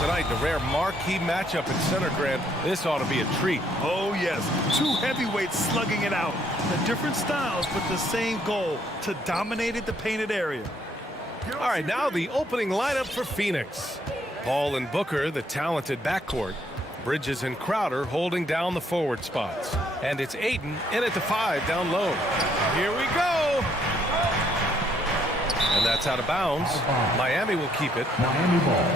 tonight, the rare marquee matchup in center, Grant. This ought to be a treat. Oh, yes. Two heavyweights slugging it out. The different styles, but the same goal, to dominate the painted area. All right, now the opening lineup for Phoenix. Paul and Booker, the talented backcourt. Bridges and Crowder holding down the forward spots. And it's Ayton in at the 5 down low. Here we go. And that's out of bounds. Miami will keep it. Miami ball.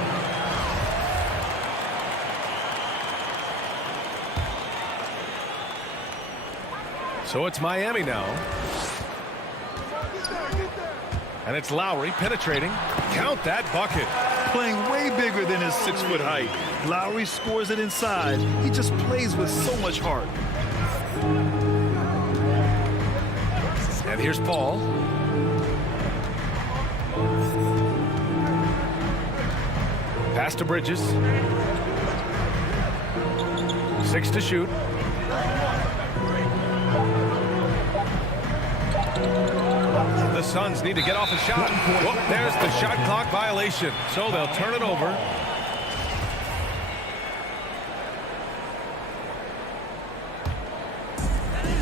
So it's Miami now. And it's Lowry penetrating. Count that bucket. Playing way bigger than his 6-foot height. Lowry scores it inside. He just plays with so much heart. And here's Paul. Pass to Bridges. 6 to shoot. The Suns need to get off a shot. Whoop, there's the shot clock violation. So they'll turn it over.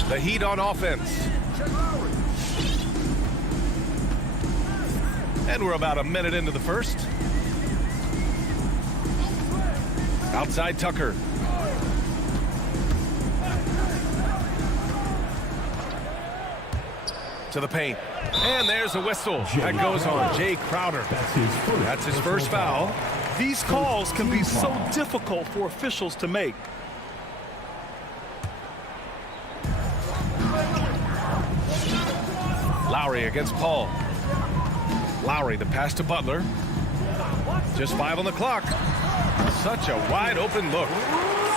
The Heat on offense. And we're about a minute into the first. Outside Tucker. To the paint. And there's a whistle. That goes on Jay Crowder. That's his first foul. These calls can be so difficult for officials to make. Lowry against Paul. Lowry, the pass to Butler. Just 5 on the clock. Such a wide open look.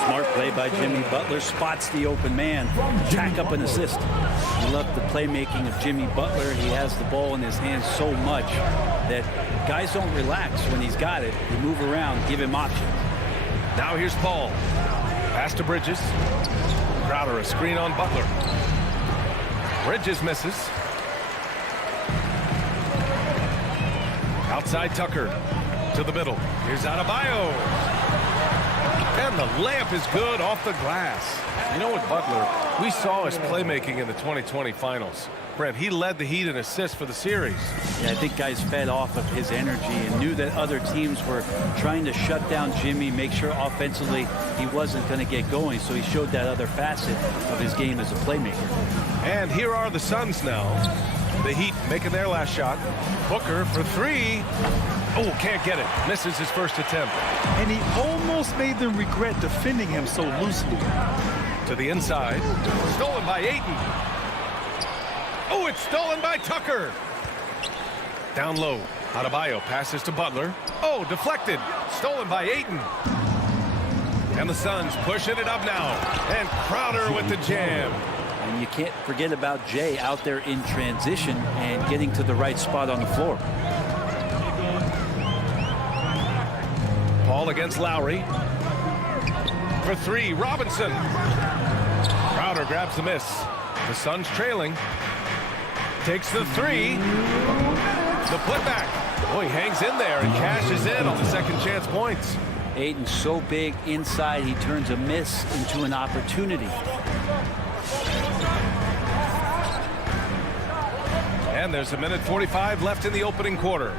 Smart play by Jimmy Butler. Spots the open man. Jack up an assist. I love the playmaking of Jimmy Butler. He has the ball in his hands so much that guys don't relax when he's got it. They move around, give him options. Now here's Paul. Pass to Bridges. Crowder, a screen on Butler. Bridges misses. Outside Tucker. To the middle. Here's Adebayo. And the layup is good off the glass. You know what, Butler, we saw his playmaking in the 2020 finals. Brent, he led the Heat in assists for the series. Yeah, I think guys fed off of his energy and knew that other teams were trying to shut down Jimmy, make sure offensively he wasn't going to get going. So he showed that other facet of his game as a playmaker. And here are the Suns now. The Heat making their last shot. Booker for 3. Oh, can't get it. Misses his first attempt. And he almost made them regret defending him so loosely. To the inside. Stolen by Ayton. Oh, it's stolen by Tucker. Down low. Adebayo passes to Butler. Oh, deflected. Stolen by Ayton. And the Suns pushing it up now. And Crowder with the jam. And you can't forget about Jay out there in transition and getting to the right spot on the floor. Paul against Lowry. For 3, Robinson. Crowder grabs the miss. The Suns trailing. Takes the 3. The putback. Oh, he hangs in there and cashes in on the second chance points. Ayton's so big inside, he turns a miss into an opportunity. And there's 1:45 left in the opening quarter.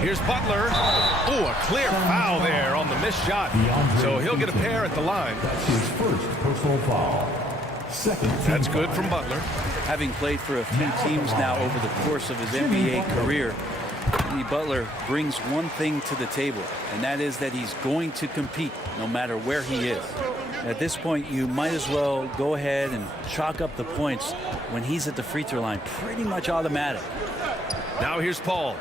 Here's Butler. Oh, a clear foul there on the missed shot. So he'll get a pair at the line. That's his first personal foul. Second. That's good from Butler. Having played for a few teams now over the course of his NBA career, Jimmy Butler brings one thing to the table, and that is that he's going to compete no matter where he is. At this point, you might as well go ahead and chalk up the points when he's at the free throw line. Pretty much automatic. Now here's Paul.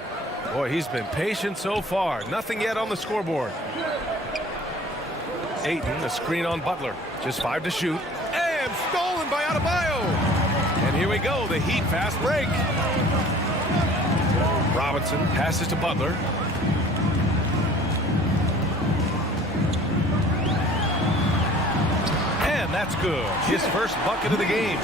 Boy, he's been patient so far. Nothing yet on the scoreboard. Ayton, the screen on Butler. Just 5 to shoot. And stolen by Adebayo. And here we go, the Heat fast break. Robinson passes to Butler. And that's good. His first bucket of the game.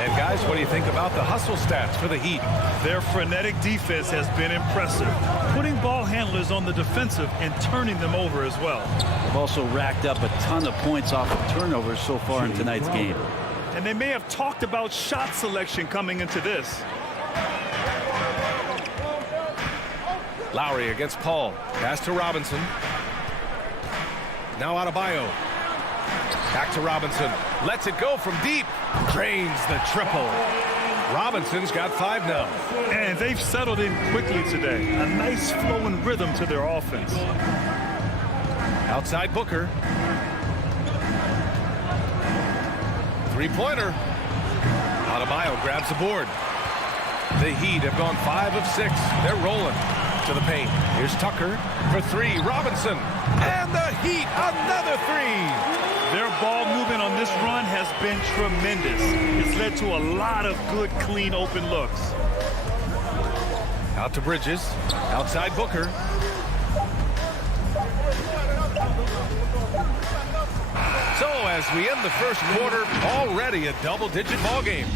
And guys, what do you think about the hustle stats for the Heat? Their frenetic defense has been impressive, putting ball handlers on the defensive and turning them over as well. They've also racked up a ton of points off of turnovers so far in tonight's game. And they may have talked about shot selection coming into this. Lowry against Paul. Pass to Robinson. Now Adebayo. Back to Robinson. Lets it go from deep. Drains the triple. Robinson's got 5 now. And they've settled in quickly today. A nice flowing rhythm to their offense. Outside Booker. Three-pointer. Adebayo grabs the board. The Heat have gone 5 of 6. They're rolling to the paint. Here's Tucker for 3. Robinson. And the Heat, another 3. Their ball movement on this run has been tremendous. It's led to a lot of good, clean, open looks. Out to Bridges. Outside Booker. So as we end the first quarter, already a double-digit ball game.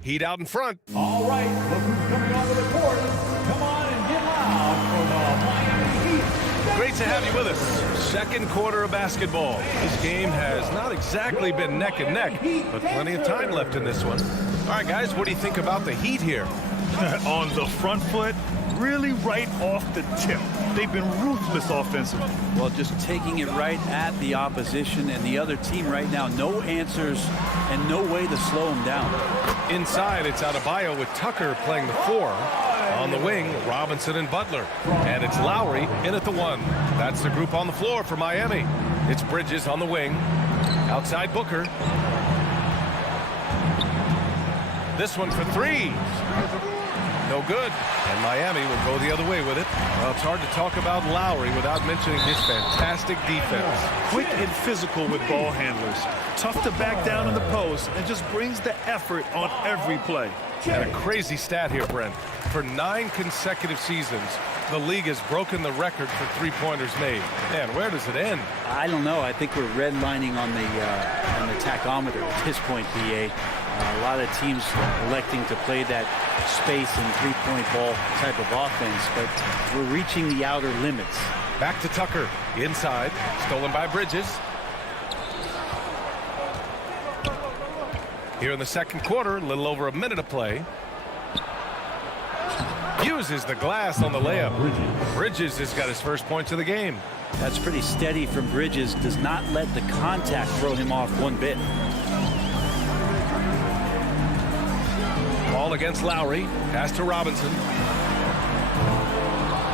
Heat out in front. All right, look who's coming onto the court. Come on and get loud for the Miami Heat. Great to have you with us. Second quarter of basketball. This game has not exactly been neck and neck, but plenty of time left in this one. All right, guys, what do you think about the Heat here? On the front foot, really right off the tip. They've been ruthless offensively. Well, just taking it right at the opposition and the other team right now. No answers and no way to slow them down. Inside, it's Adebayo with Tucker playing the 4. On the wing, Robinson and Butler. And it's Lowry in at the 1. That's the group on the floor for Miami. It's Bridges on the wing. Outside Booker. This one for 3. No good. And Miami will go the other way with it. Well, it's hard to talk about Lowry without mentioning his fantastic defense. Quick and physical with ball handlers. Tough to back down in the post and just brings the effort on every play. And a crazy stat here, Brent. For 9 consecutive seasons, the league has broken the record for three-pointers made. Man, where does it end? I don't know. I think we're redlining on the tachometer at this point, BA. A lot of teams electing to play that space and three-point ball type of offense, but we're reaching the outer limits. Back to Tucker. Inside. Stolen by Bridges. Here in the second quarter, a little over a minute of play. Uses the glass on the layup. Bridges has got his first points of the game. That's pretty steady from Bridges. Does not let the contact throw him off one bit. Ball against Lowry. Pass to Robinson.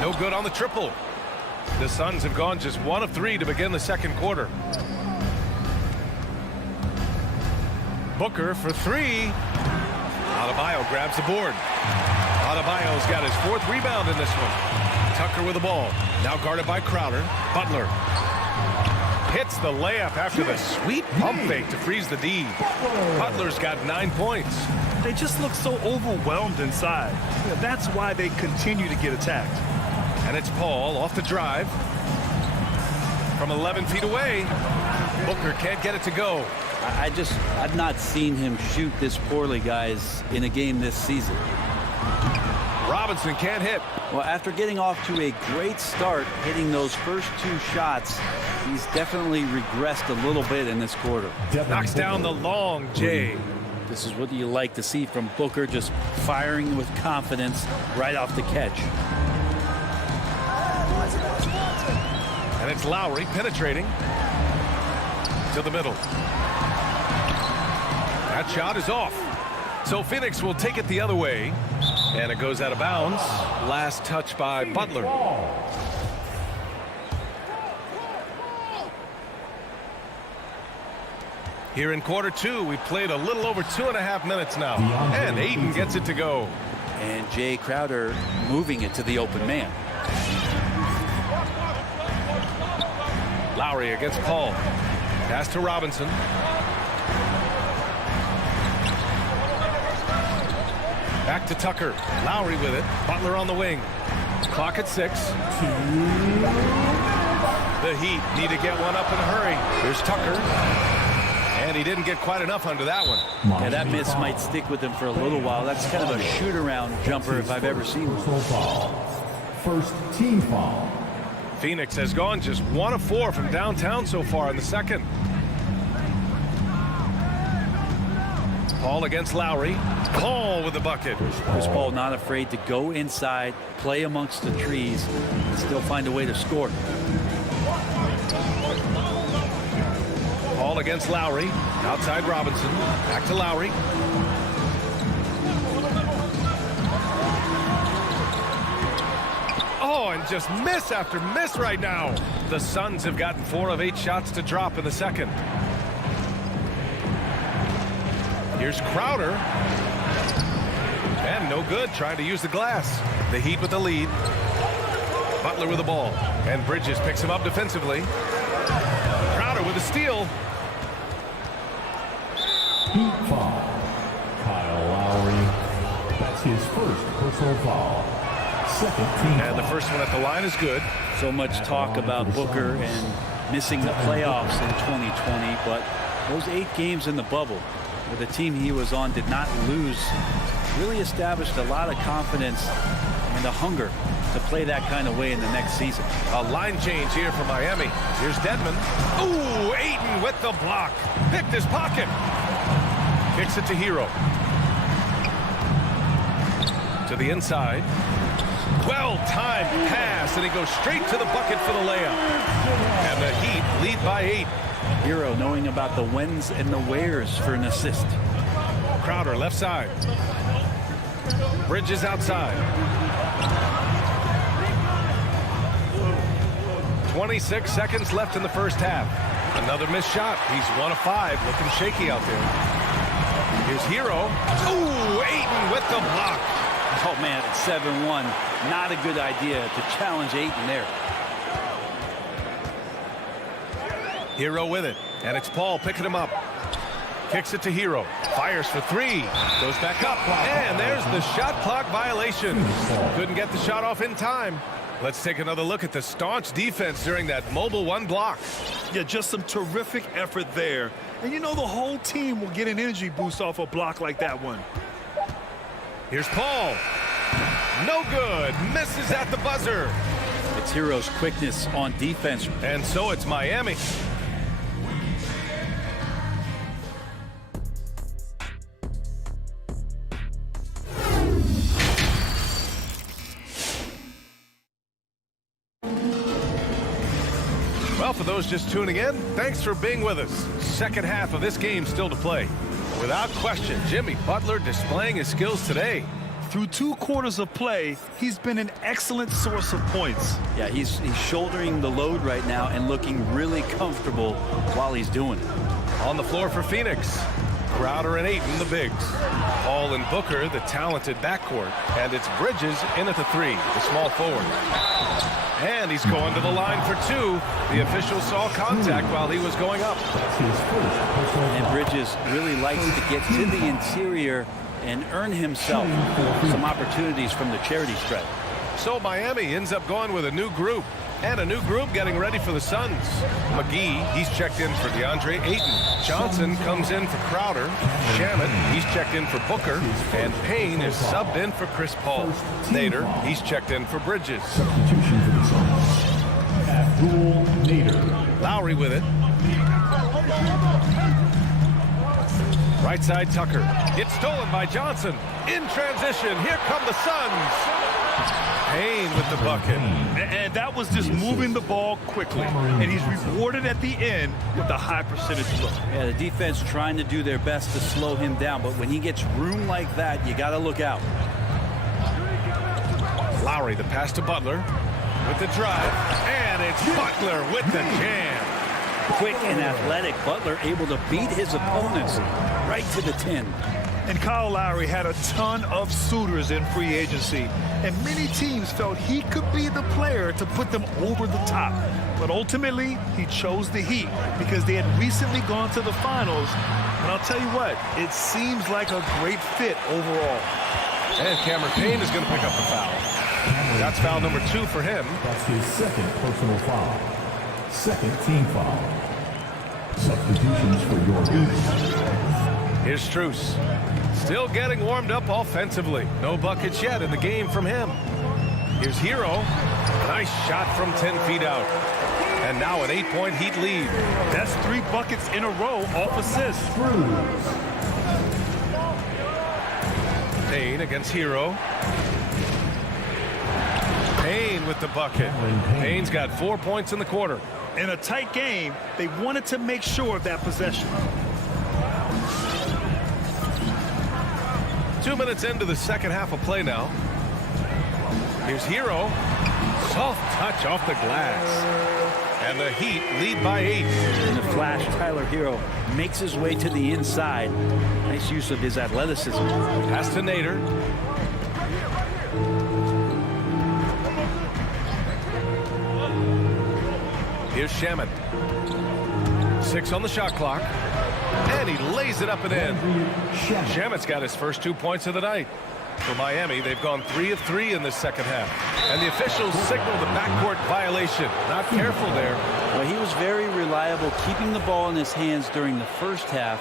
No good on the triple. The Suns have gone just 1 of 3 to begin the second quarter. Booker for 3. Adebayo grabs the board. Adebayo's got his 4th rebound in this one. Tucker with the ball. Now guarded by Crowder. Butler hits the layup after the sweet pump fake to freeze the D. Butler's got 9 points. They just look so overwhelmed inside. That's why they continue to get attacked. And it's Paul off the drive. From 11 feet away. Booker can't get it to go. I've not seen him shoot this poorly, guys, in a game this season. Robinson can't hit. Well, after getting off to a great start, hitting those first 2 shots, he's definitely regressed a little bit in this quarter. Knocks down the long J. This is what you like to see from Booker, just firing with confidence right off the catch. And it's Lowry penetrating to the middle. That shot is off. So Phoenix will take it the other way. And it goes out of bounds. Last touch by Butler. Here in quarter 2, we played a little over 2.5 minutes now. And Ayton gets it to go. And Jay Crowder moving it to the open man. Lowry against Paul. Pass to Robinson. Back to Tucker. Lowry with it. Butler on the wing. Clock at 6. The Heat need to get one up in a hurry. Here's Tucker. And he didn't get quite enough under that one. Yeah, that miss might stick with him for a little while. That's kind of a shoot-around jumper if I've ever seen one. First team foul. Phoenix has gone just 1 of 4 from downtown so far in the second. Paul against Lowry. Paul with the bucket. Chris Paul not afraid to go inside, play amongst the trees, and still find a way to score. Paul against Lowry. Outside Robinson. Back to Lowry. Oh, and just miss after miss right now. The Suns have gotten 4 of 8 shots to drop in the second. Here's Crowder. And no good, trying to use the glass. The Heat with the lead. Butler with the ball. And Bridges picks him up defensively. Crowder with a steal. Heat foul. Kyle Lowry. That's his first personal foul. Second team And the foul. first one at the line is good. So much talk about Booker and missing the playoffs in 2020, but those 8 games in the bubble where the team he was on did not lose really established a lot of confidence and a hunger to play that kind of way in the next season. A line change here for Miami. Here's Dedmon. Ooh, Ayton with the block. Picked his pocket. Kicks it to Hero. To the inside. Well-timed pass, and he goes straight to the bucket for the layup. And the Heat lead by 8. Hero knowing about the whens and the wheres for an assist. Crowder left side. Bridges outside. 26 seconds left in the first half. Another missed shot. He's 1 of 5, looking shaky out there. Here's Hero. Ooh, Ayton with the block. Oh man, it's 7-1. Not a good idea to challenge Ayton there. Hero with it, and it's Paul picking him up. Kicks it to Hero. Fires for 3. Goes back up, and there's the shot clock violation. Couldn't get the shot off in time. Let's take another look at the staunch defense during that mobile 1 block. Yeah, just some terrific effort there. And you know the whole team will get an energy boost off a block like that one. Here's Paul. No good. Misses at the buzzer. It's Hero's quickness on defense. And so it's Miami. Well, for those just tuning in, thanks for being with us. Second half of this game still to play. Without question, Jimmy Butler displaying his skills today. Through 2 quarters of play, he's been an excellent source of points. Yeah, he's shouldering the load right now and looking really comfortable while he's doing it. On the floor for Phoenix, Crowder and Ayton, the bigs. Paul and Booker, the talented backcourt. And it's Bridges in at the 3, the small forward. And he's going to the line for 2. The official saw contact while he was going up. And Bridges really likes to get to the interior and earn himself some opportunities from the charity stripe. So Miami ends up going with a new group. And a new group getting ready for the Suns. McGee, he's checked in for DeAndre Ayton. Johnson comes in for Crowder. Shamet, he's checked in for Booker. And Payne is subbed in for Chris Paul. Nader, he's checked in for Bridges. Substitution for the Suns. Abdul Nader. Lowry with it. Right side Tucker. It's stolen by Johnson. In transition, here come the Suns. Payne with the bucket. And that was just moving the ball quickly. And he's rewarded at the end with a high percentage look. Yeah, the defense trying to do their best to slow him down, but when he gets room like that, you got to look out. Lowry, the pass to Butler with the drive. And it's Butler with the jam. Quick and athletic, Butler able to beat his opponents right to the 10. And Kyle Lowry had a ton of suitors in free agency, and many teams felt he could be the player to put them over the top. But ultimately, he chose the Heat because they had recently gone to the finals. And I'll tell you what, it seems like a great fit overall. And Cameron Payne is going to pick up the foul. That's foul number 2 for him. That's his second personal foul. Second team foul. Substitutions for your unit. Here's Strus. Still getting warmed up offensively. No buckets yet in the game from him. Here's Hero. Nice shot from 10 feet out. And now an 8-point Heat lead. That's 3 buckets in a row off assists. Payne against Hero. Payne with the bucket. Payne's got 4 points in the quarter. In a tight game, they wanted to make sure of that possession. 2 minutes into the second half of play now. Here's Hero. Soft touch off the glass. And the Heat lead by 8. In the flash, Tyler Hero makes his way to the inside. Nice use of his athleticism. Pass to Nader. Here's Shamet. 6 on the shot clock. And he lays it up and in. Shamet's got his first 2 points of the night. For Miami, they've gone 3 of 3 in the second half. And the officials signal the backcourt violation. Not careful there. Well, he was very reliable, keeping the ball in his hands during the first half.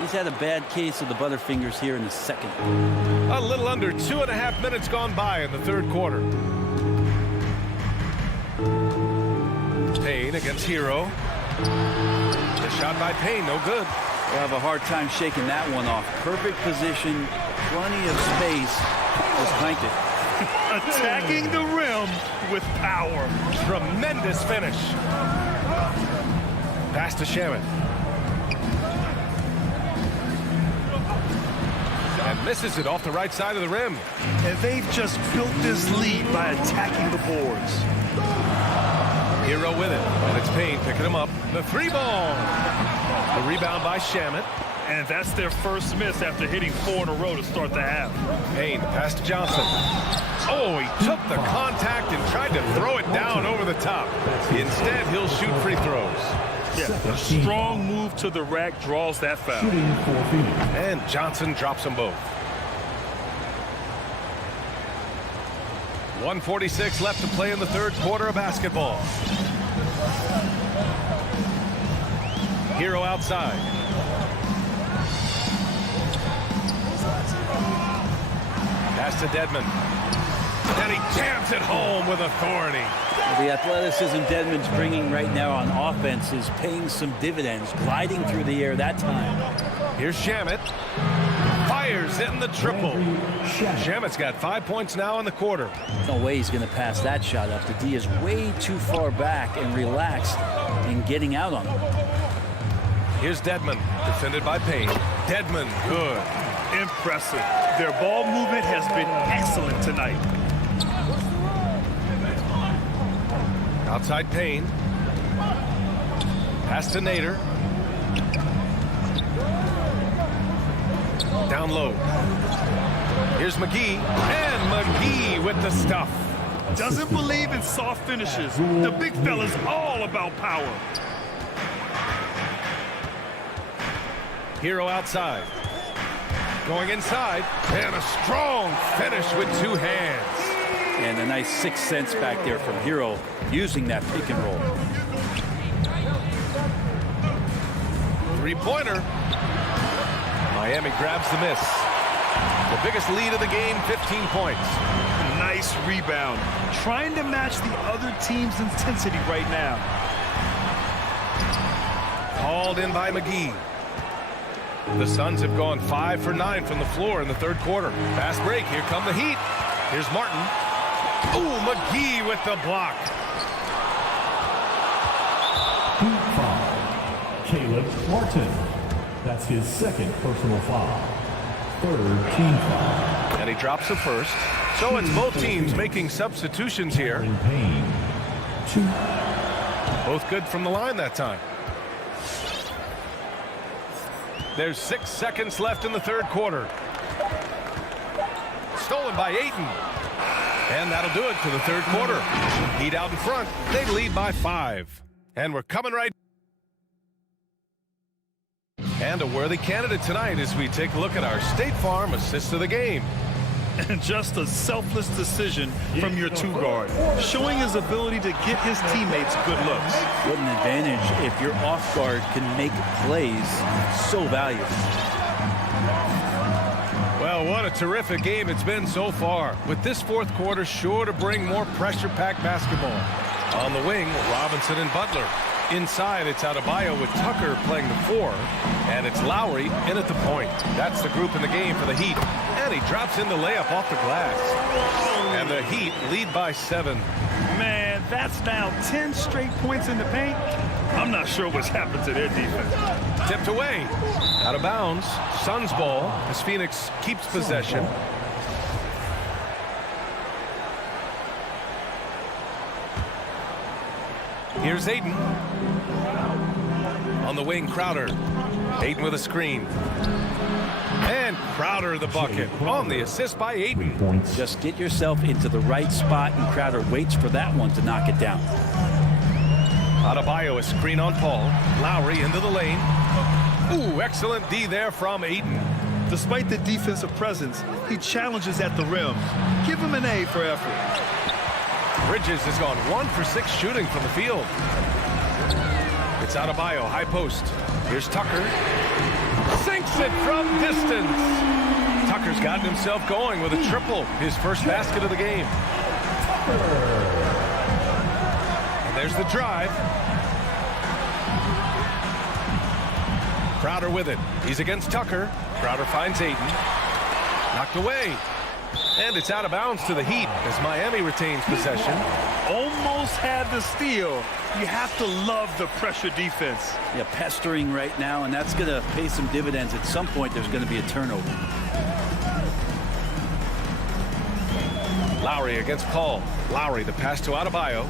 He's had a bad case of the butterfingers here in the second. A little under 2.5 minutes gone by in the third quarter. Payne against Hero. The shot by Payne, no good. We'll have a hard time shaking that one off. Perfect position, plenty of space. Just clanked it. Attacking the rim with power. Tremendous finish. Pass to Shamet. And misses it off the right side of the rim. And they've just built this lead by attacking the boards. Hero with it. And it's Payne picking him up. The 3-ball. The rebound by Shamet. And that's their first miss after hitting 4 in a row to start the half. Payne, pass to Johnson. Oh, he took the contact and tried to throw it down over the top. Instead, he'll shoot free throws. Yeah, a strong move to the rack draws that foul. And Johnson drops them both. 1:46 left to play in the third quarter of basketball. Hero outside. Pass to Dedmon. And he jams it home with authority. The athleticism Dedmon's bringing right now on offense is paying some dividends, gliding through the air that time. Here's Shamet. Fires in the triple. Shamet's got 5 points now in the quarter. No way he's going to pass that shot up. The D is way too far back and relaxed in getting out on him. Here's Dedmon, defended by Payne. Dedmon, good. Impressive. Their ball movement has been excellent tonight. Outside Payne. Pass to Nader. Down low. Here's McGee. And McGee with the stuff. Doesn't believe in soft finishes. The big fella's all about power. Hero outside. Going inside. And a strong finish with 2 hands. And a nice 6th sense back there from Hero using that pick and roll. 3-pointer. Miami grabs the miss. The biggest lead of the game, 15 points. Nice rebound. Trying to match the other team's intensity right now. Called in by McGee. The Suns have gone 5 for 9 from the floor in the third quarter. Fast break. Here come the Heat. Here's Martin. Ooh, McGee with the block. Heat foul. Caleb Martin. That's his second personal foul. Third team foul. And he drops the first. So it's both teams making substitutions here. Payne. 2. Both good from the line that time. There's 6 seconds left in the third quarter. Stolen by Ayton. And that'll do it for the third quarter. Heat out in front. They lead by 5. And we're coming right. And a worthy candidate tonight as we take a look at our State Farm assist of the game. And just a selfless decision from your two guard, showing his ability to get his teammates good looks. What an advantage if your off guard can make plays so valuable. Well, what a terrific game it's been so far, with this fourth quarter sure to bring more pressure-packed basketball. On the wing, Robinson and Butler. Inside, it's Adebayo with Tucker playing the 4, and it's Lowry in at the point. That's the group in the game for the Heat, and he drops in the layup off the glass. And the Heat lead by 7. Man, that's now 10 straight points in the paint. I'm not sure what's happened to their defense. Tipped away, out of bounds. Suns ball as Phoenix keeps possession. Here's Ayton. On the wing, Crowder. Ayton with a screen. And Crowder the bucket on the assist by Ayton. Just get yourself into the right spot, and Crowder waits for that one to knock it down. Adebayo, a screen on Paul. Lowry into the lane. Ooh, excellent D there from Ayton. Despite the defensive presence, he challenges at the rim. Give him an A for effort. Bridges has gone 1 for 6 shooting from the field. It's Adebayo, high post. Here's Tucker. Sinks it from distance. Tucker's gotten himself going with a triple, his first basket of the game. And there's the drive. Crowder with it. He's against Tucker. Crowder finds Ayton. Knocked away. And it's out of bounds to the Heat as Miami retains possession. Almost had the steal. You have to love the pressure defense. Yeah, pestering right now, and that's going to pay some dividends. At some point, there's going to be a turnover. Lowry against Paul. Lowry, the pass to Adebayo.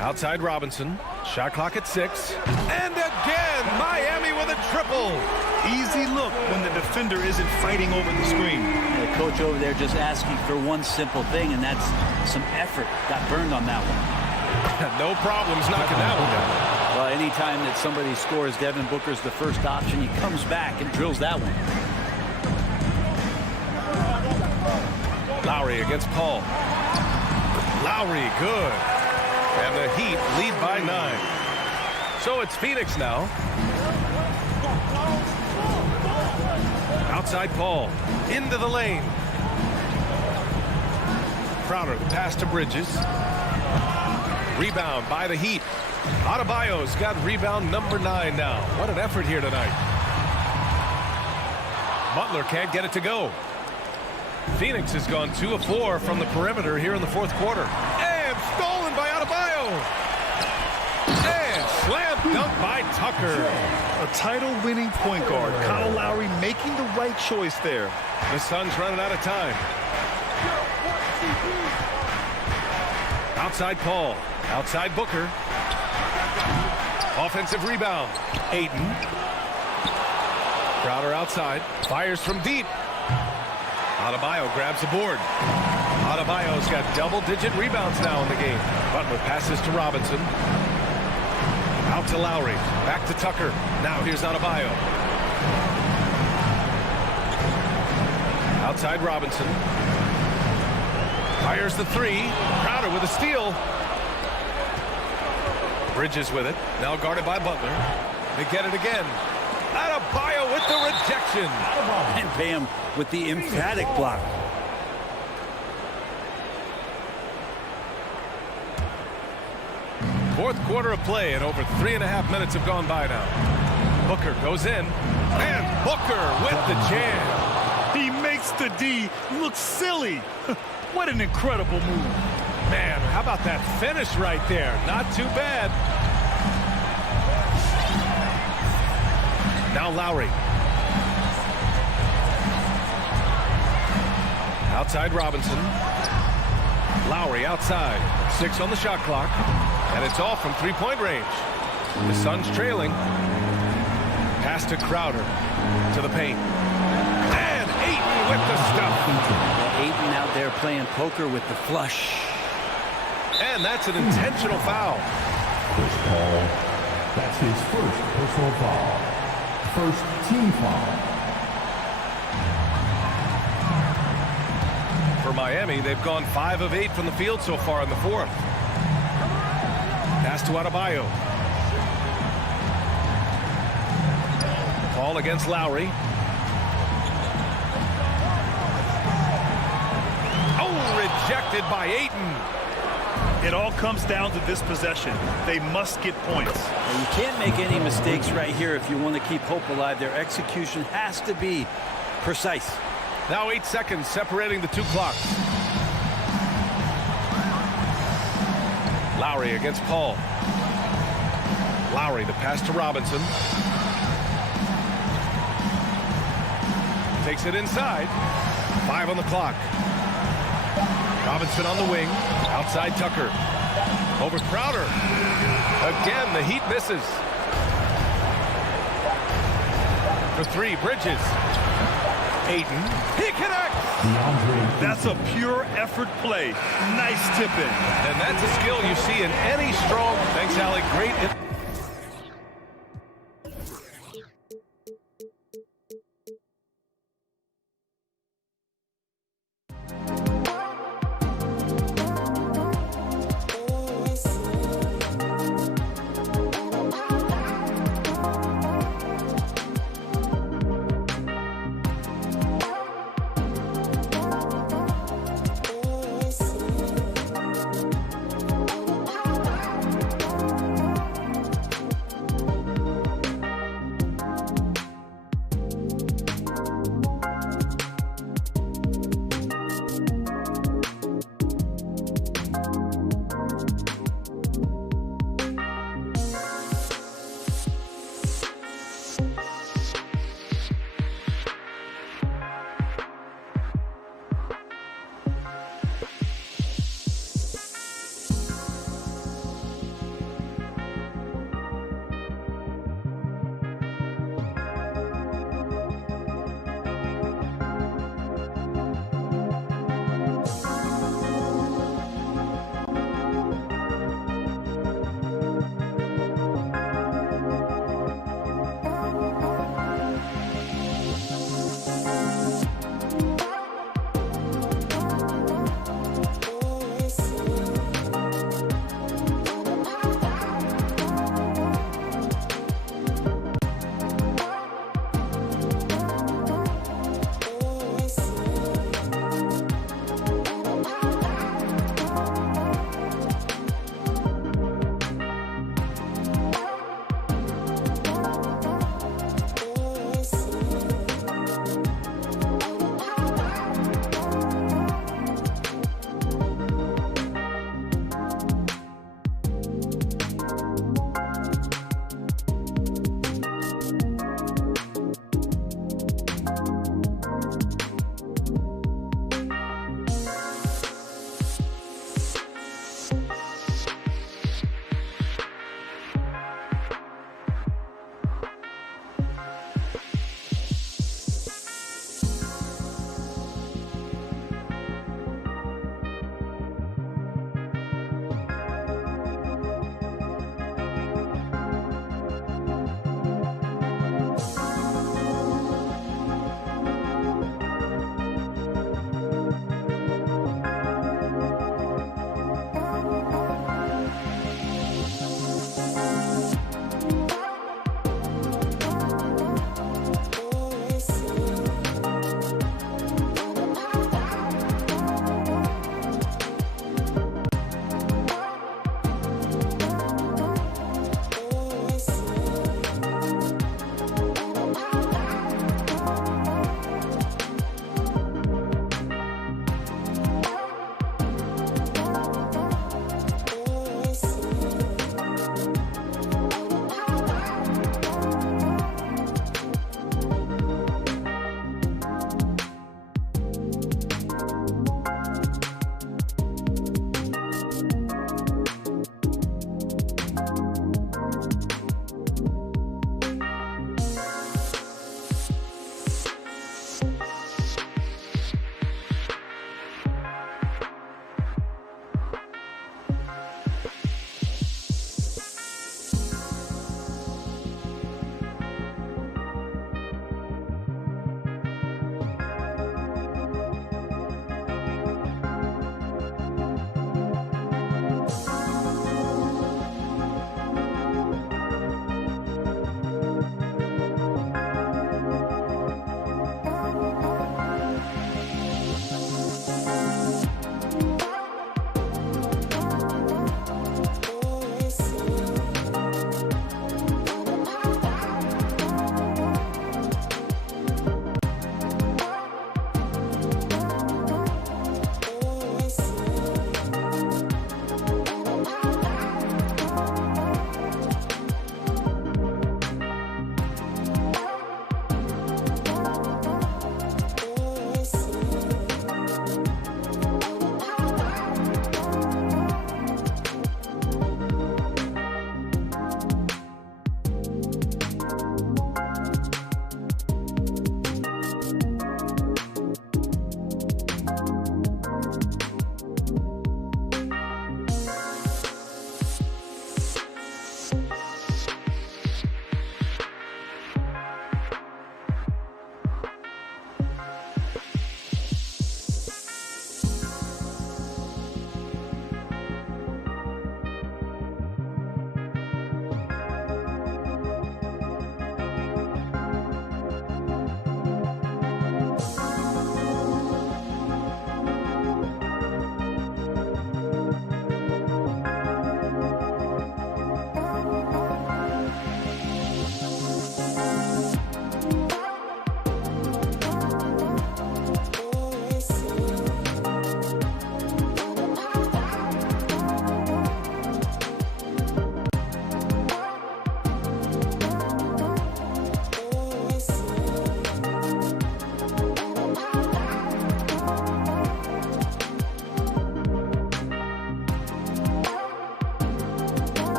Outside Robinson. Shot clock at 6. And again, Miami with a triple. Easy look when the defender isn't fighting over the screen. The coach over there just asking for one simple thing, and that's some effort. Got burned on that one. No problems knocking that one down. Well, anytime that somebody scores, Devin Booker's the first option. He comes back and drills that one. Lowry against Paul. Lowry, good. And the Heat lead by 9. So it's Phoenix now. Outside Paul. Into the lane. Crowder, the pass to Bridges. Rebound by the Heat. Adebayo's got rebound number 9 now. What an effort here tonight. Butler can't get it to go. Phoenix has gone 2 of 4 from the perimeter here in the fourth quarter. And stolen by Adebayo. And slam dunk by Tucker. A title-winning point guard, Kyle Lowry making the right choice there. The Suns running out of time. Outside Paul. Outside Booker. Offensive rebound. Ayton. Crowder outside. Fires from deep. Adebayo grabs the board. Adebayo's got double-digit rebounds now in the game. Butler passes to Robinson. Out to Lowry. Back to Tucker. Now here's Adebayo. Outside Robinson. Fires the 3. Crowder with a steal. Bridges with it. Now guarded by Butler. They get it again. Adebayo with the rejection. And Bam with the emphatic block. Fourth quarter of play, and over 3.5 minutes have gone by now. Booker goes in, and Booker with the jam. He makes the D look silly. What an incredible move. Man, how about that finish right there? Not too bad. Now Lowry. Outside Robinson. Lowry outside. 6 on the shot clock. And it's off from three-point range. The Suns trailing. Pass to Crowder. To the paint. And Ayton with the stuff. Ayton out there playing poker with the flush. And that's an intentional foul. Chris Paul, that's his first personal foul. First team foul. For Miami, they've gone 5 of 8 from the field so far in the fourth. Pass to Adebayo. Ball against Lowry. Oh, rejected by Ayton. It all comes down to this possession. They must get points. And you can't make any mistakes right here if you want to keep hope alive. Their execution has to be precise. Now 8 seconds separating the 2 clocks. Lowry against Paul. Lowry, the pass to Robinson. Takes it inside. 5 on the clock. Robinson on the wing. Outside Tucker. Over Crowder. Again, the Heat misses. For 3, Bridges. Ayton. He connects. That's a pure effort play. Nice tip-in. And that's a skill you see in any strong. Thanks, Allie. Great.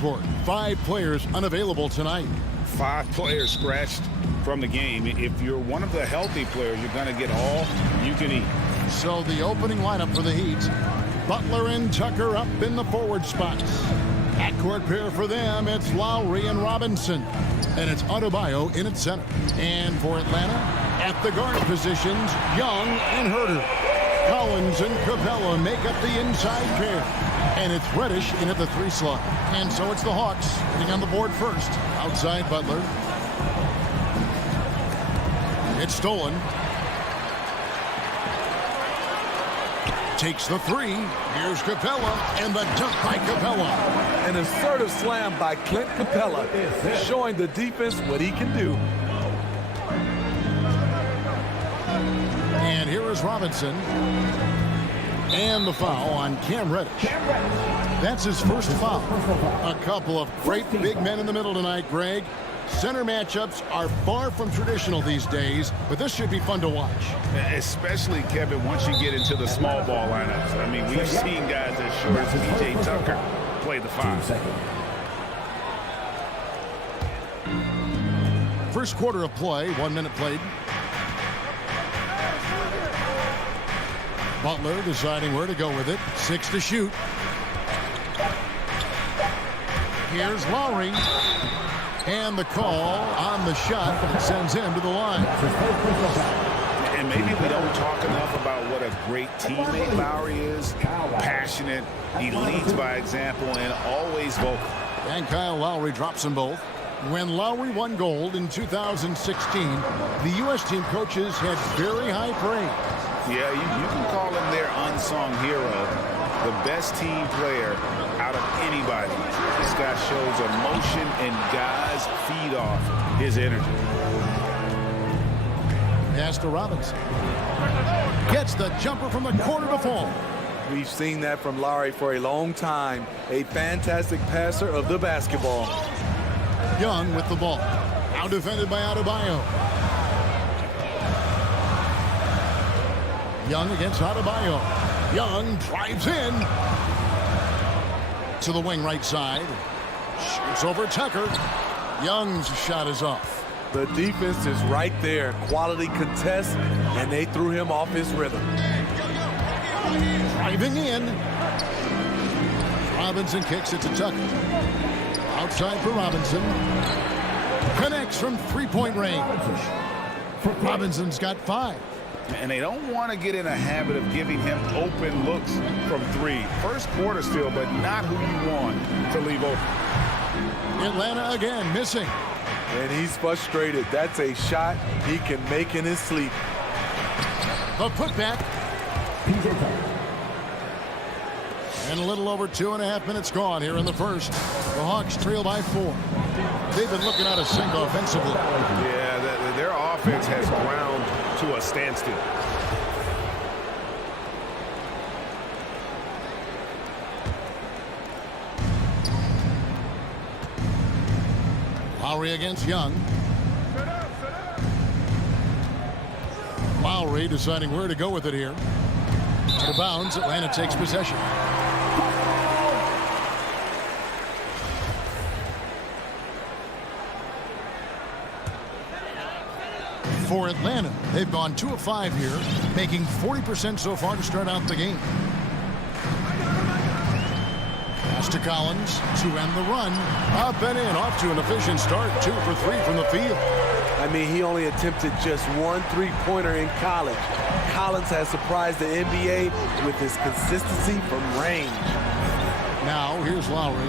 report. 5 players unavailable tonight. 5 players scratched from the game. If you're one of the healthy players, you're going to get all you can eat. So the opening lineup for the Heat. Butler and Tucker up in the forward spots. Backcourt pair for them, it's Lowry and Robinson. And it's Adebayo in at center. And for Atlanta, at the guard positions, Young and Herter. Collins and Capella make up the inside pair. And it's Reddish in at the 3 slot. And so it's the Hawks getting on the board first. Outside Butler. It's stolen. Takes the 3. Here's Capella, and the dunk by Capella. An assertive slam by Clint Capella, showing the defense what he can do. And here is Robinson. And the foul on Cam Reddish. That's his first foul. A couple of great big men in the middle tonight, Greg. Center matchups are far from traditional these days, but this should be fun to watch. Especially, Kevin, once you get into the small ball lineups. I mean, we've seen guys as short as P.J. Tucker play the 5. First quarter of play, 1 minute played. Butler deciding where to go with it. 6 to shoot. Here's Lowry. And the call on the shot that sends him to the line. And maybe we don't talk enough about what a great teammate Lowry is. Passionate, he leads by example, and always vocal. And Kyle Lowry drops them both. When Lowry won gold in 2016, the U.S. team coaches had very high praise. Yeah, you can call him their unsung hero, the best team player out of anybody. This guy shows emotion, and guys feed off his energy. Pass to Robinson. Gets the jumper from the corner to fall. We've seen that from Lowry for a long time. A fantastic passer of the basketball. Young with the ball. Out defended by Adebayo. Young against Adebayo. Young drives in. To the wing right side. Shoots over Tucker. Young's shot is off. The defense is right there. Quality contest, and they threw him off his rhythm. Driving in. Robinson kicks it to Tucker. Outside for Robinson. Connects from three-point range. Robinson's got 5. And they don't want to get in a habit of giving him open looks from 3. First quarter still, but not who you want to leave open. Atlanta again missing. And he's frustrated. That's a shot he can make in his sleep. The putback. And a little over 2.5 minutes gone here in the first. The Hawks trail by 4. They've been looking out of sync offensively. Yeah, their offense has ground to a standstill. Lowry against Young. Lowry deciding where to go with it here. Out of bounds, Atlanta takes possession. For Atlanta, they've gone 2 of 5 here, making 40% so far to start out the game. Pass to Collins to end the run. Up and in, off to an efficient start. 2 for 3 from the field. I mean, he only attempted just 1 3-pointer in college. Collins has surprised the NBA with his consistency from range. Now, here's Lowry.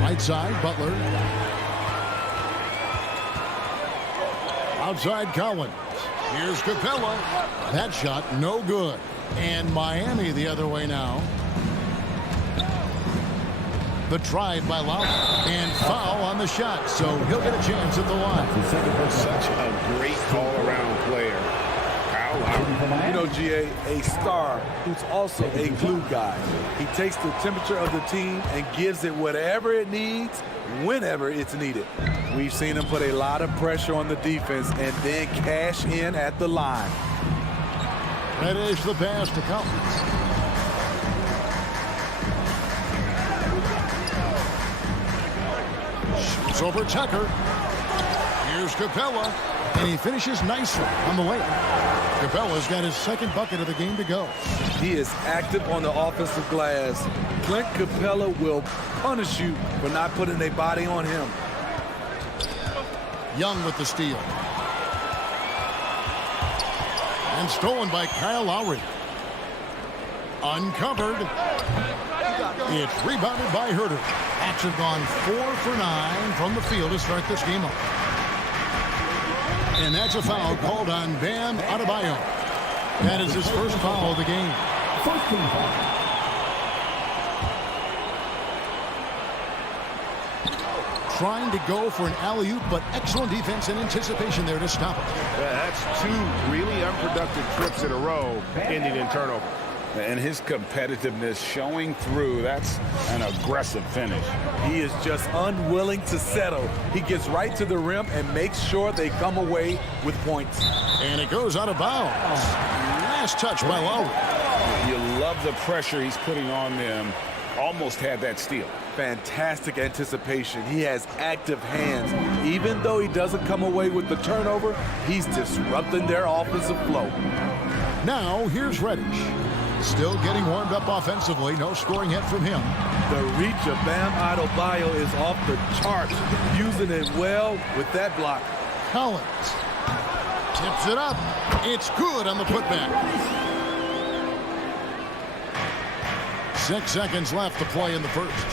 Right side, Butler. Outside Collins. Here's Capella. That shot no good. And Miami the other way now. The drive by Lowry. And foul on the shot. So he'll get a chance at the line. Such a great all-around player. Kyle Lowry. You know, GA, a star who's also a glue guy. He takes the temperature of the team and gives it whatever it needs, whenever it's needed. We've seen him put a lot of pressure on the defense and then cash in at the line. That is the pass to Collins. It's over Tucker. Here's Capella, and he finishes nicely on the layup. Capella's got his second bucket of the game to go. He is active on the offensive glass. Clint Capella will punish you for not putting a body on him. Young with the steal. And stolen by Kyle Lowry. Uncovered. It's rebounded by Herter. Hawks have gone 4 for 9 from the field to start this game off. And that's a foul called on Bam Adebayo. That is his first foul of the game. First team foul. Trying to go for an alley-oop, but excellent defense and anticipation there to stop it. That's 2 really unproductive trips in a row, ending in turnover. And his competitiveness showing through. That's an aggressive finish. He is just unwilling to settle. He gets right to the rim and makes sure they come away with points. And it goes out of bounds. Last touch by Lowry. You love the pressure he's putting on them. Almost had that steal. Fantastic anticipation. He has active hands. Even though he doesn't come away with the turnover, he's disrupting their offensive flow. Now, here's Reddish. Still getting warmed up offensively. No scoring yet from him. The reach of Bam Adebayo is off the charts. Using it well with that block. Collins tips it up. It's good on the putback. 6 seconds left to play in the first.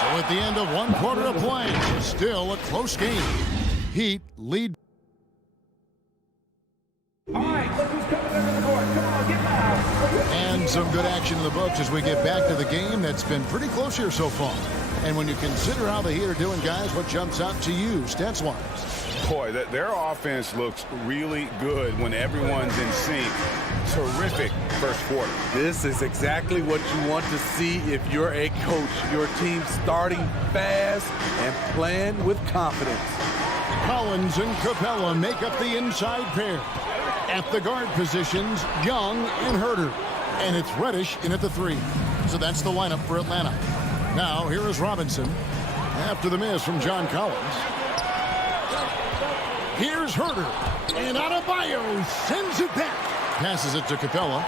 So at the end of 1 quarter of play, still a close game. Heat lead. All right, look who's coming into the court. Come on, get loud. And some good action in the books as we get back to the game that's been pretty close here so far. And when you consider how the Heat are doing, guys, what jumps out to you, stats-wise? Boy, their offense looks really good when everyone's in sync. Terrific first quarter. This is exactly what you want to see if you're a coach. Your team starting fast and playing with confidence. Collins and Capella make up the inside pair. At the guard positions, Young and Herter. And it's Reddish in at the 3. So that's the lineup for Atlanta. Now, here is Robinson after the miss from John Collins. Here's Herter. And Adebayo sends it back. Passes it to Capella.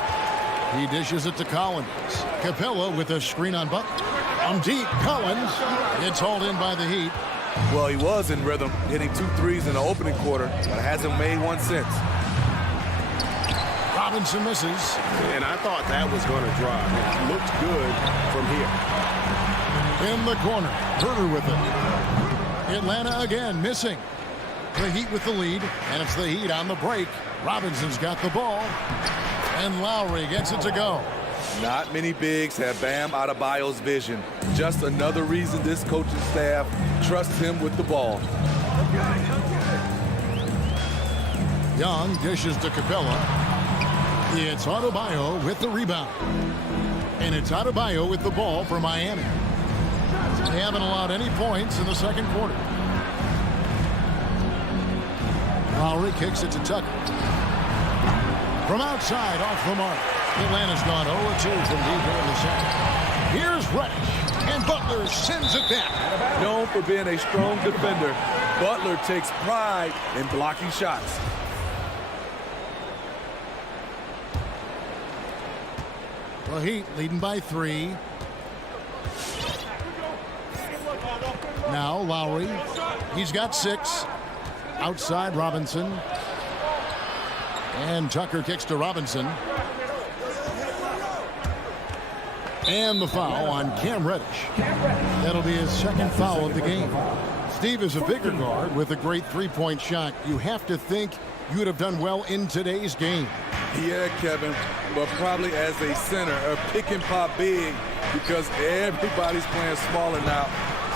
He dishes it to Collins. Capella with a screen on Butler. Deep, Collins. It's hauled in by the Heat. Well, he was in rhythm, hitting 2 threes in the opening quarter, but hasn't made one since. Robinson misses. And I thought that was going to drive. It looked good from here. In the corner, Herter with it. Atlanta again missing. The Heat with the lead, and it's the Heat on the break. Robinson's got the ball, and Lowry gets it to go. Not many bigs have Bam Adebayo's vision. Just another reason this coaching staff trusts him with the ball. Young dishes to Capella. It's Adebayo with the rebound. And it's Adebayo with the ball for Miami. They haven't allowed any points in the second quarter. Lowry kicks it to Tucker. From outside, off the mark. Atlanta's gone 0-2 from deep here in the second. Here's Reddish, and Butler sends it back. Known for being a strong defender, Butler takes pride in blocking shots. The Heat leading by 3. Now Lowry. He's got 6. Outside Robinson. And Tucker kicks to Robinson. And the foul on Cam Reddish. That'll be his second foul of the game. Steve is a bigger guard with a great three-point shot. You have to think you would have done well in today's game. Yeah, Kevin, but probably as a center, a pick and pop big, because everybody's playing smaller now.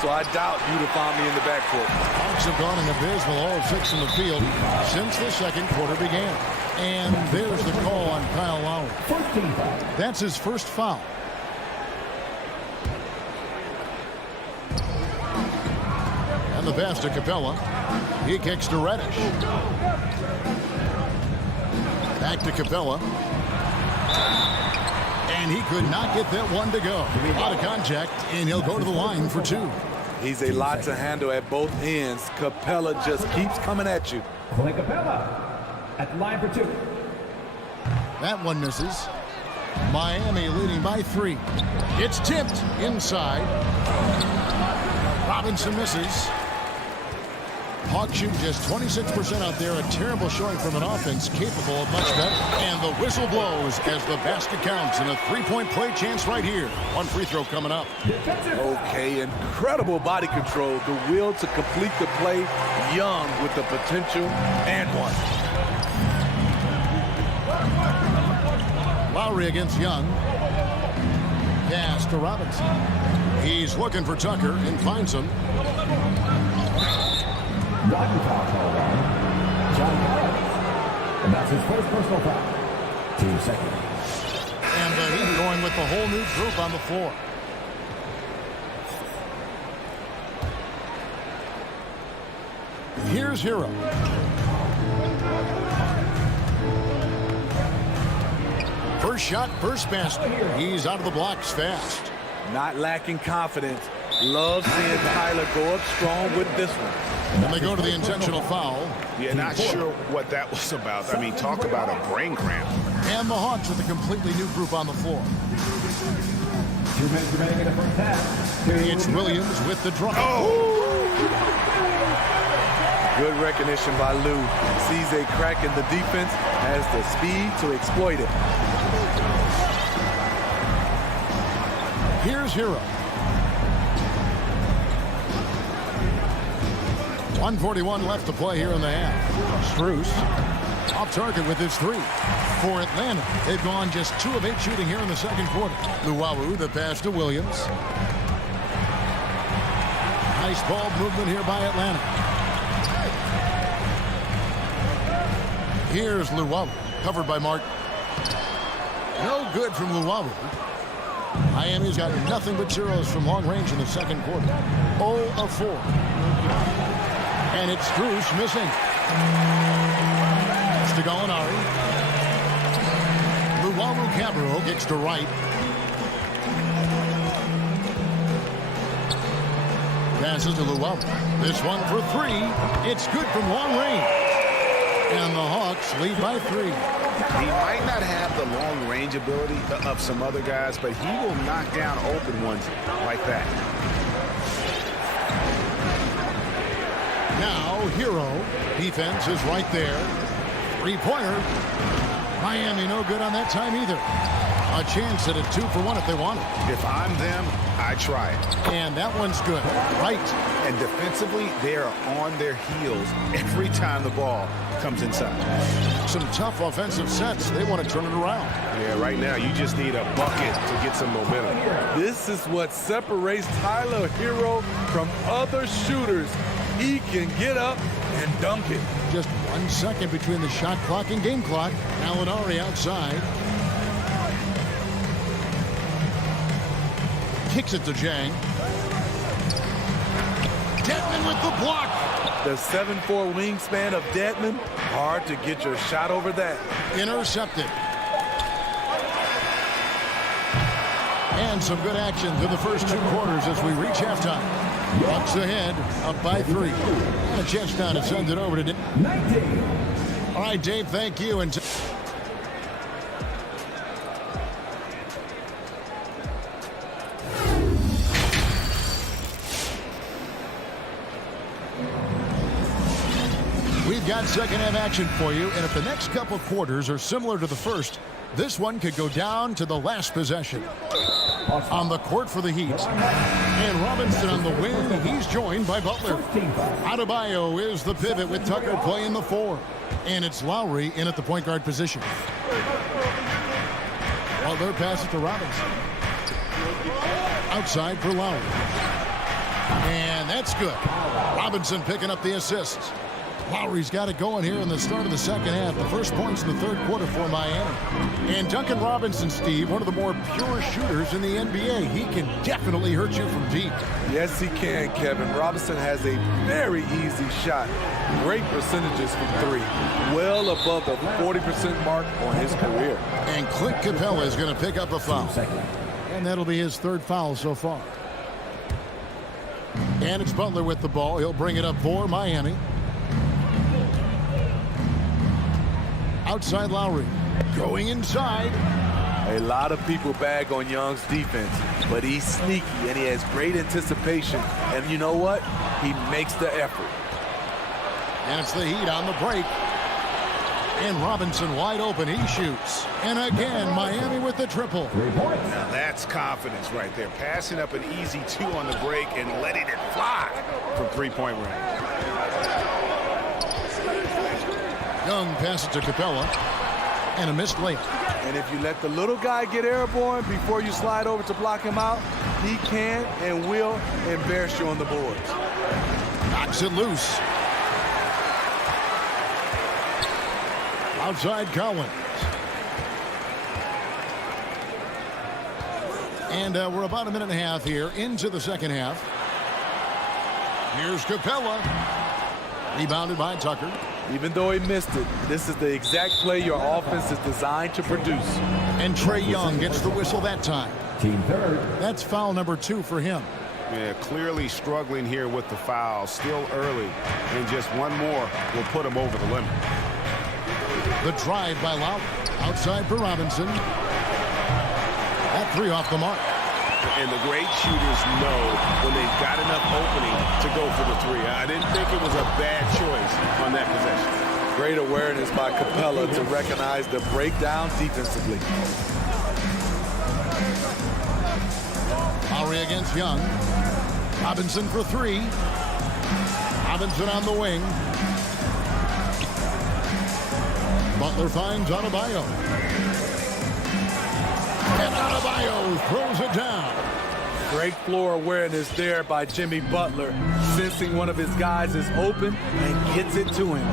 So I doubt you'd have found me in the backcourt. Hawks have gone an abysmal 0 of 6 in the field since the second quarter began. And there's the call on Kyle Lowry. That's his first foul. And the pass to Capella. He kicks to Reddish. Back to Capella. And he could not get that one to go. Out of contact, and he'll go to the line for 2. He's a lot to handle at both ends. Capella just keeps coming at you. Clint Capella at the line for 2. That one misses. Miami leading by 3. It's tipped inside. Robinson misses. Hawks shoot just 26% out there. A terrible showing from an offense capable of much better. And the whistle blows as the basket counts and a 3-point play chance right here. One free throw coming up. Okay, incredible body control. The will to complete the play. Young with the potential and one. Lowry against Young. Pass to Robinson. He's looking for Tucker and finds him. Rocky foul called on John Collins. And that's his first personal foul. 2 seconds. And the Heat going with the whole new group on the floor. Here's Hero. First shot, first basket. He's out of the blocks fast. Not lacking confidence. Love seeing Tyler go up strong with this one. And they go to the intentional foul. Yeah, not sure what that was about. I mean, talk about a brain cramp. And the Hawks with a completely new group on the floor. 2 minutes remaining in the first half. It's Williams with the drop. Good recognition by Lou. Sees a crack in the defense, has the speed to exploit it. Here's Hero. 1:41 left to play here in the half. Strus off target with his 3. For Atlanta, they've gone just 2 of 8 shooting here in the second quarter. Luwawu, the pass to Williams. Nice ball movement here by Atlanta. Here's Luwawu, covered by Martin. No good from Luwawu. Miami's got nothing but zeros from long range in the second quarter. 0 of 4. And it's Strus missing. It's to Gallinari. Luwawu Cabarro gets to right. Passes to Luwawu. This one for 3. It's good from long range. And the Hawks lead by 3. He might not have the long range ability of some other guys, but he will knock down open ones like that. Now, Hero. Defense is right there. 3-pointer. Miami no good on that time either. A chance at a 2-for-1 if they want it. If I'm them, I try it. And that one's good. Right. And defensively, they are on their heels every time the ball comes inside. Some tough offensive sets. They want to turn it around. Yeah, right now you just need a bucket to get some momentum. This is what separates Tyler Hero from other shooters. He can get up and dunk it. Just 1 second between the shot clock and game clock. Gallinari outside. Kicks it to Jang. Dedmon with the block. The 7'4" wingspan of Dedmon. Hard to get your shot over that. Intercepted. And some good action through the first 2 quarters as we reach halftime. Bucks ahead, up by 3. And a chance now to send it over to Dave. 19. All right, Dave, thank you. And we've got second half action for you, and if the next couple quarters are similar to the first, this one could go down to the last possession. On the court for the Heat. And Robinson on the wing. He's joined by Butler. Adebayo is the pivot with Tucker playing the 4. And it's Lowry in at the point guard position. Butler passes to Robinson. Outside for Lowry. And that's good. Robinson picking up the assist. Lowry's got it going here in the start of the second half. The first points in the third quarter for Miami. And Duncan Robinson, Steve, one of the more pure shooters in the NBA. He can definitely hurt you from deep. Yes, he can, Kevin. Robinson has a very easy shot. Great percentages from three. Well above the 40% mark on his career. And Clint Capella is going to pick up a foul. And that'll be his third foul so far. And it's Butler with the ball. He'll bring it up for Miami. Outside Lowry. Going inside. A lot of people bag on Young's defense, but he's sneaky and he has great anticipation. And you know what? He makes the effort. And it's the Heat on the break. And Robinson wide open. He shoots. And again, Miami with the triple. Now that's confidence right there. Passing up an easy two on the break and letting it fly from three-point range. Young passes to Capella. And a missed layup. And if you let the little guy get airborne before you slide over to block him out, he can and will embarrass you on the boards. Knocks it loose. Outside Collins. And we're about a minute and a half here into the second half. Here's Capella. Rebounded by Tucker. Even though he missed it, this is the exact play your offense is designed to produce. And Trae Young gets the whistle that time. Team third. That's foul number 2 for him. Yeah, clearly struggling here with the foul. Still early. And just one more will put him over the limit. The drive by Lowry. Outside for Robinson. That three off the mark. And the great shooters know when they've got enough opening to go for the three. I didn't think it was a bad choice on that possession. Great awareness by Capella to recognize the breakdown defensively. Lowry against Young. Robinson for three. Robinson on the wing. Butler finds Adebayo. And Adebayo throws it down. Great floor awareness there by Jimmy Butler, sensing one of his guys is open and gets it to him.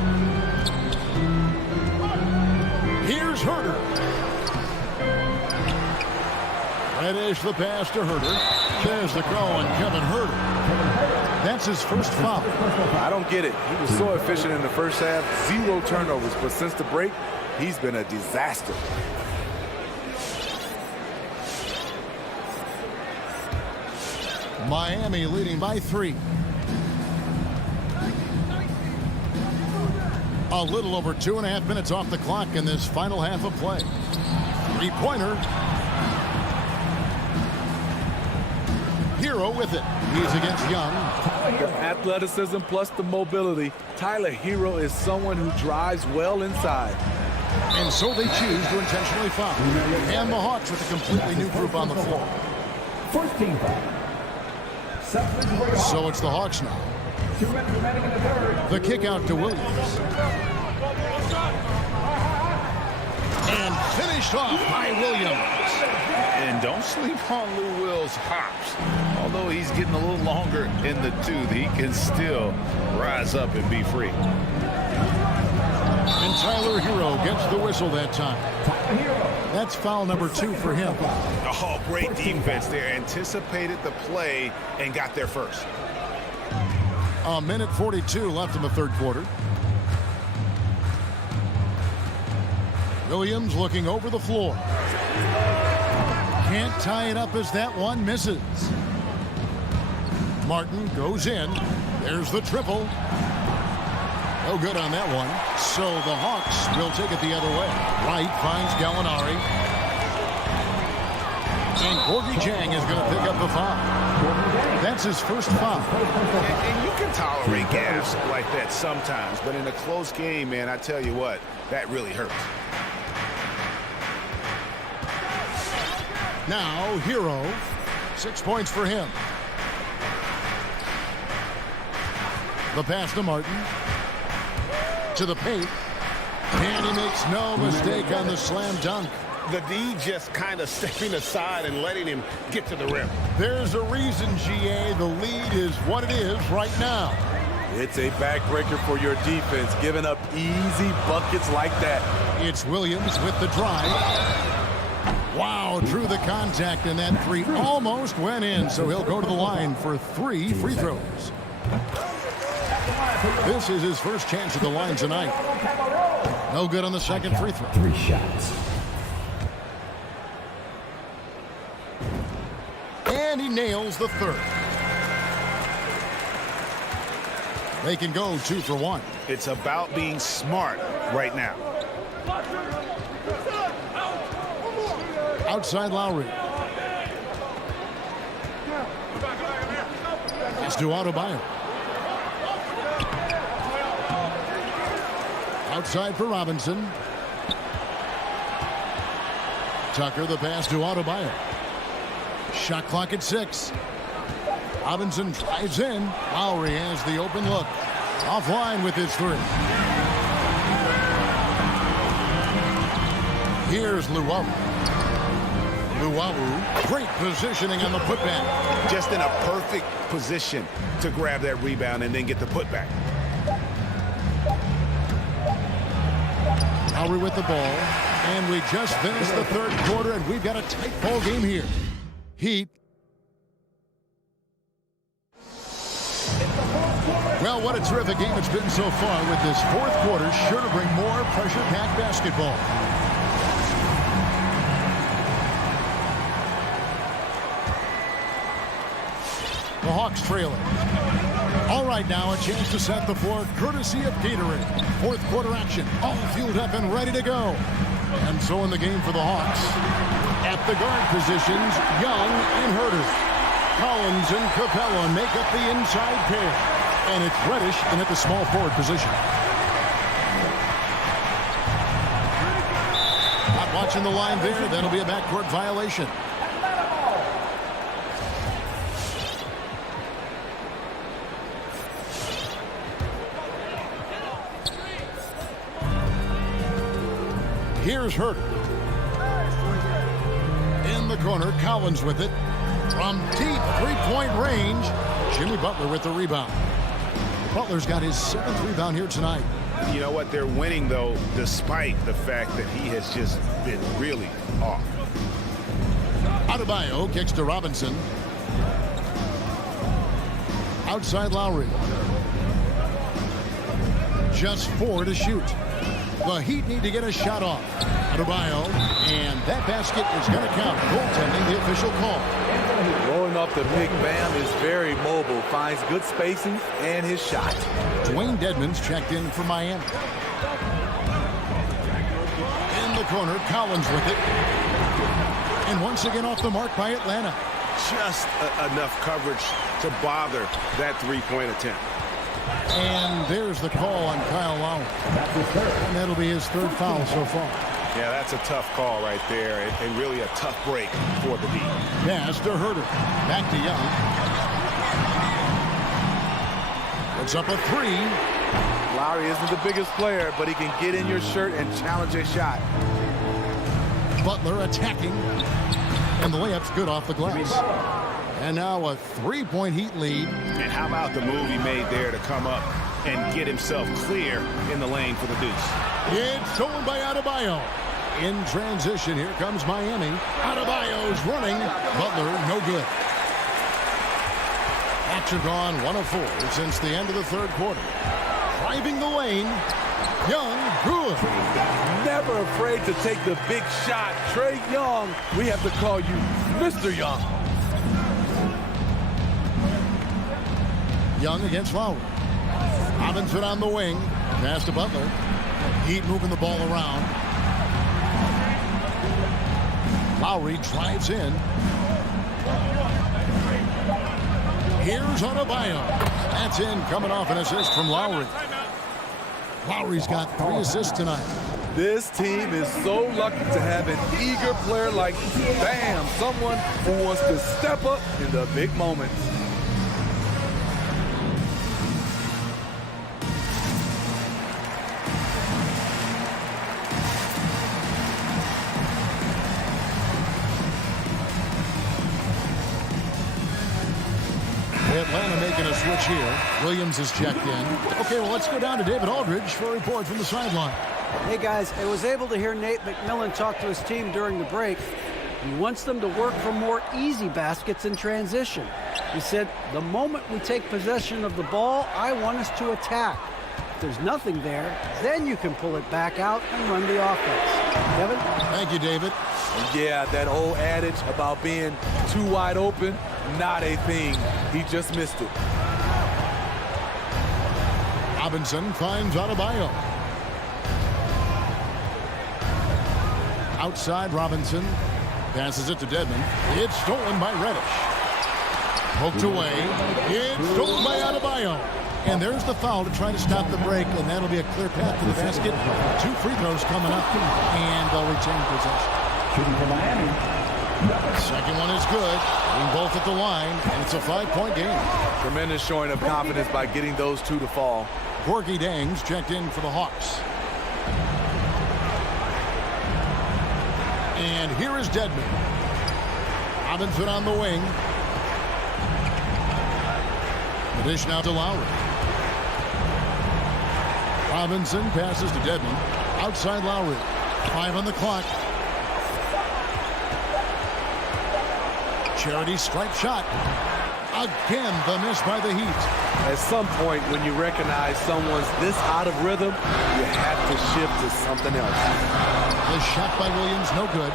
Here's Herter. Reddish the pass to Herter. There's the call on Kevin Herter. That's his first foul. I don't get it. He was so efficient in the first half, 0 turnovers, but since the break, he's been a disaster. Miami leading by 3. A little over 2.5 minutes off the clock in this final half of play. Three-pointer. Hero with it. He's against Young. The athleticism plus the mobility. Tyler Hero is someone who drives well inside. And so they choose to intentionally foul. And the Hawks with a completely new group on the floor. First team foul. So it's the Hawks now. 2 minutes remaining in the third. The kick out to Williams. And finished off by Williams. And don't sleep on Lou Will's hops. Although he's getting a little longer in the tooth, he can still rise up and be free. And Tyler Hero gets the whistle that time. That's foul number 2 for him. Oh, great defense there. Anticipated the play and got there first. A minute 42 left in the third quarter. Williams looking over the floor. Can't tie it up as that one misses. Martin goes in. There's the triple. No good on that one. So the Hawks will take it the other way. Wright finds Gallinari. And Gorgie Jang is going to pick up the foul. That's his first foul. And you can tolerate gaffes like that sometimes, but in a close game, man, I tell you what, that really hurts. Now, Hero. 6 points for him. The pass to Martin. To the paint. And he makes no mistake on the slam dunk. The D just kind of stepping aside and letting him get to the rim. There's a reason, GA, the lead is what it is right now. It's a backbreaker for your defense, giving up easy buckets like that. It's Williams with the drive. Wow, drew the contact, and that three almost went in, so he'll go to the line for 3 free throws. This is his first chance at the line tonight. No good on the second free throw. 3 shots. And he nails the third. They can go 2 for 1. It's about being smart right now. Outside Lowry. It's to Adebayo. Outside for Robinson. Tucker, the pass to Adebayo. Shot clock at 6. Robinson drives in. Lowry has the open look. Offline with his 3. Here's Luwawu. Luwawu, great positioning on the putback. Just in a perfect position to grab that rebound and then get the putback. Lowry with the ball. And we just finished the third quarter, and we've got a tight ball game here. Heat. Well, what a terrific game it's been so far, with this fourth quarter sure to bring more pressure-packed basketball. The Hawks trailing. All right, now a chance to set the floor courtesy of Gatorade. Fourth quarter action, all fueled up and ready to go. And so in the game for the Hawks, at the guard positions, Young and Herter. Collins and Capella make up the inside pair. And it's Reddish in at the small forward position. Not watching the line there. That'll be a backcourt violation. Here's Herter. In the corner, Collins with it. From deep three-point range, Jimmy Butler with the rebound. Butler's got his 7th rebound here tonight. You know what? They're winning, though, despite the fact that he has just been really off. Adebayo kicks to Robinson. Outside Lowry. Just 4 to shoot. The Heat need to get a shot off. Adebayo, and that basket is going to count. Goaltending, the official call. Rolling off the big Bam is very mobile, finds good spacing and his shot. Dwayne Dedmon's checked in for Miami. In the corner, Collins with it. And once again off the mark by Atlanta. Just enough coverage to bother that three-point attempt. And there's the call on Kyle Lowry. And that'll be his 3rd foul so far. Yeah, that's a tough call right there, and really a tough break for the Heat. Pass to Herter. Back to Young. It's up a 3. Lowry isn't the biggest player, but he can get in your shirt and challenge a shot. Butler attacking. And the layup's good off the glass. And now a 3-point Heat lead. And how about the move he made there to come up and get himself clear in the lane for the deuce? It's stolen by Adebayo. In transition, here comes Miami. Adebayo's running. Butler, no good. Hawks are gone 1 of 4 since the end of the third quarter. Driving the lane. Young, good. Never afraid to take the big shot. Trae Young, we have to call you Mr. Young. Young against Lowry. Robinson on the wing. Pass to Butler. Heat moving the ball around. Lowry drives in. Here's Adebayo. That's in, coming off an assist from Lowry. Lowry's got 3 assists tonight. This team is so lucky to have an eager player like Bam, someone who wants to step up in the big moments. Atlanta making a switch switch here. Williams is checked in. Okay, well, let's go down to David Aldridge for a report from the sideline. Hey, guys, I was able to hear Nate McMillan talk to his team during the break. He wants them to work for more easy baskets in transition. He said, the moment we take possession of the ball, I want us to attack. If there's nothing there, then you can pull it back out and run the offense. Kevin? Thank you, David. Yeah, that old adage about being too wide open, not a thing. He just missed it. Robinson finds Adebayo. Outside Robinson. Passes it to Dedmon. It's stolen by Reddish. Poked away. It's stolen by Adebayo. And there's the foul to try to stop the break, and that'll be a clear path to the basket. 2 free throws coming up, and they'll retain possession. Shooting for Miami. Second one is good. Being both at the line, and it's a 5-point game. Tremendous showing of confidence by getting those 2 to fall. Gorgie Dangs checked in for the Hawks. And here is Dedmon. Robinson on the wing. The dish now to Lowry. Robinson passes to Dedmon. Outside Lowry. 5 on the clock. Charity strike shot. Again, the miss by the Heat. At some point, when you recognize someone's this out of rhythm, you have to shift to something else. The shot by Williams, no good.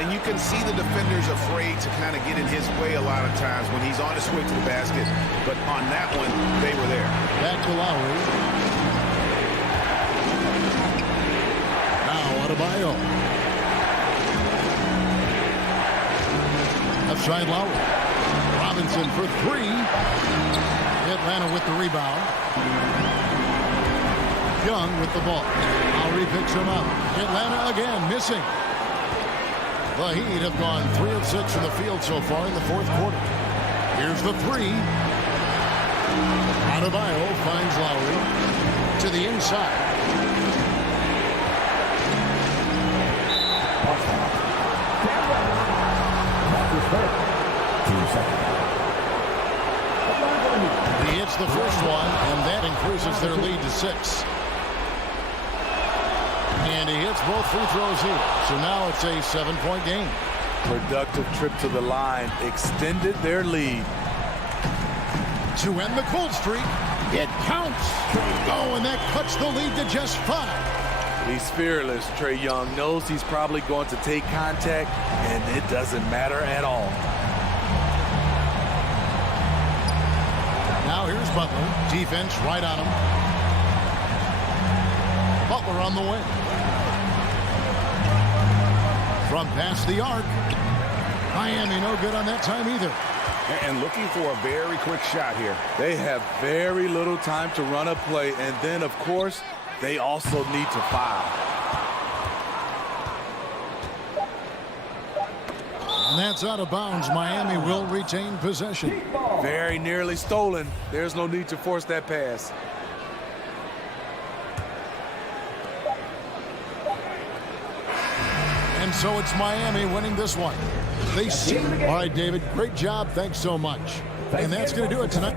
And you can see the defenders afraid to kind of get in his way a lot of times when he's on his way to the basket. But on that one, they were there. Back to Lowry. Now Adebayo. Left side Lowry. Robinson for 3. Atlanta with the rebound. Young with the ball. Lowry picks him up. Atlanta again missing. The Heat have gone 3 of 6 from the field so far in the 4th quarter. Here's the 3. Adebayo finds Lowry to the inside. He hits the first one, and that increases their lead to 6. And he hits both free throws here. So now it's a 7-point game. Productive trip to the line extended their lead. To end the cold streak, it counts. Oh, and that cuts the lead to just 5. He's fearless. Trae Young knows he's probably going to take contact, and it doesn't matter at all. Now here's Butler. Defense right on him. Butler on the wing. From past the arc. Miami no good on that time either. And looking for a very quick shot here. They have very little time to run a play, and then, of course, they also need to foul. And that's out of bounds. Miami will retain possession. Very nearly stolen. There's no need to force that pass. And so it's Miami winning this one. They see. All right, David, great job. Thanks so much. And that's going to do it tonight.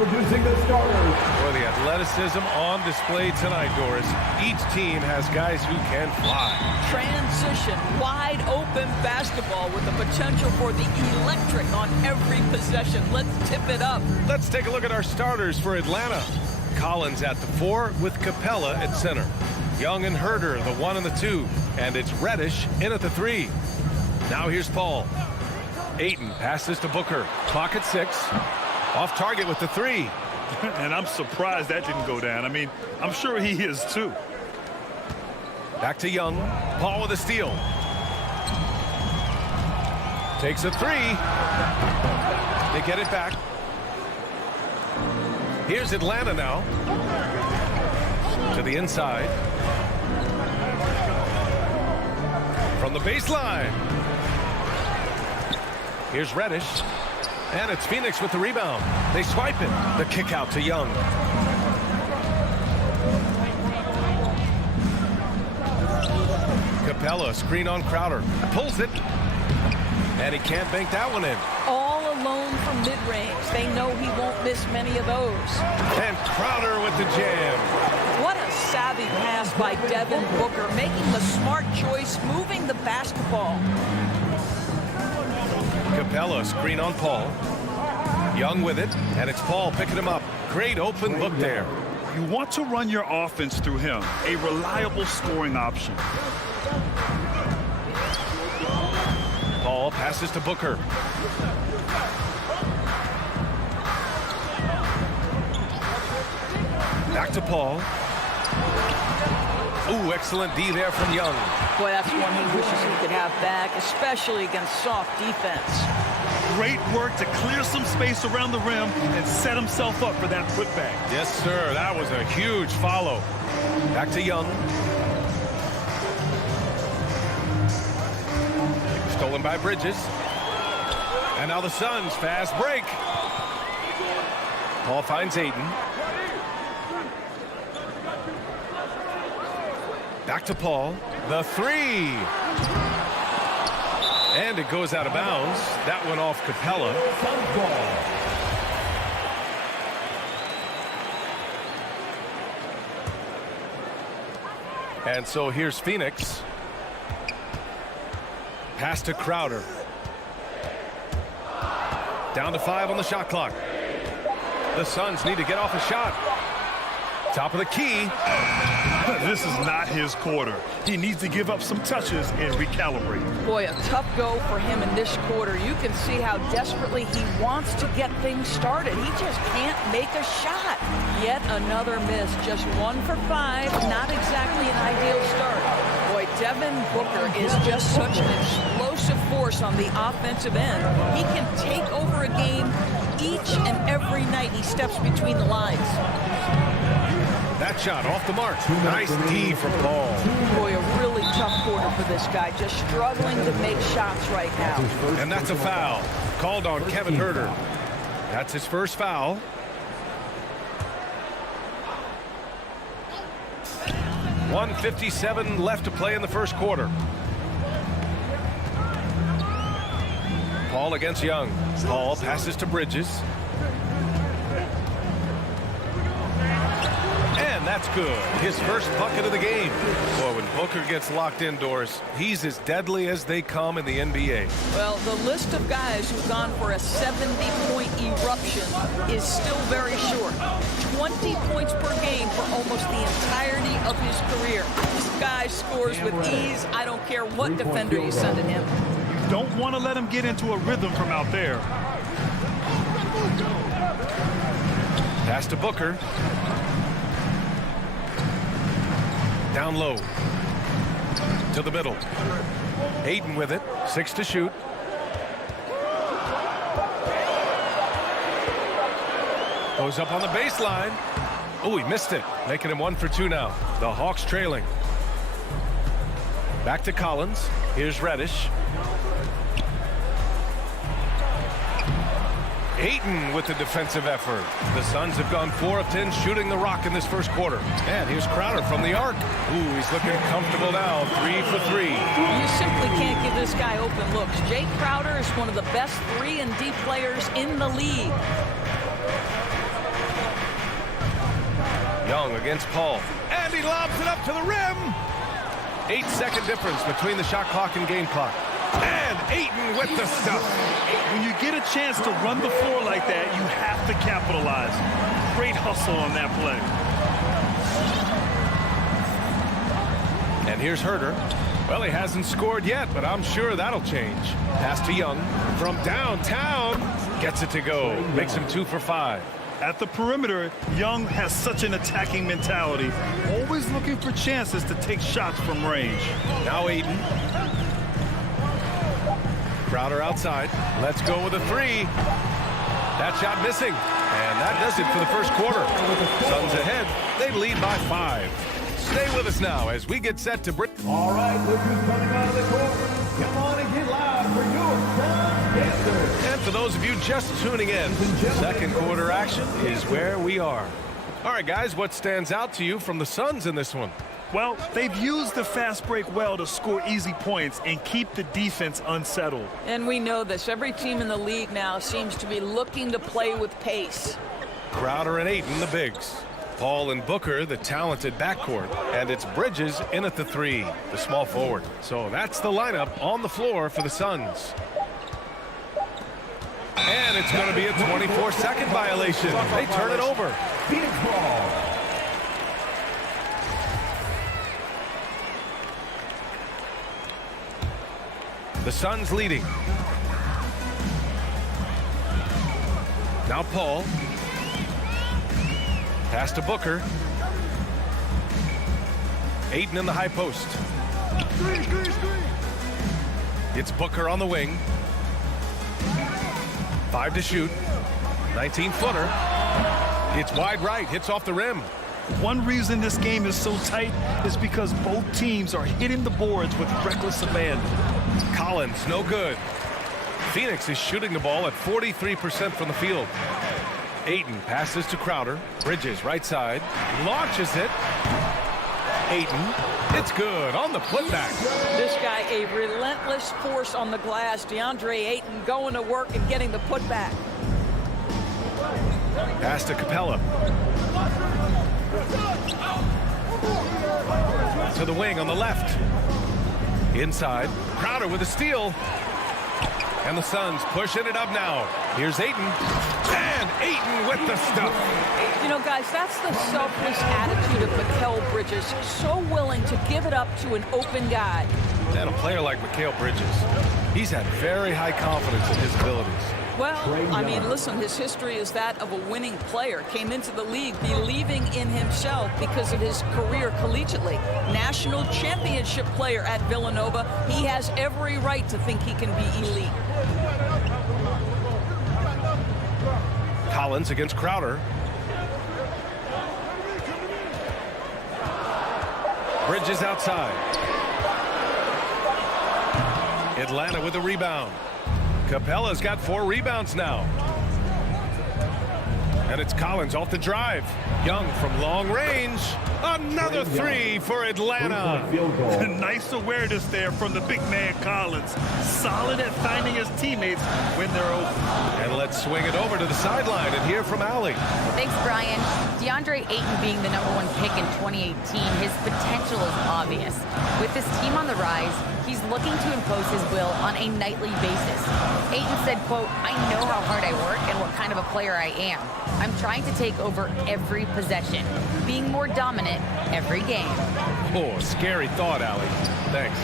Introducing the starters. For the athleticism on display tonight, Doris. Each team has guys who can fly. Transition, wide open basketball with the potential for the electric on every possession. Let's tip it up. Let's take a look at our starters for Atlanta. Collins at the 4 with Capella at center. Young and Herder, the 1 and the 2. And it's Reddish in at the 3. Now here's Paul. Ayton passes to Booker. Clock at 6. Off target with the 3. And I'm surprised that didn't go down. I mean, I'm sure he is too. Back to Young. Paul with a steal. Takes a 3. They get it back. Here's Atlanta now. To the inside. From the baseline. Here's Reddish. And it's Phoenix with the rebound. They swipe it. The kick out to Young. Capella, screen on Crowder. Pulls it. And he can't bank that one in. All alone from mid-range. They know he won't miss many of those. And Crowder with the jam. What a savvy pass by Devin Booker, making the smart choice, moving the basketball. Capella, screen on Paul. Young with it, and it's Paul picking him up. Great open look there. You want to run your offense through him, a reliable scoring option. Paul passes to Booker. Back to Paul. Ooh, excellent D there from Young. Boy, that's one he wishes he could have back, especially against soft defense. Great work to clear some space around the rim and set himself up for that putback. Yes, sir. That was a huge follow. Back to Young. Stolen by Bridges. And now the Suns fast break. Paul finds Ayton. Back to Paul. The 3. And it goes out of bounds. That went off Capella. And so here's Phoenix. Pass to Crowder. Down to 5 on the shot clock. The Suns need to get off a shot. Top of the key. This is not his quarter. He needs to give up some touches and recalibrate. Boy, a tough go for him in this quarter. You can see how desperately he wants to get things started. He just can't make a shot. Yet another miss. Just 1 for 5. Not exactly an ideal start. Boy, Devin Booker is just such an explosive force on the offensive end. He can take over a game each and every night he steps between the lines. That shot off the mark. Nice D from Paul. Boy, a really tough quarter for this guy. Just struggling to make shots right now. And that's a foul. Called on Kevin Herder. That's his first foul. .157 left to play in the first quarter. Paul against Young. Paul passes to Bridges. And that's good. His first bucket of the game. Boy, when Booker gets locked indoors, he's as deadly as they come in the NBA. Well, the list of guys who've gone for a 70-point eruption is still very short. 20 points per game for almost the entirety of his career. This guy scores with ease. I don't care what defender you send at him. Don't want to let him get into a rhythm from out there. Pass to Booker. Down low. To the middle. Ayton with it. 6 to shoot. Goes up on the baseline. Oh, he missed it. Making him 1 for 2 now. The Hawks trailing. Back to Collins. Here's Reddish. Ayton with the defensive effort. The Suns have gone 4 of 10 shooting the rock in this first quarter. And here's Crowder from the arc. Ooh, he's looking comfortable now. 3 for 3. You simply can't give this guy open looks. Jay Crowder is one of the best 3-and-D players in the league. Young against Paul. And he lobs it up to the rim. 8-second difference between the shot clock and game clock. And Ayton with the stuff. When you get a chance to run the floor like that, you have to capitalize. Great hustle on that play. And here's Herter. Well, he hasn't scored yet, but I'm sure that'll change. Pass to Young from downtown. Gets it to go. Makes him 2 for 5. At the perimeter, Young has such an attacking mentality, always looking for chances to take shots from range. Now Ayton. Crowder outside. Let's go with a 3. That shot missing. And that does it for the first quarter. Suns ahead. They lead by 5. Stay with us now as we get set to bring. All right, look who's coming out of the court. Come on and get loud for your Sun Gators. And for those of you just tuning in, second quarter action is where we are. All right, guys, what stands out to you from the Suns in this one? Well, they've used the fast break well to score easy points and keep the defense unsettled. And we know this. Every team in the league now seems to be looking to play with pace. Crowder and Ayton, the bigs. Paul and Booker, the talented backcourt. And it's Bridges in at the 3, the small forward. So that's the lineup on the floor for the Suns. And it's going to be a 24-second violation. They turn it over. Phoenix ball. The Suns leading. Now Paul. Pass to Booker. Ayton in the high post. It's Booker on the wing. 5 to shoot. 19-footer. It's wide right. Hits off the rim. One reason this game is so tight is because both teams are hitting the boards with reckless abandon. Collins, no good. Phoenix is shooting the ball at 43% from the field. Ayton passes to Crowder. Bridges right side. Launches it. Ayton. It's good on the putback. This guy, a relentless force on the glass. DeAndre Ayton going to work and getting the putback. Pass to Capella. To the wing on the left. Inside. Crowder with a steal. And the Suns pushing it up now. Here's Ayton. And Ayton with the stuff. You know, guys, that's the selfless attitude of Mikal Bridges. So willing to give it up to an open guy. And a player like Mikal Bridges, he's had very high confidence in his abilities. Well, I mean, listen, his history is that of a winning player. Came into the league believing in himself because of his career collegiately. National championship player at Villanova. He has every right to think he can be elite. Collins against Crowder. Bridges outside. Atlanta with a rebound. Capella's got 4 rebounds now. And it's Collins off the drive. Young from long range. Another 3 for Atlanta. Nice awareness there from the big man Collins. Solid at finding his teammates when they're open. And let's swing it over to the sideline and hear from Allie. Thanks, Brian. DeAndre Ayton being the #1 pick in 2018, his potential is obvious. With this team on the rise, he's looking to impose his will on a nightly basis. Ayton said, quote, "I know how hard I work and what kind of a player I am. I'm trying to take over every possession, being more dominant every game." Oh, scary thought, Allie. Thanks.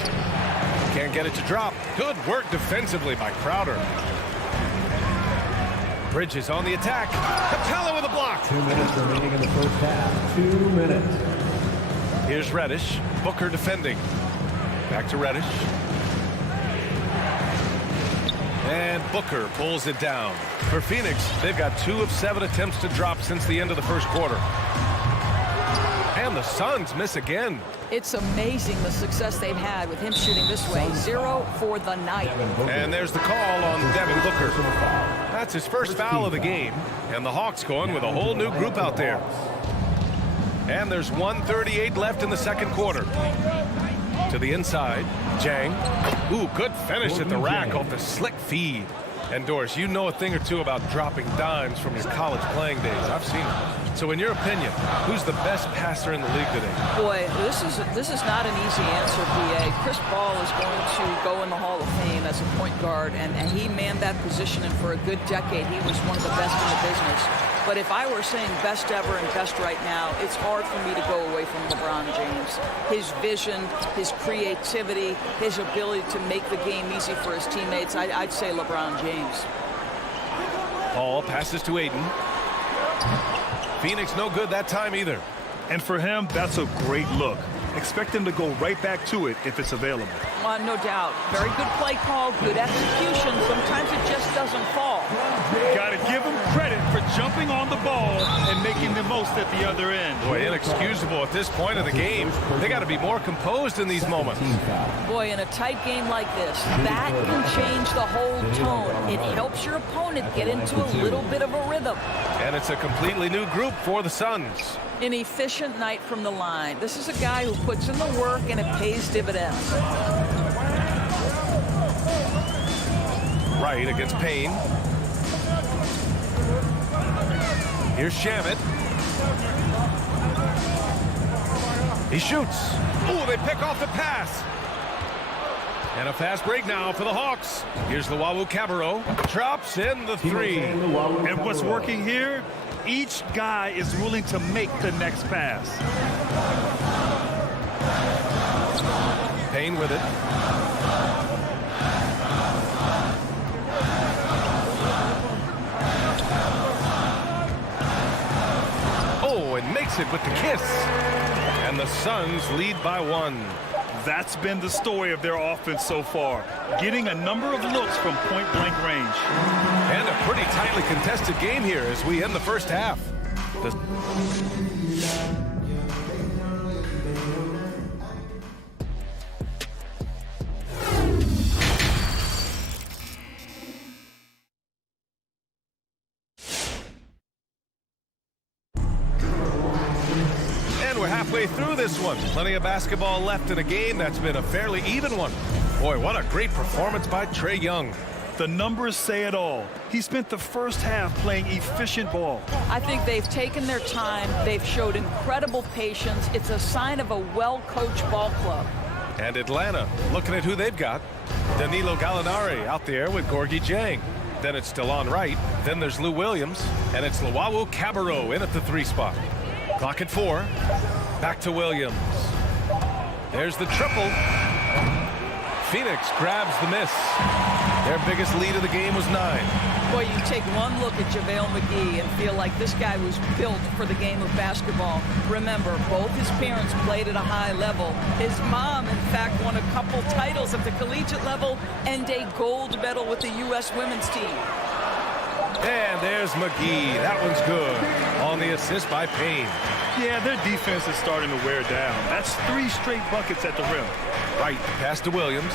Can't get it to drop. Good work defensively by Crowder. Bridges on the attack. Capella with a block. 2 minutes remaining in the first half. 2 minutes. Here's Reddish. Booker defending. Back to Reddish. And Booker pulls it down. For Phoenix, they've got 2 of 7 attempts to drop since the end of the first quarter. And the Suns miss again. It's amazing the success they've had with him shooting this way. 0 for the night. And there's the call on Devin Booker. That's his first foul of the game. And the Hawks going with a whole new group out there. And there's 1:38 left in the second quarter. To the inside, Jang. Ooh, good finish at the rack off the slick feed. And Doris, you know a thing or two about dropping dimes from your college playing days. I've seen it. So in your opinion, who's the best passer in the league today? Boy, this is not an easy answer, B.A. Chris Paul is going to go in the Hall of Fame as a point guard, and he manned that position, and for a good decade, he was one of the best in the business. But if I were saying best ever and best right now, it's hard for me to go away from LeBron James. His vision, his creativity, his ability to make the game easy for his teammates, I'd say LeBron James. Paul passes to Ayton. Phoenix no good that time either. And for him, that's a great look. Expect him to go right back to it if it's available. No doubt. Very good play call, good execution. Sometimes it just doesn't fall. Got to give him credit for jumping on the ball and making the most at the other end. Boy, inexcusable at this point of the game. They got to be more composed in these moments. Boy, in a tight game like this, that can change the whole tone. It helps your opponent get into a little bit of a rhythm. And it's a completely new group for the Suns. An efficient night from the line. This is a guy who puts in the work and it pays dividends. Right against Payne. Here's Shamet. He shoots. Ooh, they pick off the pass. And a fast break now for the Hawks. Here's Luwawu-Cabarrot. Drops in the three. And what's working here? Each guy is willing to make the next pass. Payne with it. Oh, and makes it with the kiss. And the Suns lead by 1. That's been the story of their offense so far, getting a number of looks from point-blank range. And a pretty tightly contested game here as we end the first half. And we're halfway through this one. Plenty of basketball left in a game that's been a fairly even one. Boy, what a great performance by Trae Young. The numbers say it all. He spent the first half playing efficient ball. I think they've taken their time. They've showed incredible patience. It's a sign of a well-coached ball club. And Atlanta, looking at who they've got. Danilo Gallinari out there with Gorgui Dieng. Then it's DeLon Wright. Then there's Lou Williams. And it's Luwawu-Cabarrot in at the 3 spot. Clock at 4. Back to Williams. There's the triple. Phoenix grabs the miss. Their biggest lead of the game was 9. Boy, you take one look at JaVale McGee and feel like this guy was built for the game of basketball. Remember, both his parents played at a high level. His mom, in fact, won a couple titles at the collegiate level and a gold medal with the U.S. women's team. And there's McGee. That one's good. On the assist by Payne. Yeah, their defense is starting to wear down. That's 3 straight buckets at the rim. Right, pass to Williams.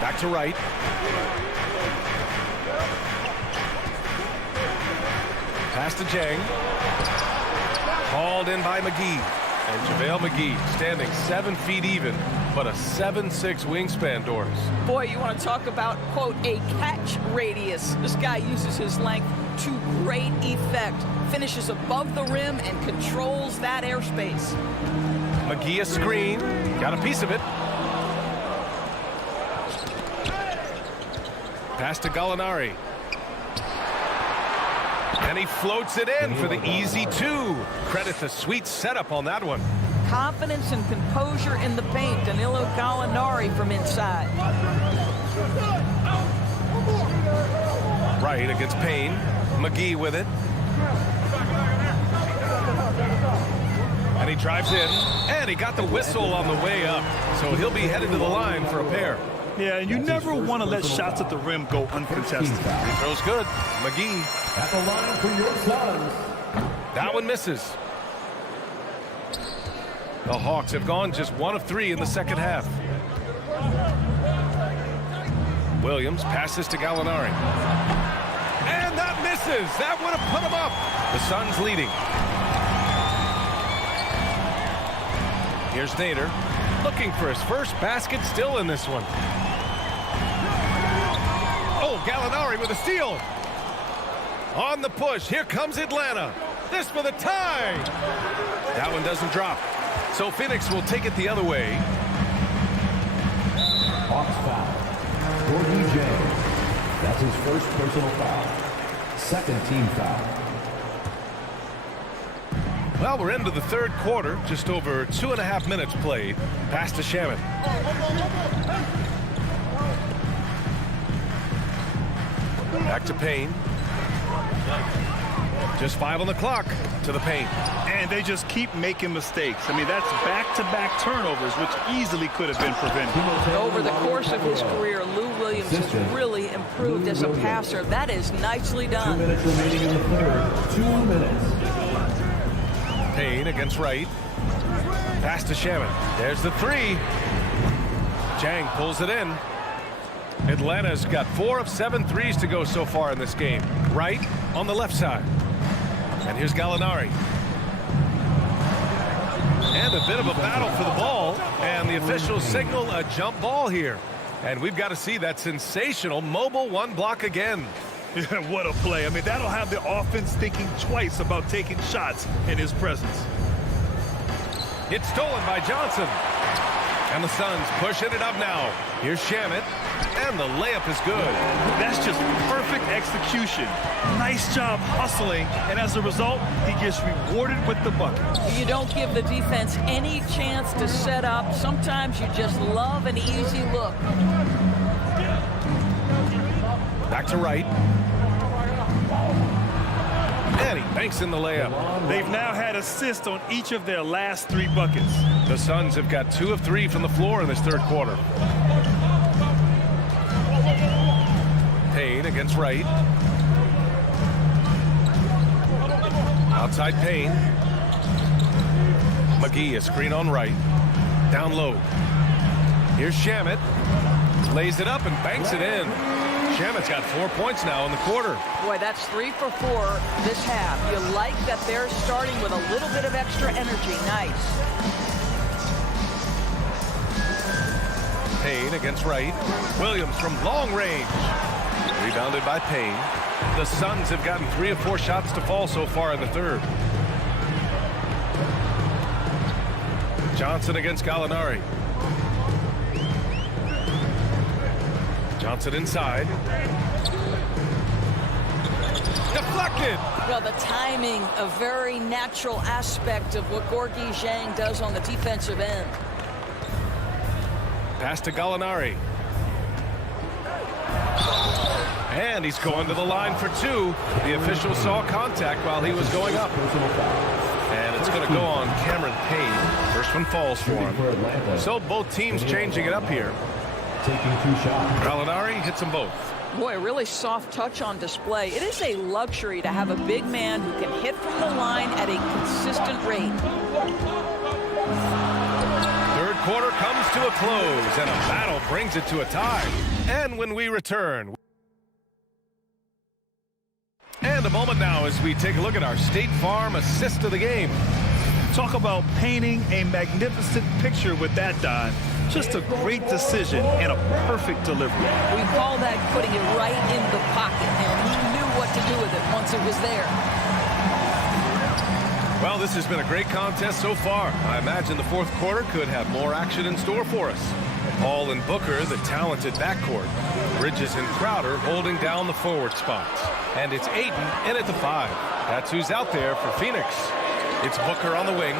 Back to Wright. Pass to Dieng. Hauled in by McGee. And JaVale McGee standing 7 feet even, but a 7'6" wingspan, Doris. Boy, you want to talk about, quote, a catch radius. This guy uses his length to great effect. Finishes above the rim and controls that airspace. McGee a screen. Got a piece of it. Pass to Gallinari. And he floats it in for the easy 2. Credit the sweet setup on that one. Confidence and composure in the paint. Danilo Gallinari from inside. Right against Payne. McGee with it. And he drives in. And he got the whistle on the way up. So he'll be headed to the line for a pair. Yeah, and you never want to let shots at the rim go uncontested. He throws good. McGee. At the line for your Suns. That one misses. The Hawks have gone just 1 of 3 in the second half. Williams passes to Gallinari. And that misses. That would have put him up. The Suns leading. Here's Nader. Looking for his first basket, still in this one. Oh, Gallinari with a steal. On the push, here comes Atlanta. This for the tie. That one doesn't drop. So Phoenix will take it the other way. Hawks foul. Gorgie James. That's his first personal foul. Second team foul. Well, we're into the third quarter. Just over 2.5 minutes played. Pass to Shaman. Back to Payne. Just 5 on the clock to the paint. And they just keep making mistakes. I mean, that's back-to-back turnovers, which easily could have been prevented. Over the course of his career, Lou Williams has really improved as a passer. That is nicely done. 2 minutes remaining in the third. 2 minutes. Payne against Wright. Pass to Shaman. There's the three. Jang pulls it in. Atlanta's got 4 of 7 threes to go so far in this game. Wright on the left side. And here's Gallinari. And a bit of a battle for the ball. And the officials signal a jump ball here. And we've got to see that sensational mobile one block again. Yeah, what a play. I mean, that'll have the offense thinking twice about taking shots in his presence. It's stolen by Johnson. And the Suns pushing it up now. Here's Shamet. And the layup is good. That's just perfect execution. Nice job hustling. And as a result, he gets rewarded with the bucket. You don't give the defense any chance to set up. Sometimes you just love an easy look. Back to Wright. And he banks in the layup. They've now had assists on each of their last 3 buckets. The Suns have got 2 of 3 from the floor in this third quarter. Payne against Wright. Outside Payne. McGee, a screen on Wright. Down low. Here's Shamet. Lays it up and banks it in. Shamet's got 4 points now in the quarter. Boy, that's 3 for 4 this half. You like that they're starting with a little bit of extra energy. Nice. Payne against Wright. Williams from long range. Rebounded by Payne. The Suns have gotten 3 of 4 shots to fall so far in the third. Johnson against Gallinari. Johnson inside. Deflected. Well, the timing, a very natural aspect of what Gorgie Zhang does on the defensive end. Pass to Gallinari. And he's going to the line for 2. The official saw contact while he was going up. And it's going to go on Cameron Payne. First one falls for him. So both teams changing it up here. Taking 2 shots. Gallinari hits them both. Boy, really soft touch on display. It is a luxury to have a big man who can hit from the line at a consistent rate. Third quarter comes to a close, and a battle brings it to a tie. And when we return... And a moment now as we take a look at our State Farm assist of the game. Talk about painting a magnificent picture with that dive. Just a great decision and a perfect delivery. We call that putting it right in the pocket, and he knew what to do with it once it was there. Well, this has been a great contest so far. I imagine the fourth quarter could have more action in store for us. Hall and Booker, the talented backcourt. Bridges and Crowder holding down the forward spots. And it's Ayton in at the 5. That's who's out there for Phoenix. It's Booker on the wing.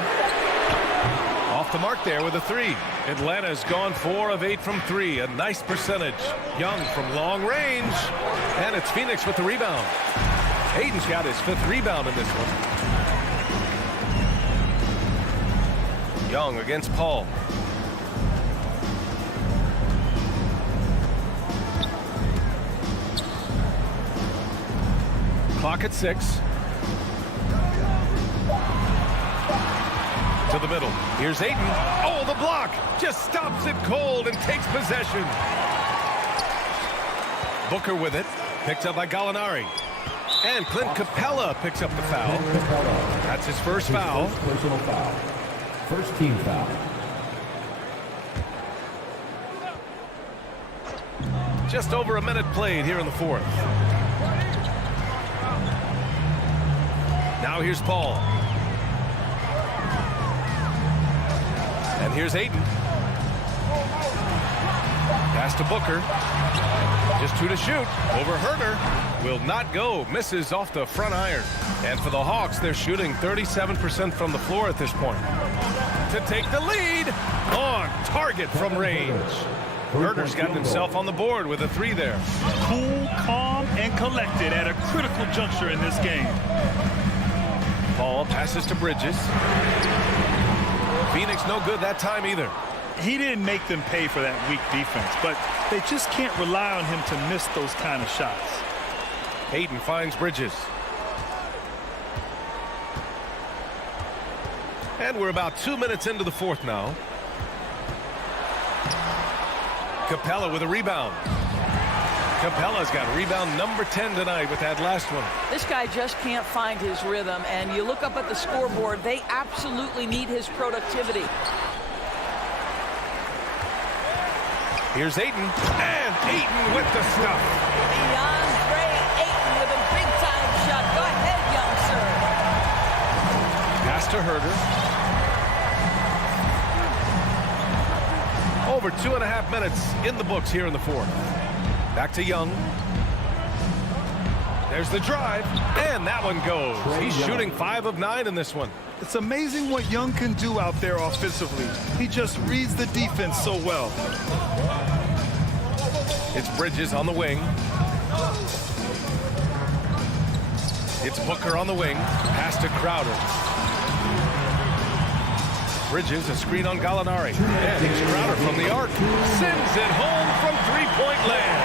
Off the mark there with a 3. Atlanta's gone 4 of 8 from 3. A nice percentage. Young from long range. And it's Phoenix with the rebound. Ayton's got his 5th rebound in this one. Young against Paul. Clock at 6. To the middle. Here's Ayton. Oh, the block! Just stops it cold and takes possession. Booker with it. Picked up by Gallinari. And Clint Capella picks up the foul. That's his first foul. Personal foul. First team foul. Just over a minute played here in the fourth. Now here's Paul. And here's Ayton. Pass to Booker. Just 2 to shoot. Over Herder. Will not go. Misses off the front iron. And for the Hawks, they're shooting 37% from the floor at this point. To take the lead. On target from range. Herder's got himself on the board with a 3 there. Cool, calm, and collected at a critical juncture in this game. Paul passes to Bridges. Phoenix no good that time either. He didn't make them pay for that weak defense, but they just can't rely on him to miss those kind of shots. Hayden finds Bridges. And we're about 2 minutes into the fourth now. Capella with a rebound. Capella's got rebound number 10 tonight with that last one. This guy just can't find his rhythm, and you look up at the scoreboard, they absolutely need his productivity. Here's Ayton, and Ayton with the stuff. DeAndre Ayton with a big-time shot. Go ahead, young sir. Pass to Herder. Over 2.5 minutes in the books here in the fourth. Back to Young. There's the drive, and that one goes. He's shooting 5 of 9 in this one. It's amazing what Young can do out there offensively. He just reads the defense so well. It's Bridges on the wing. It's Booker on the wing. Pass to Crowder. Bridges, a screen on Gallinari. And it's Crowder from the arc. Sends it home from three-point land.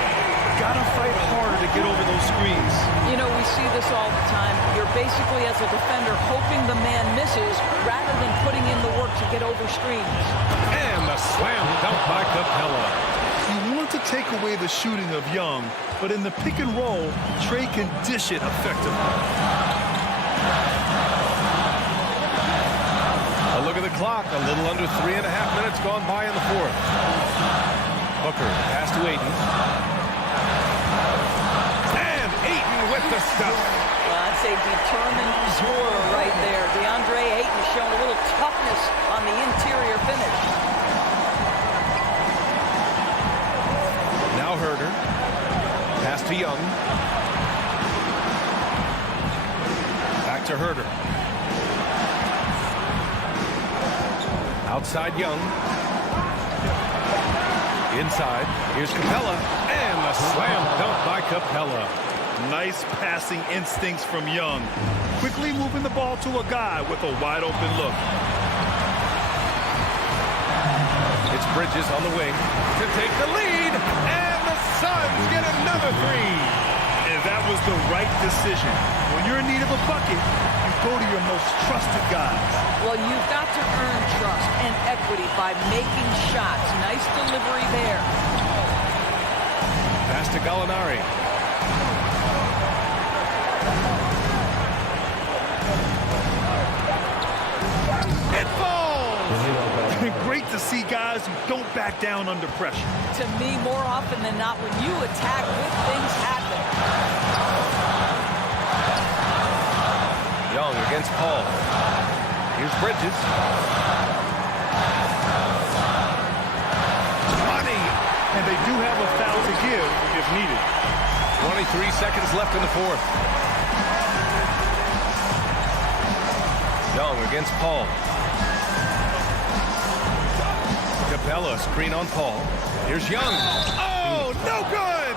Gotta fight harder to get over those screens. You know, we see this all the time. You're basically, as a defender, hoping the man misses rather than putting in the work to get over screens. And the slam dunk by Capella. You want to take away the shooting of Young, but in the pick and roll, Trey can dish it effectively. A look at the clock. A little under 3.5 minutes gone by in the fourth. Booker, pass to Ayton. And Ayton with the stuff. Well, that's a determined scorer right there. DeAndre Ayton showing a little toughness on the interior finish. Now Herder. Pass to Young. Back to Herder. Outside Young. Inside. Here's Capella. And the slam dunk by Capella. Nice passing instincts from Young. Quickly moving the ball to a guy with a wide open look. It's Bridges on the wing to take the lead. And the Suns get another 3. And that was the right decision. When you're in need of a bucket, you go to your most trusted guys. Well, you've got to earn trust and equity by making shots. Nice delivery there. Pass to Gallinari. It falls! Great to see guys who don't back down under pressure. To me, more often than not, when you attack, good things happen. Young against Paul. Here's Bridges. Money! And they do have a foul to give if needed. 23 seconds left in the fourth. Young against Paul. Capella, screen on Paul. Here's Young. Oh, no good!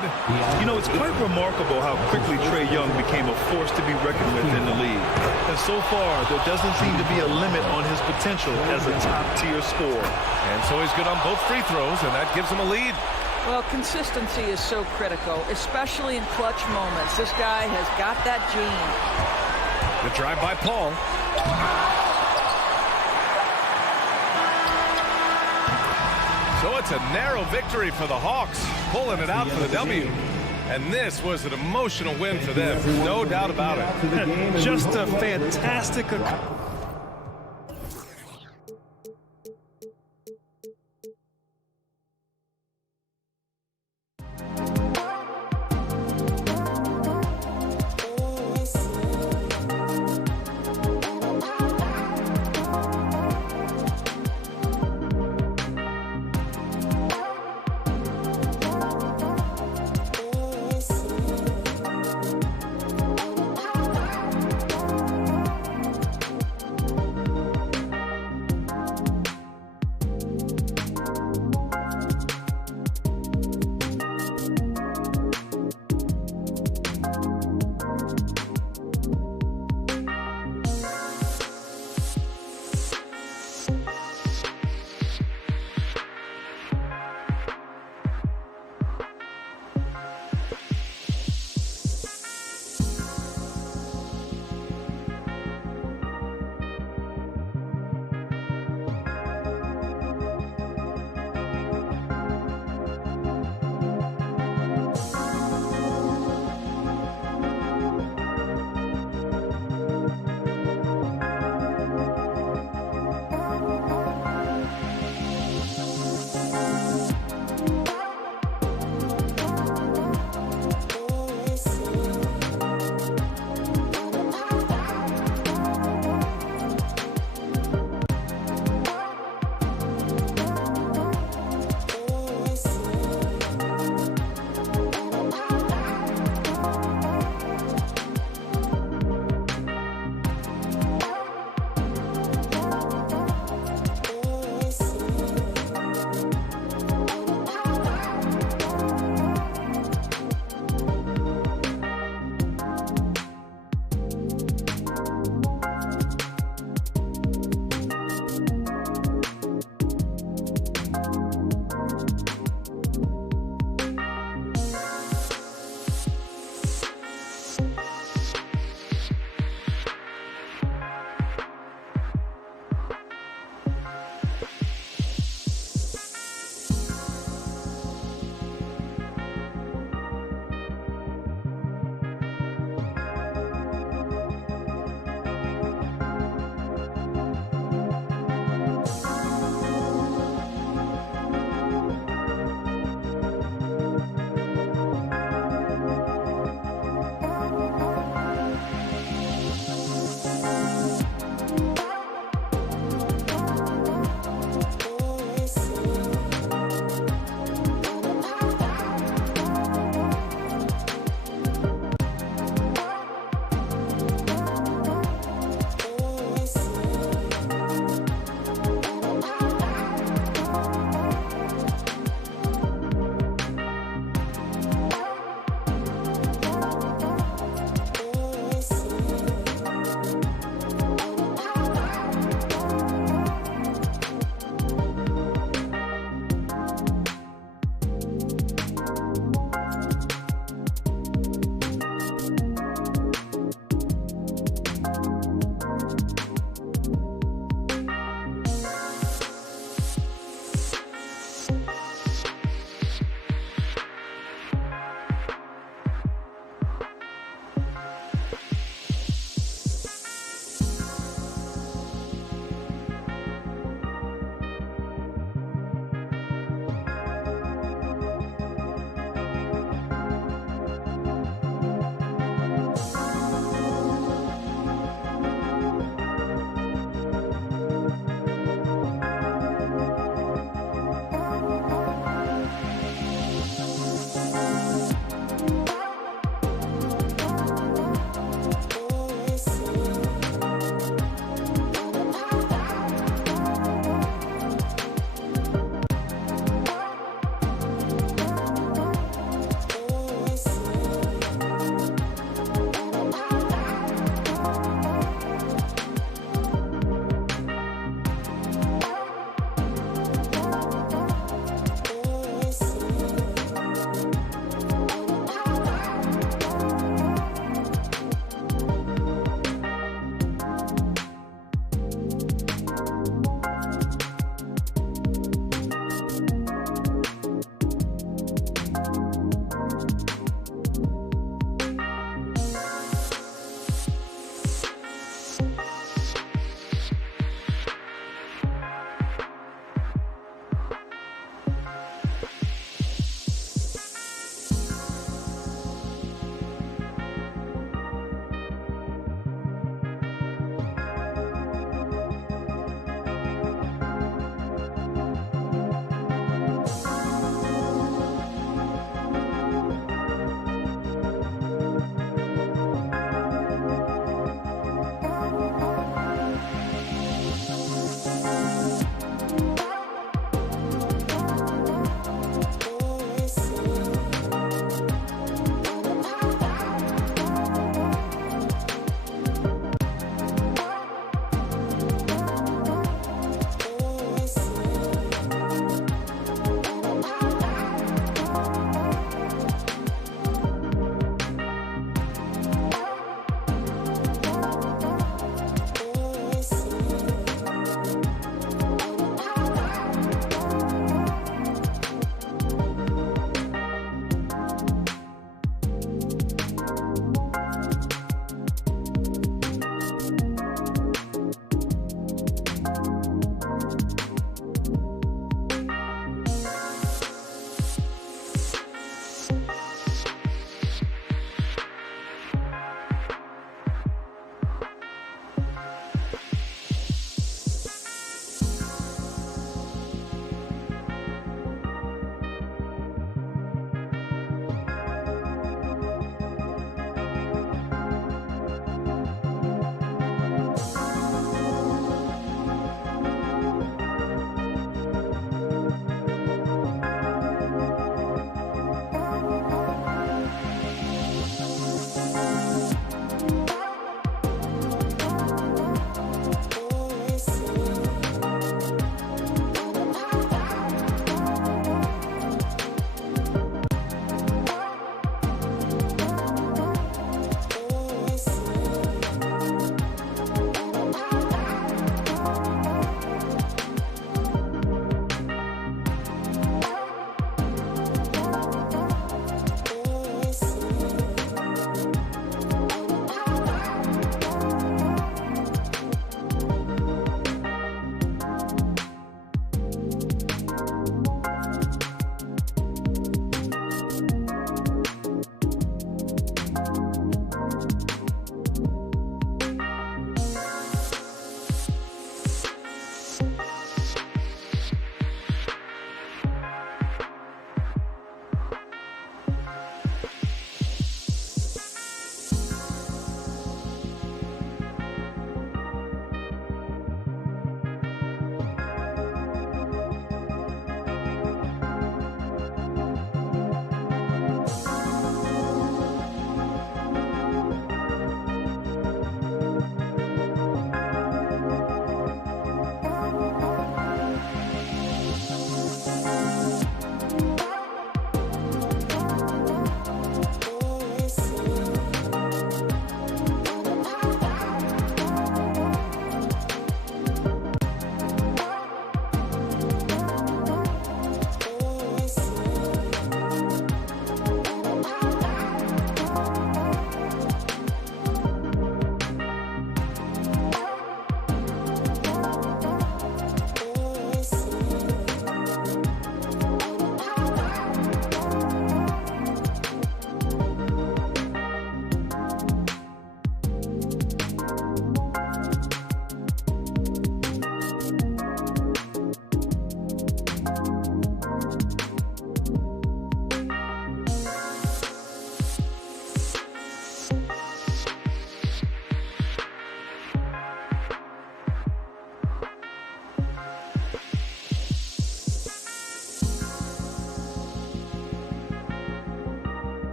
You know, it's quite remarkable how quickly Trae Young became a force to be reckoned with in the league. And so far, there doesn't seem to be a limit on his potential as a top-tier scorer. And so he's good on both free throws, and that gives him a lead. Well, consistency is so critical, especially in clutch moments. This guy has got that gene. The drive by Paul. So it's a narrow victory for the Hawks, pulling it out for the W. And this was an emotional win for them, no doubt about it. Just a fantastic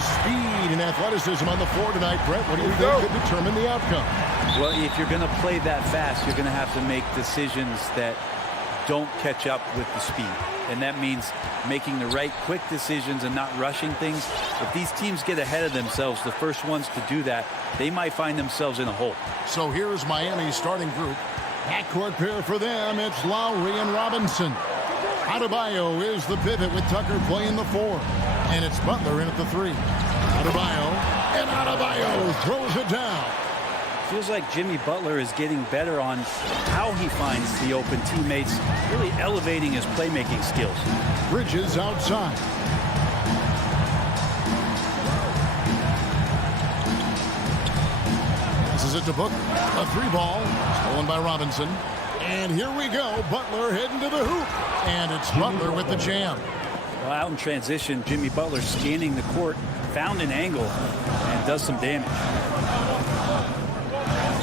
the speed and athleticism on the floor tonight, Brett. What do you think could determine the outcome? Well, if you're going to play that fast, you're going to have to make decisions that don't catch up with the speed. And that means making the right quick decisions and not rushing things. If these teams get ahead of themselves, the first ones to do that, they might find themselves in a hole. So here's Miami's starting group. Backcourt pair for them, it's Lowry and Robinson. Adebayo is the pivot with Tucker playing the 4. And it's Butler in at the 3. Adebayo throws it down. Feels like Jimmy Butler is getting better on how he finds the open teammates, really elevating his playmaking skills. Bridges outside. Passes it to Booker. A 3-ball, stolen by Robinson. And here we go. Butler heading to the hoop. And it's Butler with the jam. Well, out in transition, Jimmy Butler scanning the court, found an angle, and does some damage.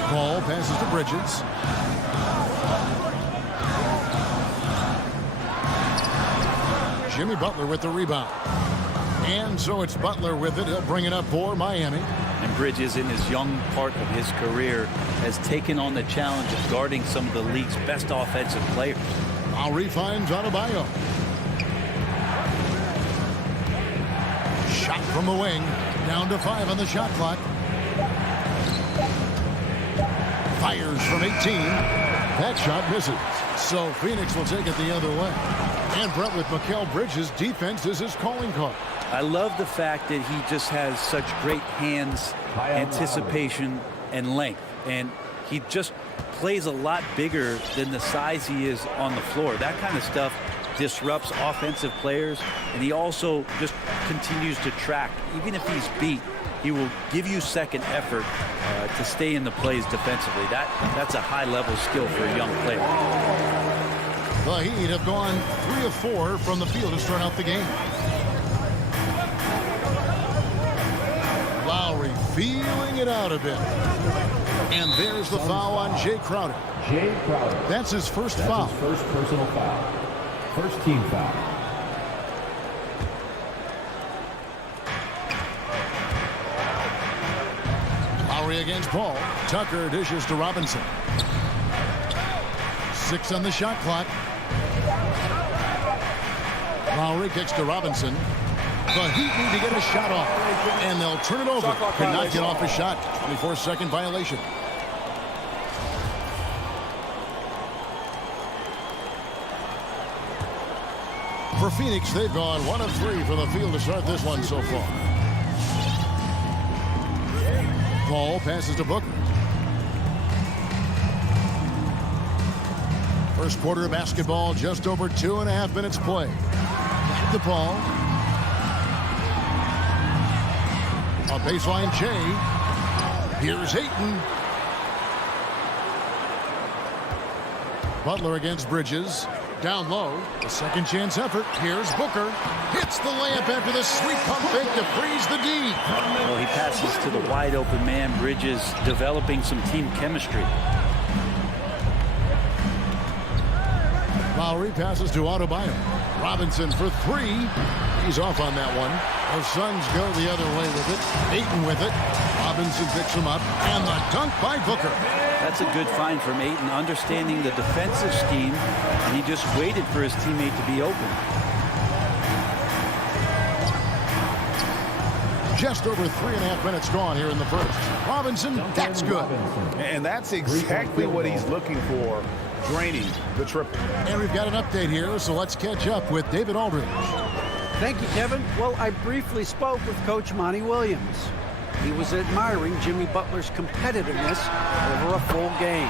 Ball passes to Bridges. Jimmy Butler with the rebound. And so it's Butler with it. He'll bring it up for Miami. And Bridges, in his young part of his career, has taken on the challenge of guarding some of the league's best offensive players. Lowry finds Adebayo. Shot from the wing. Down to 5 on the shot clock. Fires from 18. That shot misses. So Phoenix will take it the other way. And Brett, with Mikal Bridges, defense is his calling card. I love the fact that he just has such great hands, anticipation, and length. And he just plays a lot bigger than the size he is on the floor. That kind of stuff disrupts offensive players. And he also just continues to track. Even if he's beat, he will give you second effort to stay in the plays defensively. That's a high-level skill for a young player. The Heat have gone 3 of 4 from the field to start out the game. Lowry feeling it out a bit. And there's the foul on Jay Crowder. Jay Crowder. That's his first foul. His first personal foul. First team foul. Lowry against Paul. Tucker dishes to Robinson. 6 on the shot clock. Lowry kicks to Robinson. The Heat need to get a shot off. And they'll turn it over. Could not get off a shot. 24-second violation. For Phoenix, they've gone 1 of 3 from the field to start this one so far. Paul passes to Booker. First quarter of basketball, just over 2.5 minutes play. Back to Paul. A baseline Jay. Here's Ayton. Butler against Bridges. Down low. A second chance effort. Here's Booker. Hits the layup after the sweet pump fake to freeze the D. Well, he passes to the wide open man. Bridges developing some team chemistry. Lowry passes to Adebayo. Robinson for 3. He's off on that one. The Suns go the other way with it. Ayton with it. Robinson picks him up. And the dunk by Booker. That's a good find from Ayton, understanding the defensive scheme, and he just waited for his teammate to be open. Just over 3.5 minutes gone here in the first. Robinson, that's good. And that's exactly what he's looking for, draining the triple. And we've got an update here, so let's catch up with David Aldridge. Thank you, Kevin. Well, I briefly spoke with Coach Monty Williams. He was admiring Jimmy Butler's competitiveness over a full game.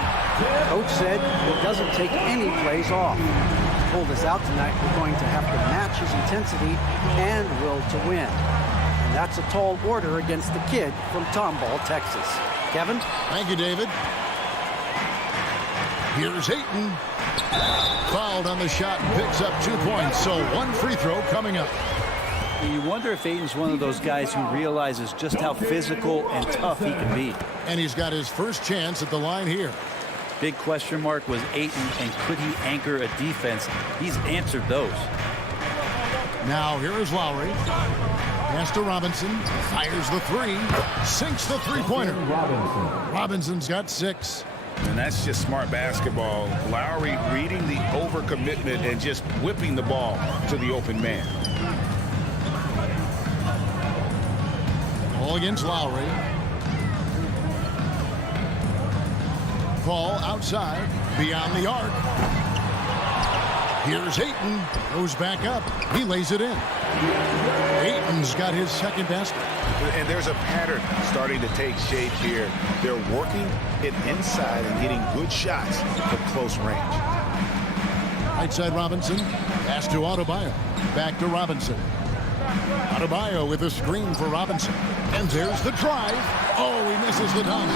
Coach said he doesn't take any plays off. He told us out tonight we're going to have to match his intensity and will to win. And that's a tall order against the kid from Tomball, Texas. Kevin? Thank you, David. Here's Ayton. Fouled on the shot and picks up 2 points. So 1 free throw coming up. You wonder if Ayton's one of those guys who realizes just how physical and tough he can be. And he's got his first chance at the line here. Big question mark was Ayton, and could he anchor a defense? He's answered those. Now here is Lowry. Pass to Robinson. Fires the three. Sinks the three-pointer. Robinson's got 6. And that's just smart basketball. Lowry reading the overcommitment and just whipping the ball to the open man. Ball against Lowry. Ball outside, beyond the arc. Here's Ayton. Goes back up. He lays it in. Ayton's got his second basket. And there's a pattern starting to take shape here. They're working it inside and getting good shots from close range. Right side Robinson. Pass to Adebayo. Back to Robinson. Adebayo with a screen for Robinson. And there's the drive. Oh, he misses the dunk.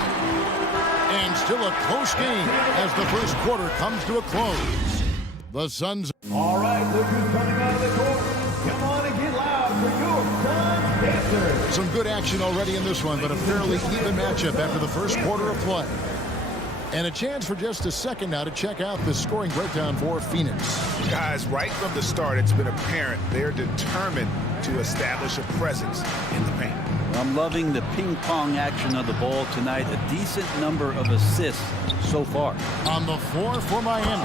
And still a close game as the first quarter comes to a close. The Suns. All right, look who's coming out of the court. Come on and get loud for your Suns dancers. Some good action already in this one, but a fairly even matchup after the first quarter of play. And a chance for just a second now to check out the scoring breakdown for Phoenix. Guys, right from the start, it's been apparent they're determined to establish a presence in the paint. I'm loving the ping pong action of the ball tonight. A decent number of assists so far. On the floor for Miami.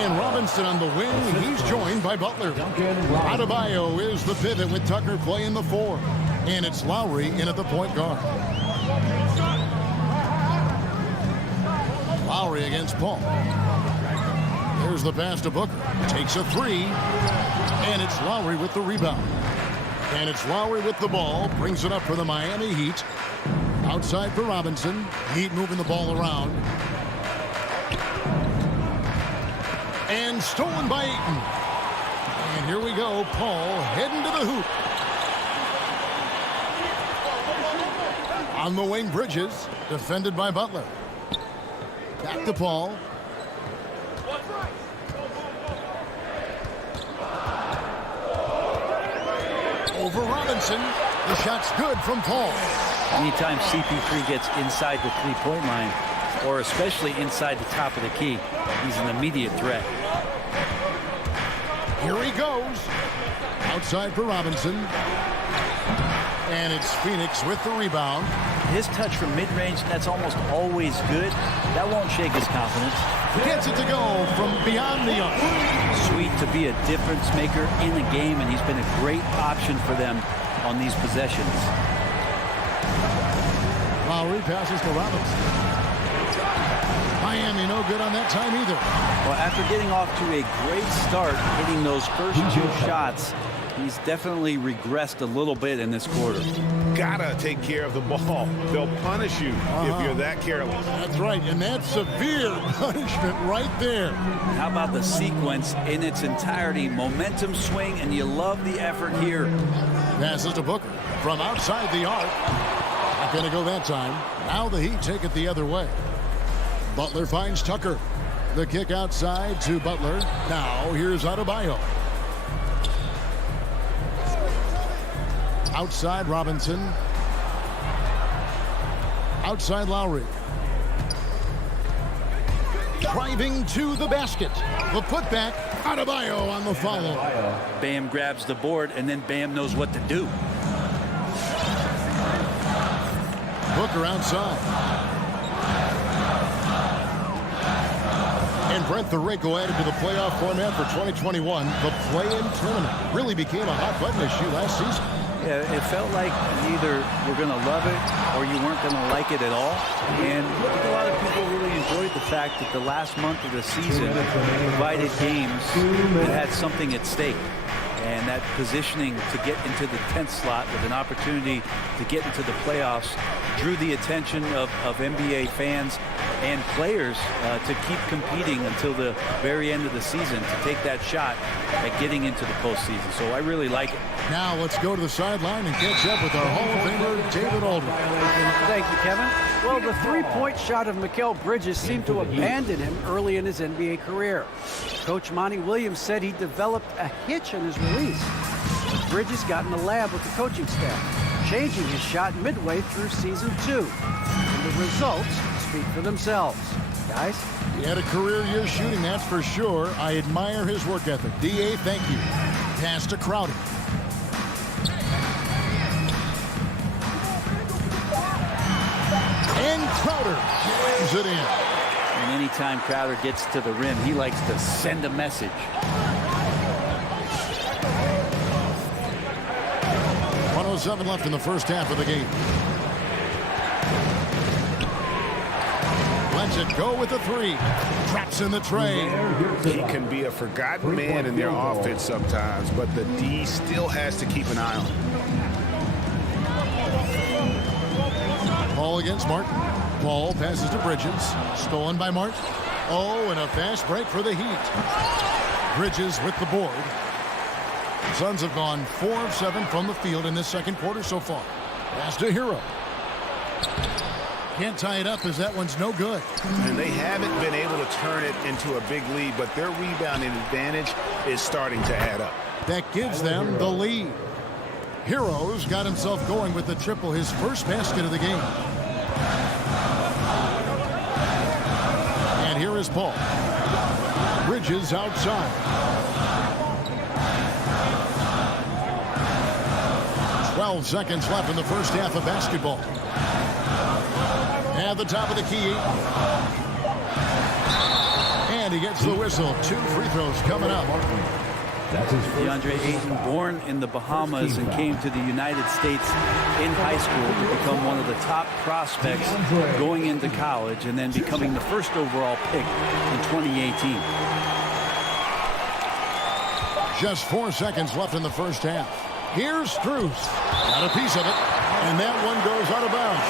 And Robinson on the wing, and he's joined by Butler. Adebayo is the pivot with Tucker playing the 4. And it's Lowry in at the point guard. Lowry against Paul. There's the pass to Booker. Takes a 3. And it's Lowry with the rebound. And it's Lowry with the ball. Brings it up for the Miami Heat. Outside for Robinson. Heat moving the ball around. And stolen by Ayton. And here we go. Paul heading to the hoop. On the wing, Bridges. Defended by Butler. Back to Paul. Over Robinson. The shot's good from Paul. Anytime CP3 gets inside the three-point line, or especially inside the top of the key, he's an immediate threat. Here he goes. Outside for Robinson. And it's Phoenix with the rebound. His touch from mid-range, that's almost always good. That won't shake his confidence. Gets it to go from beyond the arc. Sweet to be a difference maker in the game, and he's been a great option for them on these possessions. Lowry passes to Robinson. Miami no good on that time either. Well, after getting off to a great start, hitting those first 2 shots, he's definitely regressed a little bit in this quarter. Gotta take care of the ball. They'll punish you if you're that careless. That's right, and that's severe punishment right there. How about the sequence in its entirety? Momentum swing, and you love the effort here. Passes to Booker from outside the arc. Not going to go that time. Now the Heat take it the other way. Butler finds Tucker. The kick outside to Butler. Now here's Adebayo. Outside Robinson. Outside Lowry. Driving to the basket. The putback. Adebayo on the follow. Bam grabs the board, and then Bam knows what to do. Booker outside. And Brent Thureko added to the playoff format for 2021. The play-in tournament really became a hot button issue last season. Yeah, it felt like either you're going to love it or you weren't going to like it at all. And I think a lot of people really enjoyed the fact that the last month of the season provided games that had something at stake. And that positioning to get into the 10th slot with an opportunity to get into the playoffs drew the attention of NBA fans and players to keep competing until the very end of the season to take that shot at getting into the postseason. So I really like it. Now let's go to the sideline and catch up with our Hall of Famer, David Aldridge. Thank you, Kevin. Well, the three-point shot of Mikal Bridges seemed to abandon him early in his NBA career. Coach Monty Williams said he developed a hitch in his release. Bridges got in the lab with the coaching staff, changing his shot midway through season 2. And the results speak for themselves. Guys? He had a career year shooting, that's for sure. I admire his work ethic. D.A., thank you. Pass to Crowder. And Crowder jams it in. And anytime Crowder gets to the rim, he likes to send a message. .107 left in the first half of the game. Lets it go with the three. Traps in the tray. He can be a forgotten man in their offense sometimes, but the D still has to keep an eye on him. Ball against Martin. Ball passes to Bridges. Stolen by Martin. Oh, and a fast break for the Heat. Bridges with the board. Suns have gone 4 of 7 from the field in this second quarter so far. Pass to Hero. Can't tie it up as that one's no good. And they haven't been able to turn it into a big lead, but their rebounding advantage is starting to add up. That gives them the lead. Hero's got himself going with the triple, his first basket of the game. And here is Paul. Bridges outside. 12 seconds left in the first half of basketball. At the top of the key. And he gets the whistle. 2 free throws coming up. DeAndre Ayton, born in the Bahamas and came to the United States in high school to become one of the top prospects going into college and then becoming the first overall pick in 2018. Just 4 seconds left in the first half. Here's Strus. Got a piece of it. And that one goes out of bounds.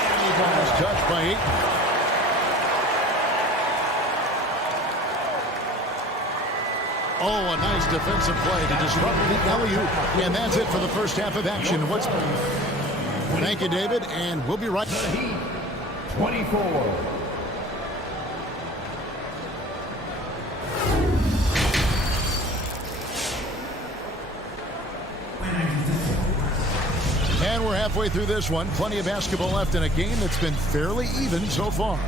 Last touch by Ayton. Oh, a nice defensive play to disrupt the alley-oop. And that's it for the first half of action. Thank you, David, and we'll be right back. 24. And we're halfway through this one. Plenty of basketball left in a game that's been fairly even so far.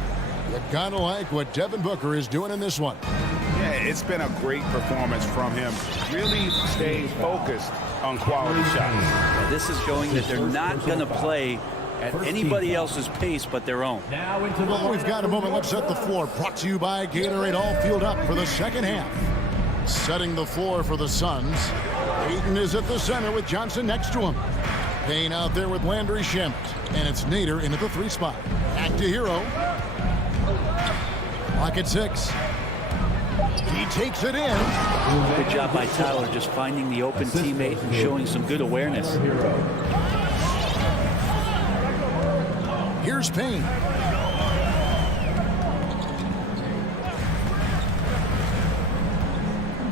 You gotta like what Devin Booker is doing in this one. Yeah, it's been a great performance from him. Really staying focused on quality shots. Yeah, this is showing that they're not going to play at anybody else's pace but their own. Well, we've got a moment. Let's set the floor. Brought to you by Gatorade. All fueled up for the second half. Setting the floor for the Suns. Ayton is at the center with Johnson next to him. Payne out there with Landry Shamet. And it's Nader into the 3 spot. Back to Hero. Clock at 6. He takes it in. Good job by Tyler just finding the open teammate and showing some good awareness. Here's Payne.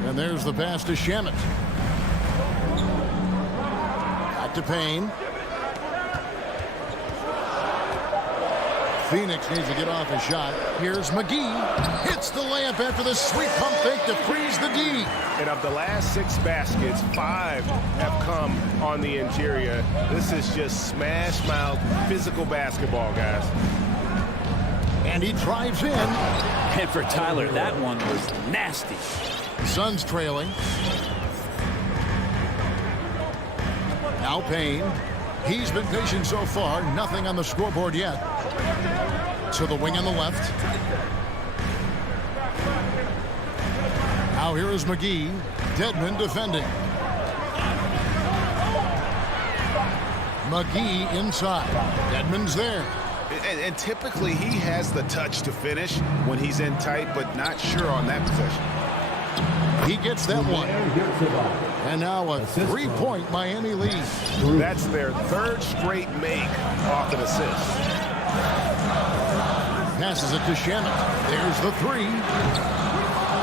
And there's the pass to Shamet. Back to Payne. Phoenix needs to get off a shot. Here's McGee. Hits the layup after the sweet pump fake to freeze the D. And of the last 6 baskets, 5 have come on the interior. This is just smash mouth physical basketball, guys. And he drives in. And for Tyler, that one was nasty. Suns trailing. Now Payne. He's been patient so far. Nothing on the scoreboard yet. To the wing on the left. Now here is McGee. Dedmon defending. McGee inside. Dedmon's there. And typically he has the touch to finish when he's in tight, but not sure on that possession. He gets that one. And now a 3-point Miami lead. That's their 3rd straight make off an assist. Passes it to Shamet. There's the 3.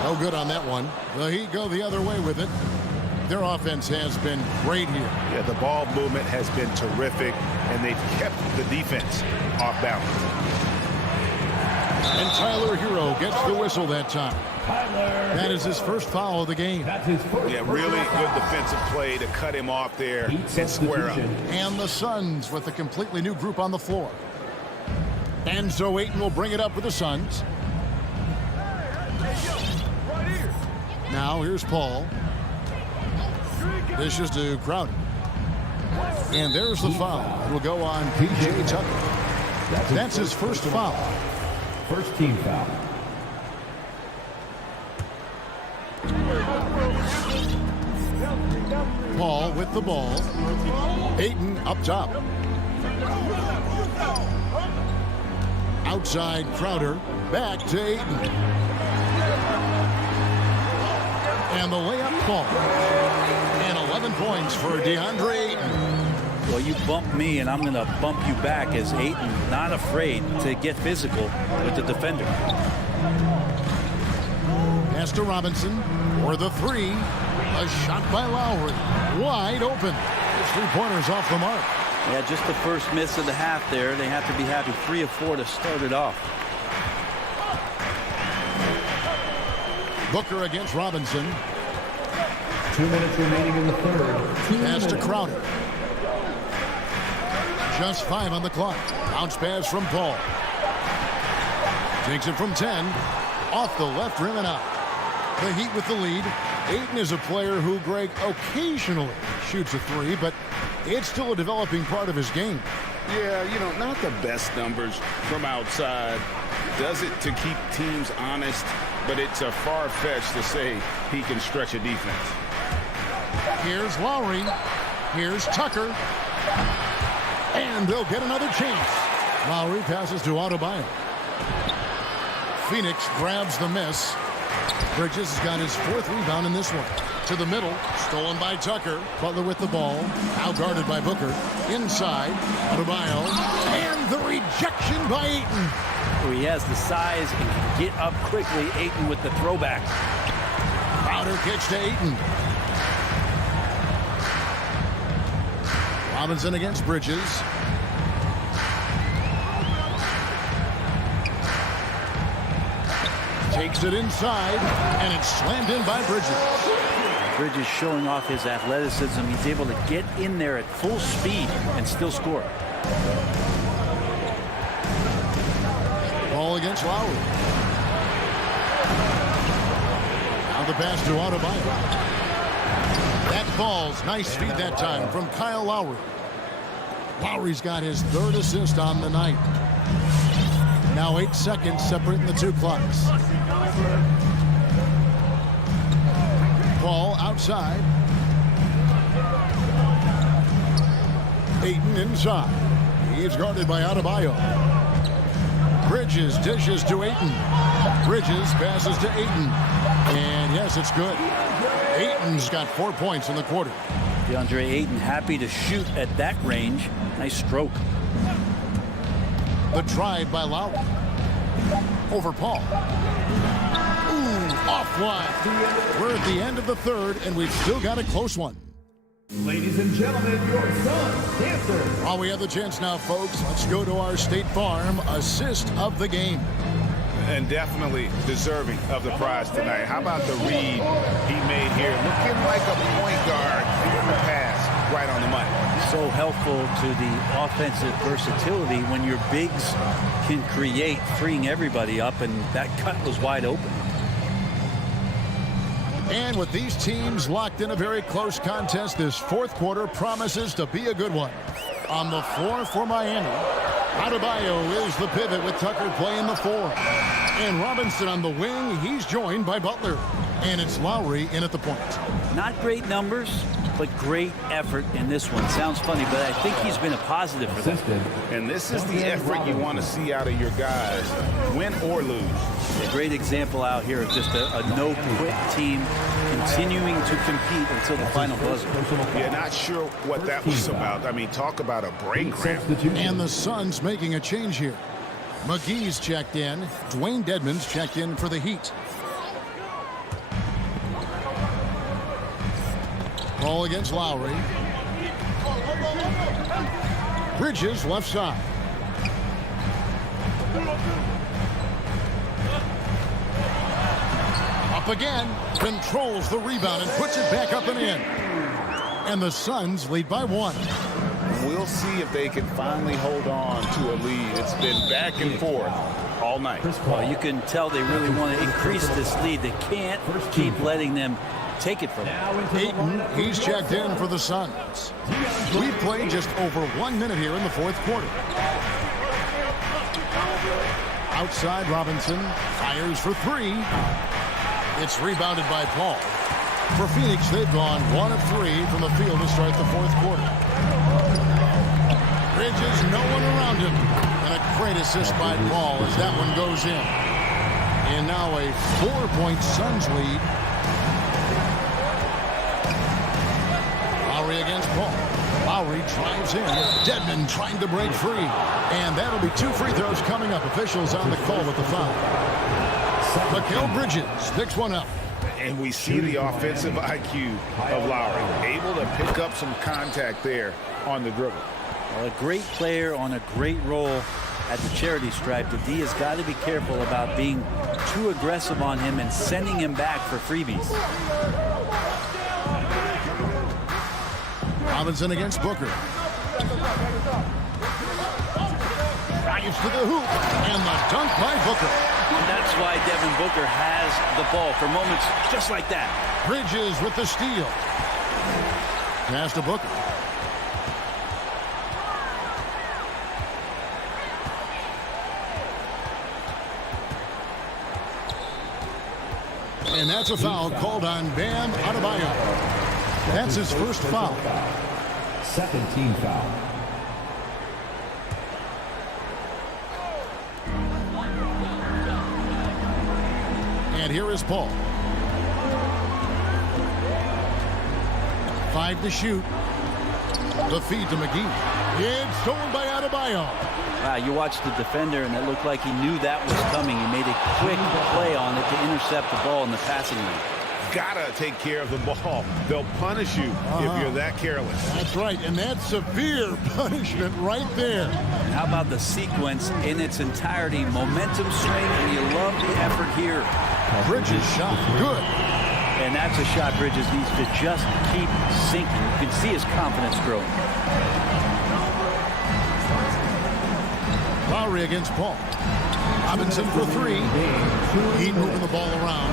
No good on that one. The Heat go the other way with it. Their offense has been great here. Yeah, the ball movement has been terrific, and they've kept the defense off balance. And Tyler Hero gets the whistle that time. That is his first foul of the game. Yeah, really good defensive play to cut him off there and square up. And the Suns with a completely new group on the floor. And so Ayton will bring it up for the Suns. Now here's Paul. Dishes to Crowder. And there's the foul. It will go on P.J. Tucker. That's his first foul. First team foul. Paul with the ball. Ayton up top. Outside Crowder. Back to Ayton. And the layup ball. And 11 points for DeAndre Ayton. Well, you bump me, and I'm going to bump you back as Ayton not afraid to get physical with the defender. Pass to Robinson for the three. A shot by Lowry. Wide open. His three-pointers off the mark. Yeah, just the first miss of the half there. They have to be happy 3 of 4 to start it off. Booker against Robinson. 2 minutes remaining in the third. Pass to Crowder. Just 5 on the clock. Bounce pass from Paul. Takes it from 10. Off the left rim and out. The Heat with the lead. Ayton is a player who, Greg, occasionally shoots a three, but it's still a developing part of his game. Yeah, you know, not the best numbers from outside. Does it to keep teams honest, but it's a far-fetched to say he can stretch a defense. Here's Lowry. Here's Tucker. And they'll get another chance. Lowry passes to Adebayo. Phoenix grabs the miss. Bridges has got his 4th rebound in this one. To the middle, stolen by Tucker. Butler with the ball, now guarded by Booker. Inside, Adebayo, and the rejection by Ayton. He has the size and can get up quickly. Ayton with the throwback. Crowder kicks to Ayton. Robinson against Bridges. Takes it inside, and it's slammed in by Bridges. Bridges showing off his athleticism. He's able to get in there at full speed and still score. Ball against Lowry. Now the pass to Adebayo. That ball's nice feed that time from Kyle Lowry. Lowry's got his 3rd assist on the night. Now 8 seconds separating the 2 clocks. Paul outside. Ayton inside. He's guarded by Adebayo. Bridges dishes to Ayton. Bridges passes to Ayton. And yes, it's good. Ayton's got 4 points in the quarter. DeAndre Ayton happy to shoot at that range. Nice stroke. The drive by Lowry. Over Paul. Ooh, offline. We're at the end of the third, and we've still got a close one. Ladies and gentlemen, your Suns dancer. While we have the chance now, folks, let's go to our State Farm assist of the game. And definitely deserving of the prize tonight. How about the read he made here? Looking like a point guard. The pass right on the money. So helpful to the offensive versatility when your bigs can create, freeing everybody up, and that cut was wide open. And with these teams locked in a very close contest, this 4th quarter promises to be a good one. On the floor for Miami, Adebayo is the pivot with Tucker playing the 4. And Robinson on the wing, he's joined by Butler. And it's Lowry in at the point. Not great numbers, but great effort in this one. Sounds funny, but I think he's been a positive for them. And this is the effort you want to see out of your guys, win or lose. A great example out here of just a no-quit team continuing to compete until the final buzzer. Yeah, not sure what that was about. I mean, talk about a brain cramp. And the Suns making a change here. McGee's checked in. Dwayne Dedmon's checked in for the Heat. Ball against Lowry. Bridges left side. Up again. Controls the rebound and puts it back up and in. And the Suns lead by 1. We'll see if they can finally hold on to a lead. It's been back and forth all night. Well, you can tell they really want to increase this lead. They can't keep letting them take it from them. Ayton, he's checked in for the Suns. We've played just over 1 minute here in the 4th quarter. Outside, Robinson fires for three. It's rebounded by Paul. For Phoenix, they've gone 1 of 3 from the field to start the fourth quarter. Bridges, no one around him. And a great assist by Paul as that one goes in. And now a 4-point Suns lead. Lowry against Paul. Lowry drives in. Dedmon trying to break free. And that'll be 2 free throws coming up. Officials on the call with the foul. Mikal Bridges picks one up. And we see the offensive IQ of Lowry. Able to pick up some contact there on the dribble. Well, a great player on a great role at the charity stripe. The D has got to be careful about being too aggressive on him and sending him back for freebies. Robinson against Booker. Drives to the hoop. And the dunk by Booker. And that's why Devin Booker has the ball for moments just like that. Bridges with the steal. Pass to Booker. And that's a foul called on Bam Adebayo. That's his first foul. Second team foul. And here is Paul. 5 to shoot. The feed to McGee. It's stolen by Adebayo. Wow, you watched the defender, and it looked like he knew that was coming. He made a quick play on it to intercept the ball in the passing lane. Gotta take care of the ball. They'll punish you if you're that careless. That's right, and that's severe punishment right there. And how about the sequence in its entirety? Momentum swing, and you love the effort here. Bridges shot good. And that's a shot Bridges needs to just keep sinking. You can see his confidence growing. Lowry against Paul. Robinson for 3. He moving the ball around.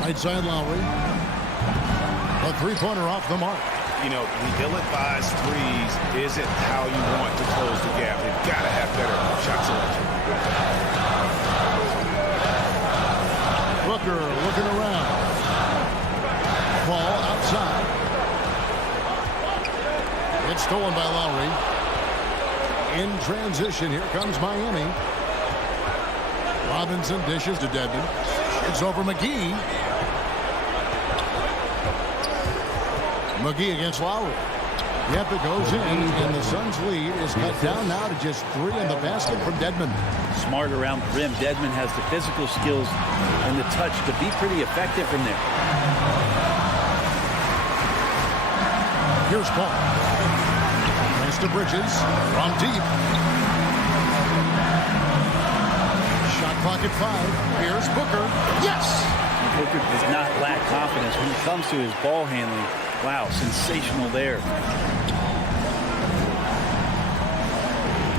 Right side Lowry. A 3-pointer off the mark. You know, the ill-advised threes isn't how you want to close the gap. They've got to have better shot selection. Booker looking around. Ball outside. It's stolen by Lowry. In transition, here comes Miami. Robinson dishes to Dedmon. It's over McGee. McGee against Lowry. Yep, it goes in, and the Suns' lead is cut down now to just 3 in the basket from Dedmon. Smart around the rim. Dedmon has the physical skills and the touch to be pretty effective from there. Here's Paul. Pass to Bridges from deep. Shot clock at 5. Here's Booker. Yes! Booker does not lack confidence when it comes to his ball handling. Wow, sensational there.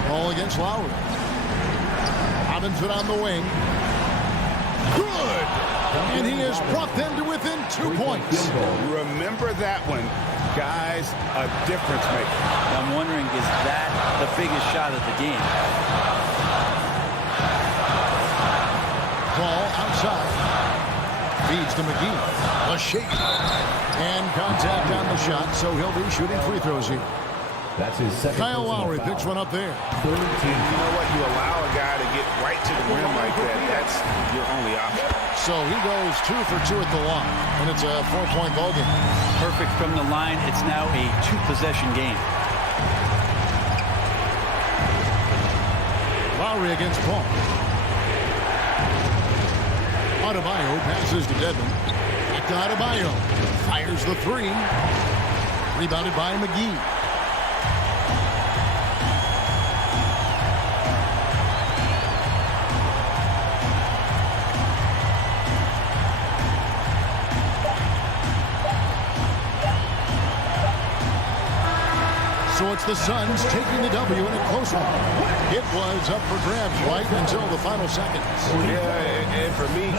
Ball against Lowry. Robinson on the wing. Good! And he has brought them to within 2 points. Remember that one. Guys, a difference maker. I'm wondering, is that the biggest shot of the game? Ball outside. Feeds to McGee. A shake. And contact on the shot, so he'll be shooting free throws here. That's his second. Kyle Lowry picks one up there. You know what? You allow a guy to get right to the rim like that. That's your only option. So he goes 2 for 2 at the line, and it's a 4-point ball game. Perfect from the line. It's now a 2-possession game. Lowry against Paul. Adebayo passes to Dedmon. Back to Adebayo. Fires the 3. Rebounded by McGee. So it's the Suns taking the W in a close one. It was up for grabs right until the final seconds. Yeah, and for me,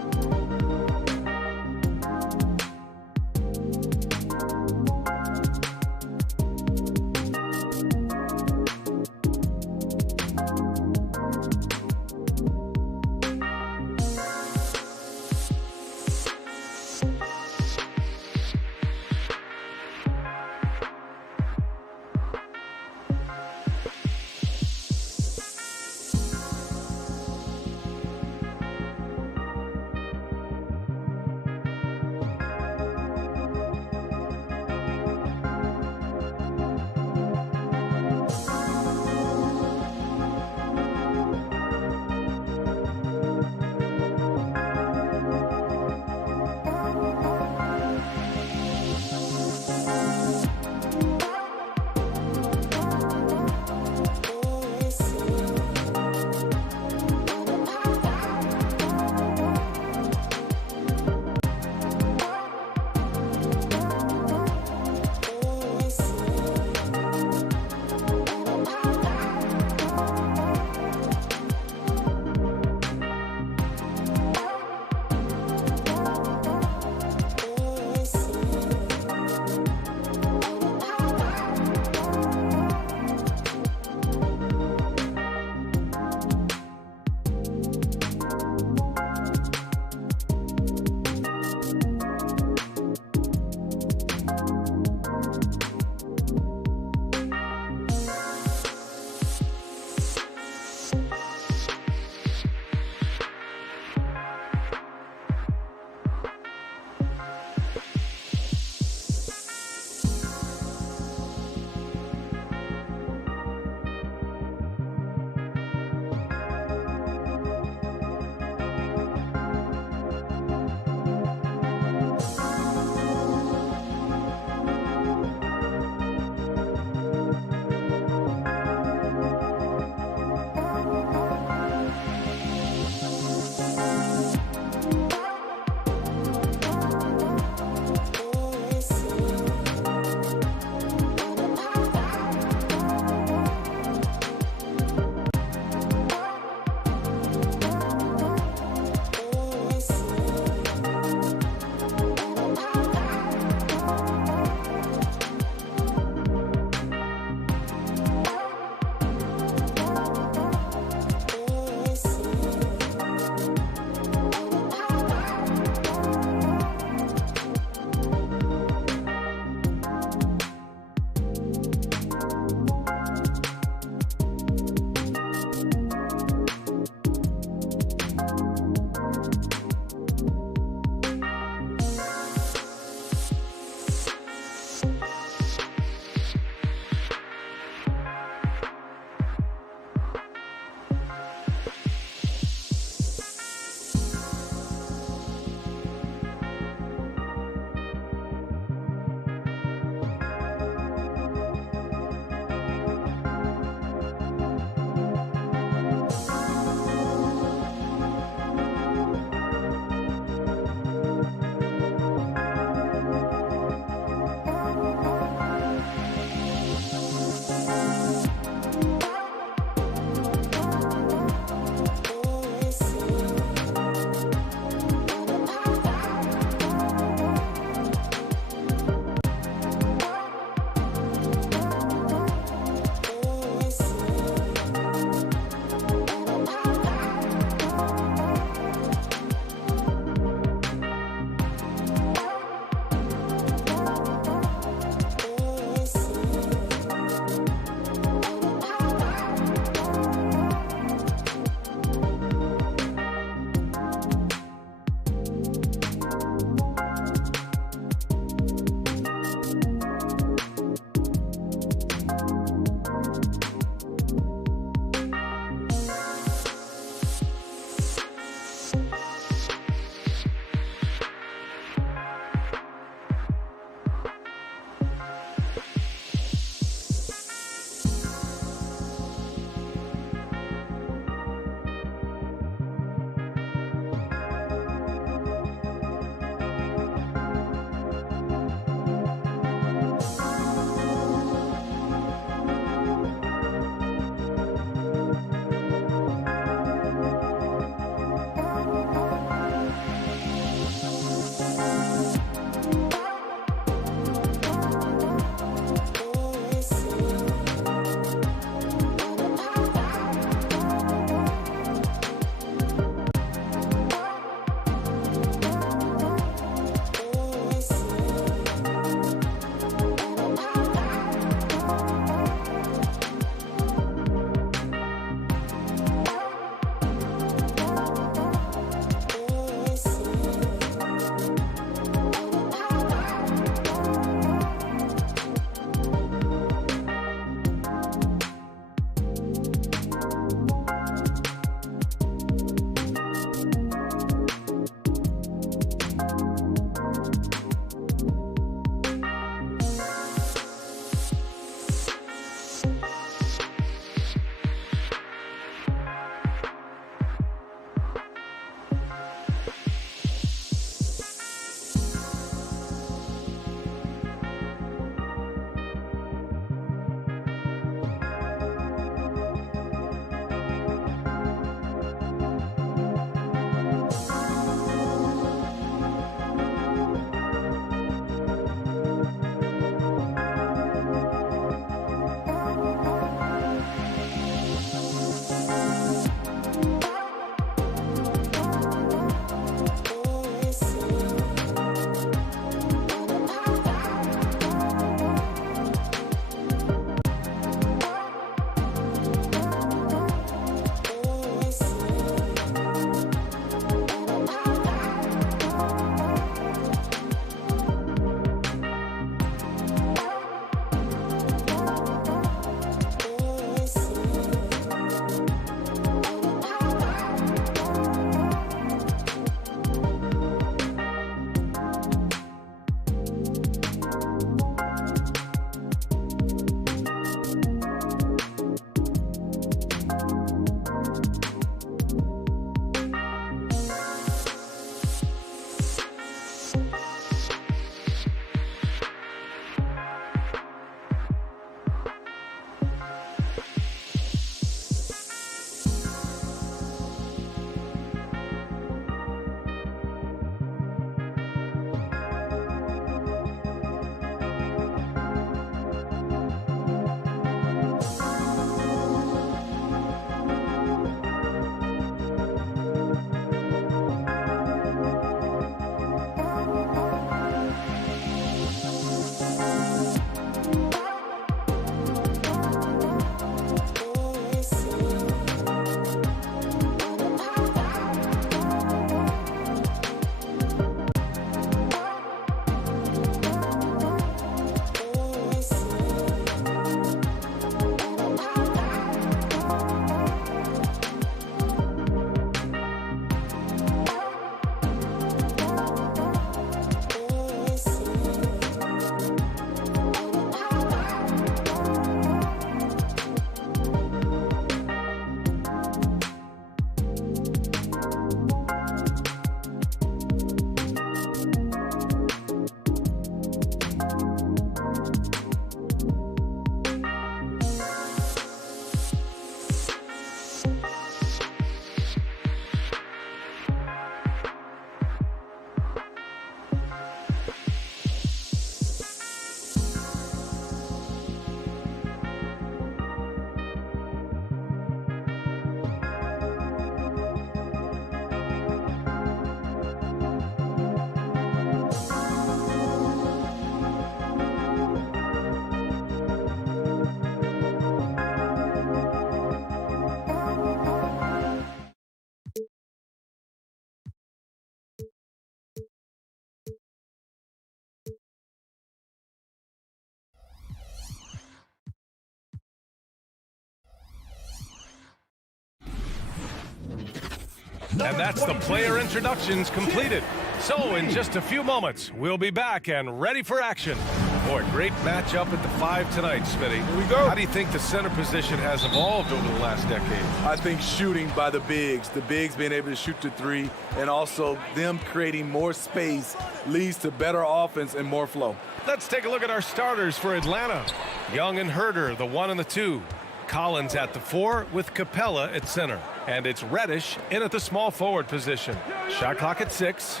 And that's the player introductions completed. So in just a few moments, we'll be back and ready for action. Boy, great matchup at the 5 tonight, Smitty. Here we go. How do you think the center position has evolved over the last decade? I think shooting by the bigs being able to shoot the 3, and also them creating more space leads to better offense and more flow. Let's take a look at our starters for Atlanta. Young and Herder, the 1 and the 2. Collins at the 4 with Capella at center. And it's Reddish in at the small forward position. Shot clock at 6.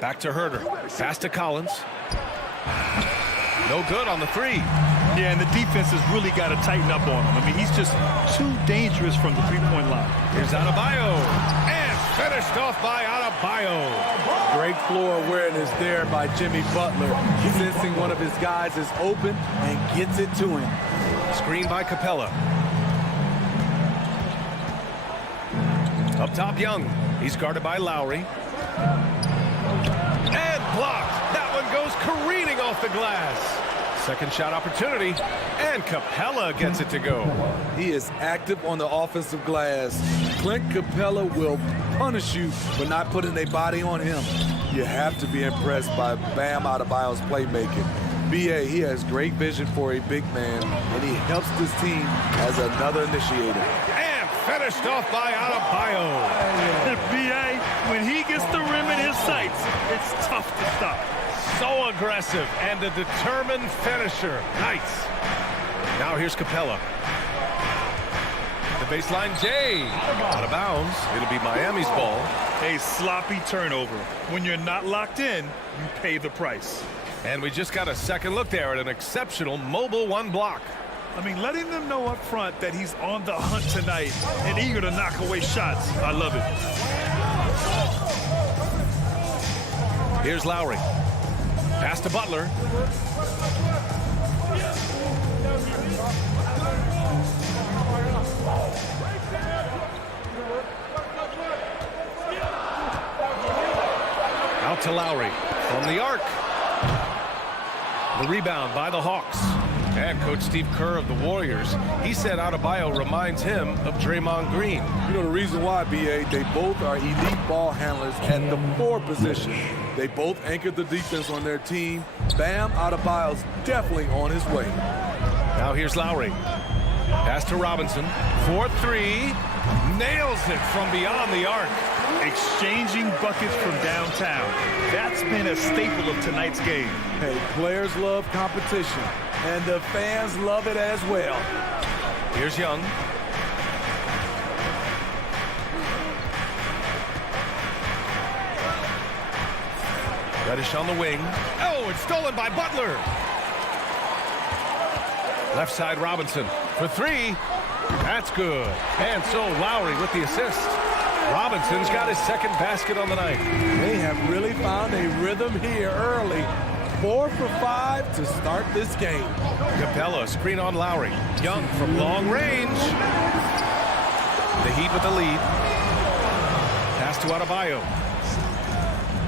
Back to Herder. Pass to Collins. No good on the 3. Yeah, and the defense has really got to tighten up on him. I mean, he's just too dangerous from the three-point line. Here's Adebayo. And finished off by Adebayo. Great floor awareness there by Jimmy Butler. Sensing one of his guys is open and gets it to him. Screen by Capella. Up top, Young. He's guarded by Lowry. And blocked. That one goes careening off the glass. Second shot opportunity. And Capella gets it to go. He is active on the offensive glass. Clint Capella will punish you for not putting a body on him. You have to be impressed by Bam Adebayo's playmaking. B.A., he has great vision for a big man, and he helps this team as another initiator. And finished off by Adebayo. B.A., when he gets the rim in his sights, it's tough to stop. So aggressive and a determined finisher. Nice. Now here's Capella. The baseline J. Out of bounds. It'll be Miami's ball. A sloppy turnover. When you're not locked in, you pay the price. And we just got a second look there at an exceptional mobile 1 block. I mean, letting them know up front that he's on the hunt tonight and eager to knock away shots. I love it. Here's Lowry. Pass to Butler. Out to Lowry from the arc. The rebound by the Hawks. And Coach Steve Kerr of the Warriors, he said Adebayo reminds him of Draymond Green. You know the reason why, B.A., they both are elite ball handlers at the 4 position. They both anchored the defense on their team. Bam Adebayo's definitely on his way. Now here's Lowry. Pass to Robinson. 4-3. Nails it from beyond the arc. Exchanging buckets from downtown. That's been a staple of tonight's game. Hey, players love competition, and the fans love it as well. Here's Young. Reddish on the wing. Oh, it's stolen by Butler. Left side Robinson for 3. That's good. And so Lowry with the assist. Robinson's got his second basket on the night. They have really found a rhythm here early. 4 for 5 to start this game. Capella, screen on Lowry. Young from long range. The Heat with the lead. Pass to Adebayo.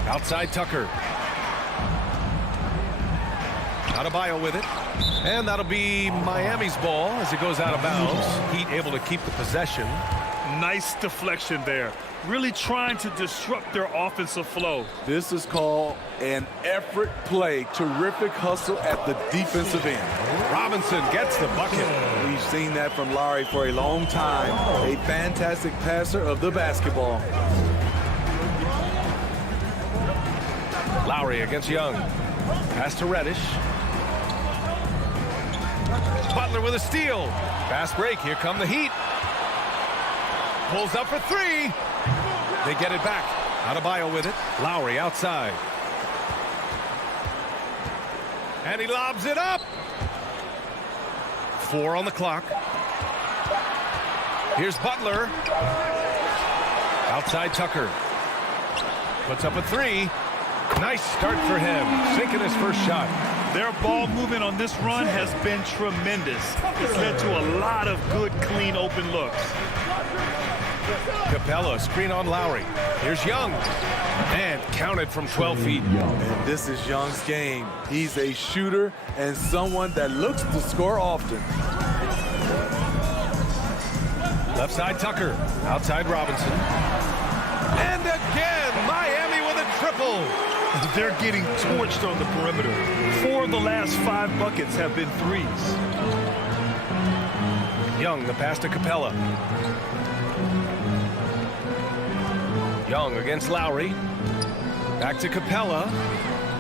Outside Tucker. Adebayo with it. And that'll be Miami's ball as it goes out of bounds. Heat able to keep the possession. Nice deflection there. Really trying to disrupt their offensive flow. This is called an effort play. Terrific hustle at the defensive end. Robinson gets the bucket. We've seen that from Lowry for a long time. A fantastic passer of the basketball. Lowry against Young. Pass to Reddish. Butler with a steal. Fast break. Here come the Heat. Pulls up for 3. They get it back. Adebayo with it. Lowry outside. And he lobs it up. 4 on the clock. Here's Butler. Outside Tucker. Puts up a 3. Nice start for him. Sinking his first shot. Their ball movement on this run has been tremendous. It's led to a lot of good, clean, open looks. Capella, screen on Lowry. Here's Young. And counted from 12 feet. And this is Young's game. He's a shooter and someone that looks to score often. Left side Tucker. Outside Robinson. And again, Miami with a triple. They're getting torched on the perimeter. 4 of the last 5 buckets have been threes. Young, the pass to Capella. Young against Lowry. Back to Capella.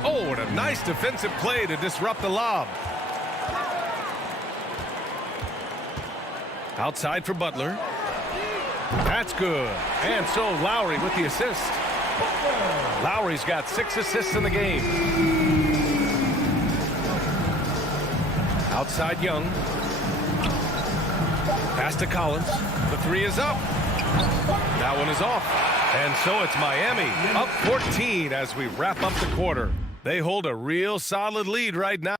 Oh, what a nice defensive play to disrupt the lob. Outside for Butler. That's good. And so Lowry with the assist. Lowry's got 6 assists in the game. Outside Young. Pass to Collins. The 3 is up. That one is off. And so it's Miami up 14 as we wrap up the quarter. They hold a real solid lead right now.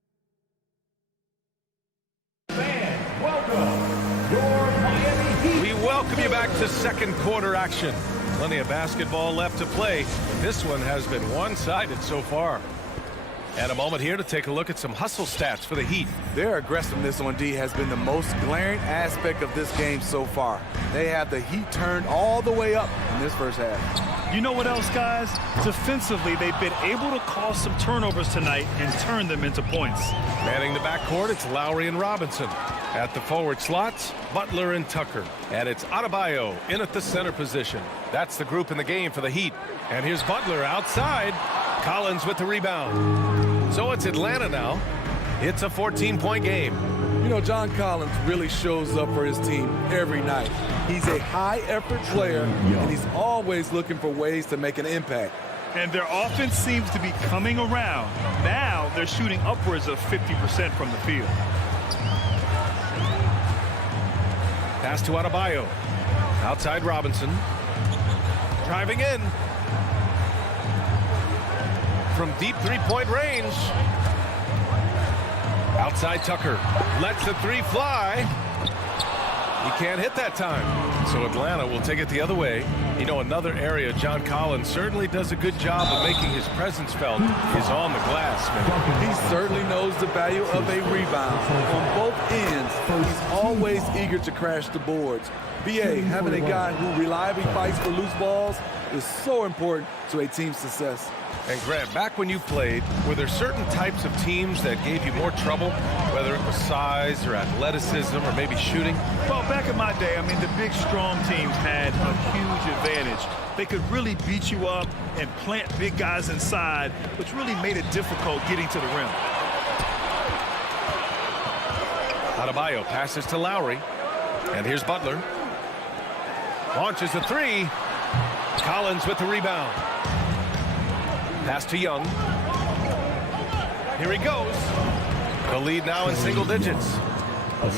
We welcome you back to second quarter action. Plenty of basketball left to play. This one has been one-sided so far. And a moment here to take a look at some hustle stats for the Heat. Their aggressiveness on D has been the most glaring aspect of this game so far. They have the Heat turned all the way up in this first half. You know what else, guys? Defensively, they've been able to cause some turnovers tonight and turn them into points. Manning the backcourt, it's Lowry and Robinson. At the forward slots, Butler and Tucker. And it's Adebayo in at the center position. That's the group in the game for the Heat. And here's Butler outside. Collins with the rebound. So it's Atlanta now. It's a 14-point game. You know, John Collins really shows up for his team every night. He's a high-effort player, and he's always looking for ways to make an impact. And their offense seems to be coming around. Now they're shooting upwards of 50% from the field. Pass to Adebayo. Outside Robinson. Driving in. From deep three-point range. Outside Tucker. Lets the 3 fly. He can't hit that time. So Atlanta will take it the other way. You know, another area John Collins certainly does a good job of making his presence felt is on the glass. He certainly knows the value of a rebound. On both ends, he's always eager to crash the boards. BA, having a guy who reliably fights for loose balls is so important to a team's success. And Grant, back when you played, were there certain types of teams that gave you more trouble, whether it was size or athleticism or maybe shooting? Well, back in my day, I mean, the big, strong teams had a huge advantage. They could really beat you up and plant big guys inside, which really made it difficult getting to the rim. Adebayo passes to Lowry. And here's Butler. Launches a 3. Collins with the rebound. Pass to Young. Here he goes. The lead now in single digits.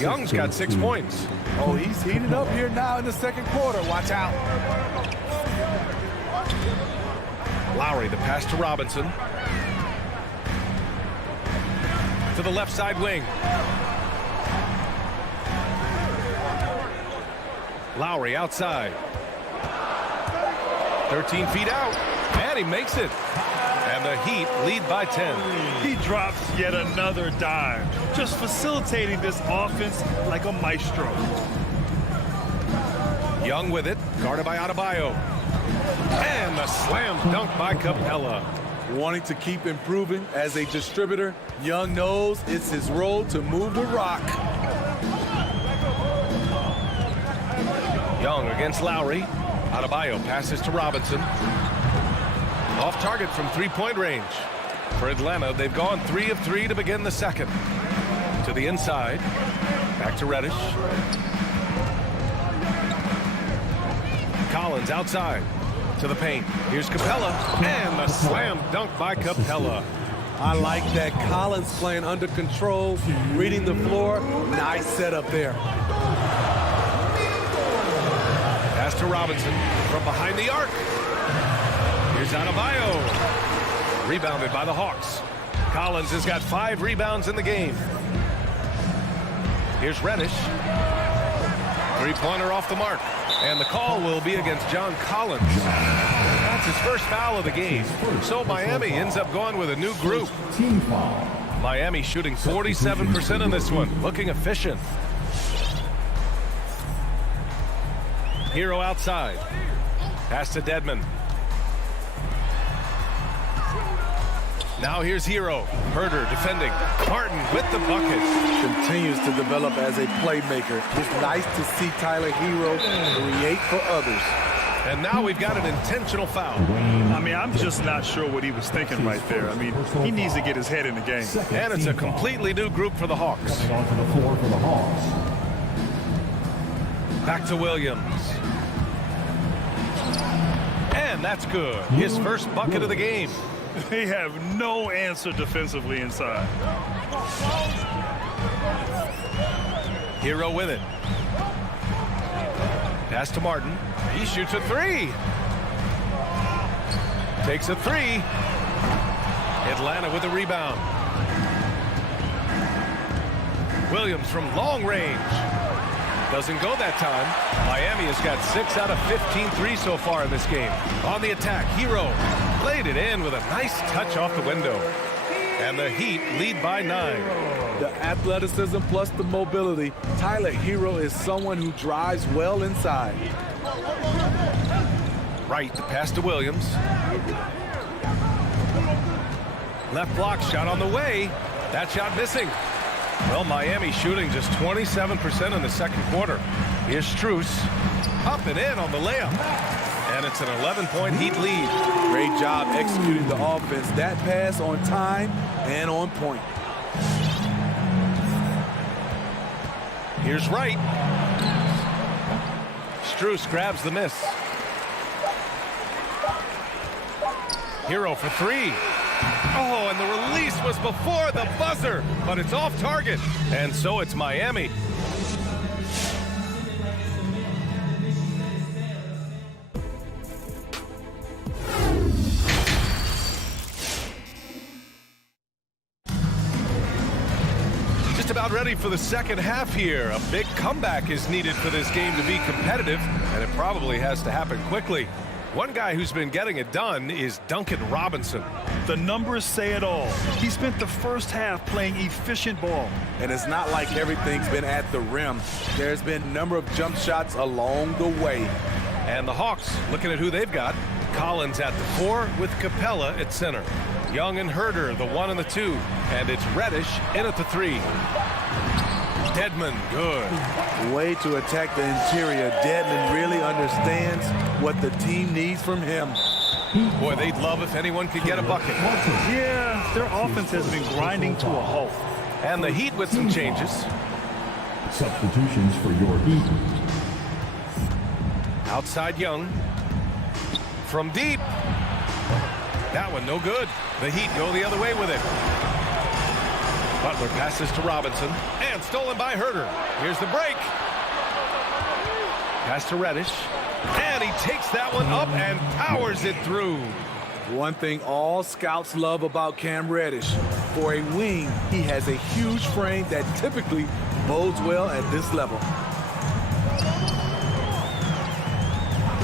Young's got 6 points. Oh, he's heating up here now in the second quarter. Watch out. Lowry, the pass to Robinson. To the left side wing. Lowry outside. 13 feet out. And he makes it. And the Heat lead by 10. He drops yet another dime, just facilitating this offense like a maestro. Young with it, guarded by Adebayo. And the slam dunk by Capella. Wanting to keep improving as a distributor, Young knows it's his role to move the rock. Young against Lowry. Adebayo passes to Robinson. Off target from three-point range. For Atlanta, they've gone 3 of 3 to begin the second. To the inside. Back to Reddish. Collins outside. To the paint. Here's Capella. And the slam dunk by Capella. I like that. Collins playing under control, reading the floor. Nice setup there. Pass to Robinson from behind the arc. Here's Adebayo. Rebounded by the Hawks. Collins has got 5 rebounds in the game. Here's Reddish. Three-pointer off the mark. And the call will be against John Collins. That's his first foul of the game. So Miami ends up going with a new group. Miami shooting 47% in this one. Looking efficient. Hero outside. Pass to Dedmon. Now here's Hero. Herder defending. Martin with the bucket. Continues to develop as a playmaker. It's nice to see Tyler Hero create for others. And now we've got an intentional foul. I mean, I'm just not sure what he was thinking right there. I mean, he needs to get his head in the game. And it's a completely new group for the Hawks. Coming onto the floor for the Hawks. Back to Williams. And that's good. His first bucket of the game. They have no answer defensively inside. Hero with it. Pass to Martin. He shoots a three. Takes a three. Atlanta with a rebound. Williams from long range. Doesn't go that time. Miami has got 6 out of 15 threes so far in this game. On the attack, Hero played it in with a nice touch off the window. And the Heat lead by 9. The athleticism plus the mobility. Tyler Hero is someone who drives well inside. Right, the pass to Williams. Left block shot on the way. That shot missing. Well, Miami shooting just 27% in the second quarter. Here's Strus. Up and in on the layup. And it's an 11-point Heat lead. Great job executing the offense. That pass on time and on point. Here's Wright. Strus grabs the miss. Hero for three. Oh, and the release was before the buzzer, but it's off target. And so it's Miami. Just about ready for the second half here. A big comeback is needed for this game to be competitive, and it probably has to happen quickly. One guy who's been getting it done is Duncan Robinson. The numbers say it all. He spent the first half playing efficient ball. And it's not like everything's been at the rim. There's been a number of jump shots along the way. And the Hawks, looking at who they've got, Collins at the 4 with Capella at center. Young and Herder, the 1 and the 2. And it's Reddish in at the 3. Dedmon, good. Way to attack the interior. Dedmon really understands what the team needs from him. Boy, they'd love if anyone could get a bucket. Yeah, their offense has been grinding to a halt. And the Heat with some changes. Substitutions for your Heat. Outside Young. From deep. That one no good. The Heat go the other way with it. Butler passes to Robinson. And stolen by Herder. Here's the break. Pass to Reddish. And he takes that one up and powers it through. One thing all scouts love about Cam Reddish. For a wing, he has a huge frame that typically bodes well at this level.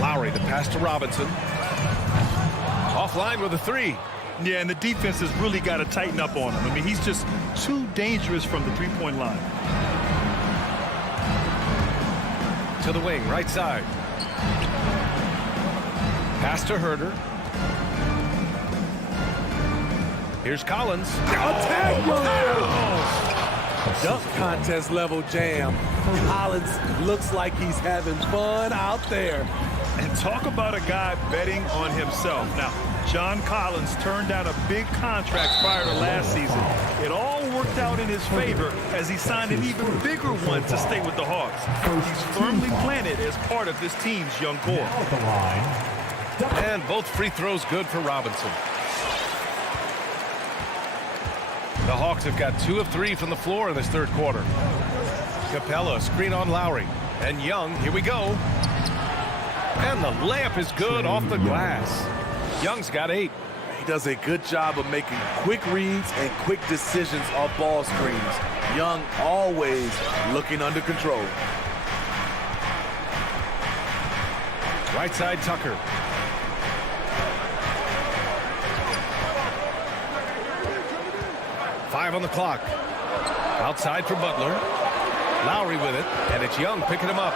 Lowry, the pass to Robinson. Offline with a 3. Yeah, and the defense has really got to tighten up on him. I mean, he's just too dangerous from the three-point line. To the wing, right side. Pass to Herder. Here's Collins. Dunk contest level jam. Collins looks like he's having fun out there. And talk about a guy betting on himself. Now, John Collins turned down a big contract prior to last season. It all worked out in his favor as he signed an even bigger one to stay with the Hawks. He's firmly planted as part of this team's young core. And both free throws good for Robinson. The Hawks have got 2 of 3 from the floor in this third quarter. Capella, screen on Lowry. And Young, here we go. And the layup is good off the glass. Young's got 8. He does a good job of making quick reads and quick decisions off ball screens. Young always looking under control. Right side Tucker. Five on the clock. Outside for Butler. Lowry with it, and it's Young picking him up.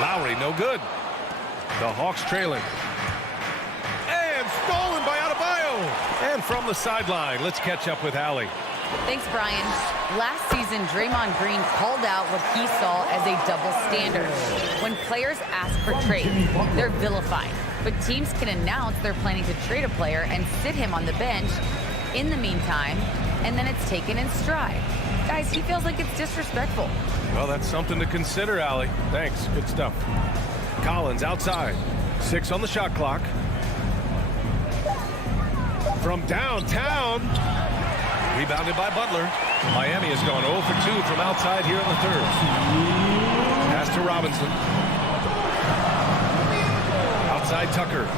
Lowry Lowry, no good. The Hawks trailing. And stolen by Adebayo. And from the sideline, let's catch up with Allie. Thanks, Brian. Last season, Draymond Green called out what he saw as a double standard. When players ask for trades, they're vilified. But teams can announce they're planning to trade a player and sit him on the bench in the meantime, and then it's taken in stride. Guys, he feels like it's disrespectful. Well, that's something to consider, Allie. Thanks. Good stuff. Collins outside. 6 on the shot clock. From downtown. Rebounded by Butler. Miami has gone 0 for 2 from outside here in the third. Pass to Robinson. Outside Tucker.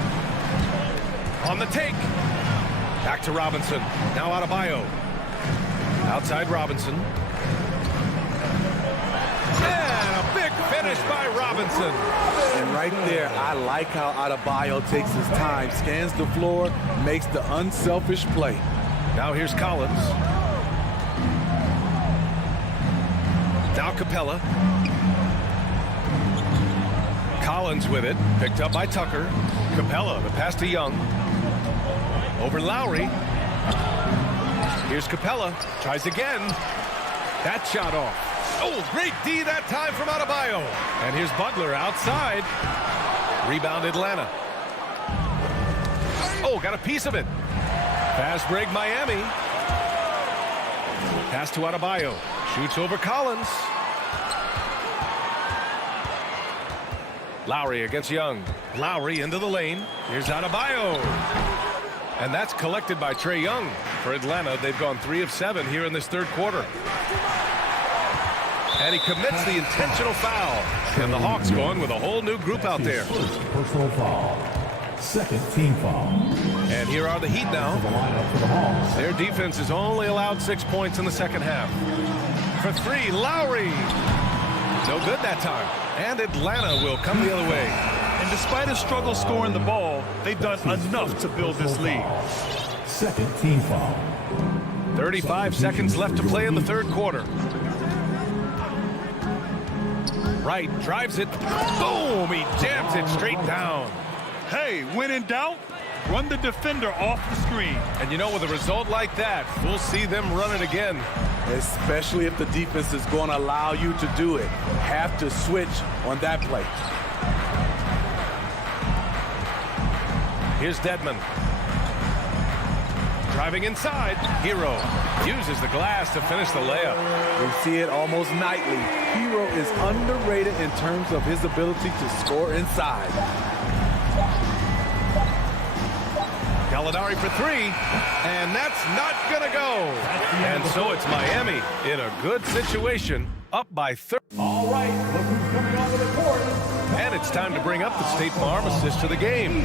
On the take. Back to Robinson. Now Adebayo. Outside Robinson. And a big finish by Robinson. And right there, I like how Adebayo takes his time, scans the floor, makes the unselfish play. Now here's Collins. Now Capella. Collins with it. Picked up by Tucker. Capella, the pass to Young. Over Lowry. Here's Capella. Tries again. That shot off. Oh, great D that time from Adebayo. And here's Butler outside. Rebound Atlanta. Oh, got a piece of it. Fast break Miami. Pass to Adebayo. Shoots over Collins. Lowry against Young. Lowry into the lane. Here's Adebayo. And that's collected by Trae Young. For Atlanta, they've gone 3 of 7 here in this third quarter. And he commits the intentional foul. And the Hawks going with a whole new group out there. First personal foul. Second team foul. And here are the Heat now. Their defense has only allowed 6 points in the second half. For 3, Lowry. No good that time. And Atlanta will come the other way. And despite a struggle scoring the ball, they've done enough to build this lead. Second team foul. 35 seconds left to play in the third quarter. Wright drives it. Boom! He jams it straight down. Hey, when in doubt, run the defender off the screen. And you know, with a result like that, we'll see them run it again. Especially if the defense is going to allow you to do it. Have to switch on that play. Here's Dedmon. Driving inside. Hero uses the glass to finish the layup. We see it almost nightly. Hero is underrated in terms of his ability to score inside. Gallinari for 3, and that's not gonna go. And so it's Miami in a good situation, up by 30. All right, look who's coming onto the court. And it's time to bring up the State Farm assist to the game.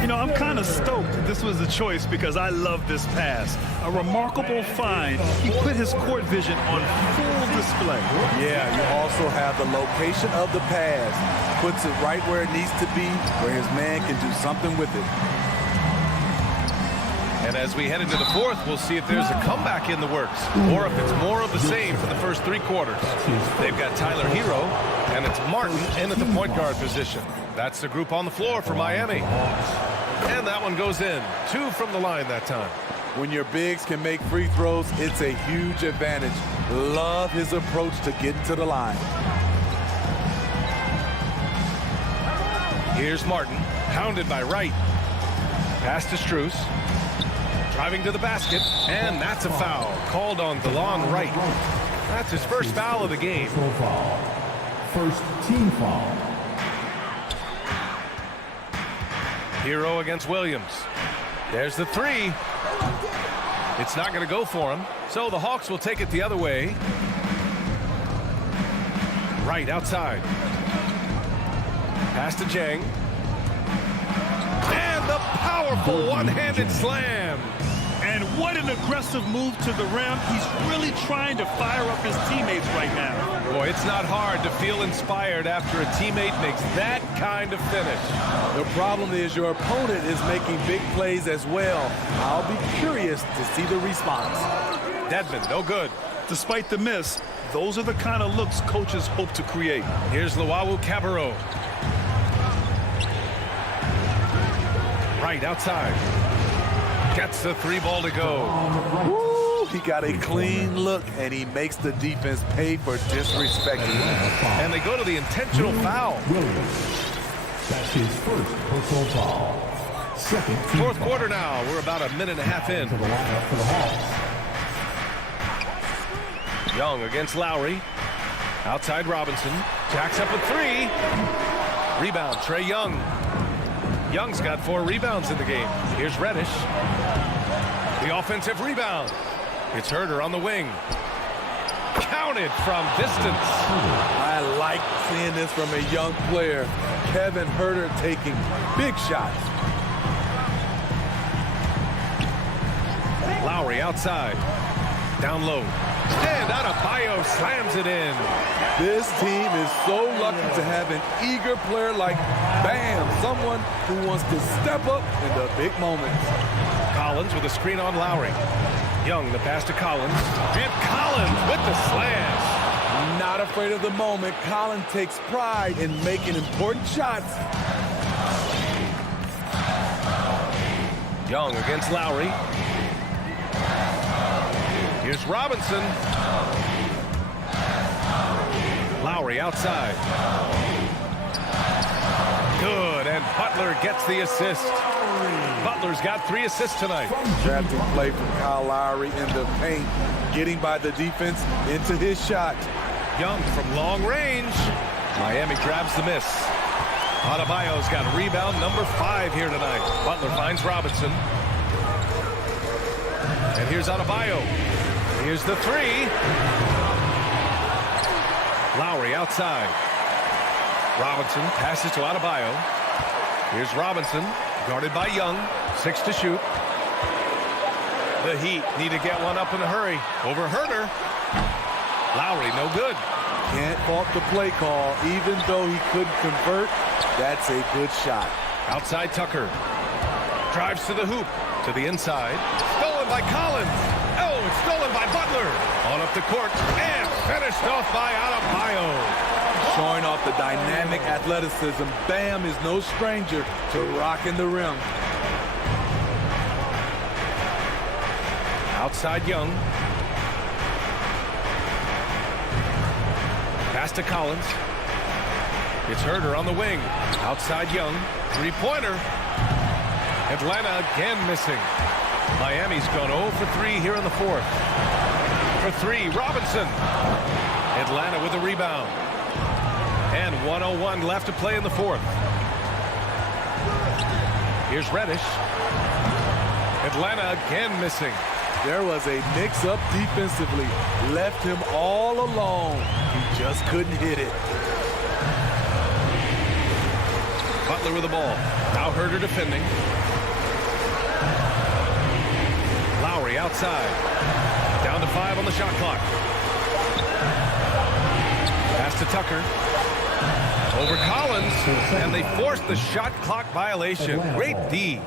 You know, I'm kind of stoked this was a choice because I love this pass. A remarkable find. He put his court vision on full display. Yeah, you also have the location of the pass. Puts it right where it needs to be, where his man can do something with it. And as we head into the fourth, we'll see if there's a comeback in the works or if it's more of the same for the first 3 quarters. They've got Tyler Hero, and it's Martin in at the point guard position. That's the group on the floor for Miami. And that one goes in. 2 from the line that time. When your bigs can make free throws, it's a huge advantage. Love his approach to getting to the line. Here's Martin, hounded by Wright. Pass to Strus. Driving to the basket, and that's a foul called on DeLon Wright. That's his first foul of the game. First team foul. Hero against Williams. There's the 3. It's not going to go for him, so the Hawks will take it the other way. Wright outside. Pass to Jang. And the powerful one-handed slam. And what an aggressive move to the rim. He's really trying to fire up his teammates right now. Boy, it's not hard to feel inspired after a teammate makes that kind of finish. The problem is your opponent is making big plays as well. I'll be curious to see the response. Dedmon, no good. Despite the miss, Those are the kind of looks coaches hope to create. Here's Luau Cabarro. Right outside. Gets the 3 ball to go. Woo, he got a clean look, and he makes the defense pay for disrespecting him. And they go to the intentional foul. That's his first personal foul. Second team Fourth foul. quarter now. We're about a minute and a half in. To the lineup for the Hawks. Young against Lowry. Outside Robinson. Jacks up a 3. Rebound, Trey Young. Young's got 4 rebounds in the game. Here's Reddish. The offensive rebound. It's Herter on the wing. Counted from distance. I like seeing this from a young player. Kevin Herter taking big shots. Lowry outside. Down low. And Adebayo slams it in. This team is so lucky to have an eager player like Bam, someone who wants to step up in the big moments. Collins with a screen on Lowry. Young, the pass to Collins. And Collins with the slam. Not afraid of the moment. Collins takes pride in making important shots. Young against Lowry. Here's Robinson. Lowry outside. Good, and Butler gets the assist. Butler's got 3 assists tonight. Drafting play from Kyle Lowry in the paint, getting by the defense into his shot. Young from long range. Miami grabs the miss. Adebayo's got rebound number 5 here tonight. Butler finds Robinson. And here's Adebayo. Here's the 3. Lowry outside. Robinson passes to Adebayo. Here's Robinson, guarded by Young. 6 to shoot. The Heat need to get one up in a hurry. Over Herter. Lowry, no good. Can't fault the play call. Even though he couldn't convert, that's a good shot. Outside Tucker. Drives to the hoop. To the inside. Stolen by Collins. Oh, it's stolen by Butler. On up the court. And finished off by Adebayo. Showing off the dynamic athleticism. Bam is no stranger to rocking the rim. Outside Young. Pass to Collins. It's Herter on the wing. Outside Young. 3-pointer. Atlanta again missing. Miami's gone 0 for 3 here in the 4th. For 3, Robinson. Atlanta with the rebound. And 1:01 left to play in the 4th. Here's Reddish. Atlanta again missing. There was a mix-up defensively. Left him all alone. He just couldn't hit it. Butler with the ball. Now Herter defending. Lowry outside. Down to 5 on the shot clock. Pass to Tucker. Over Collins. And they forced the shot clock violation. Great D.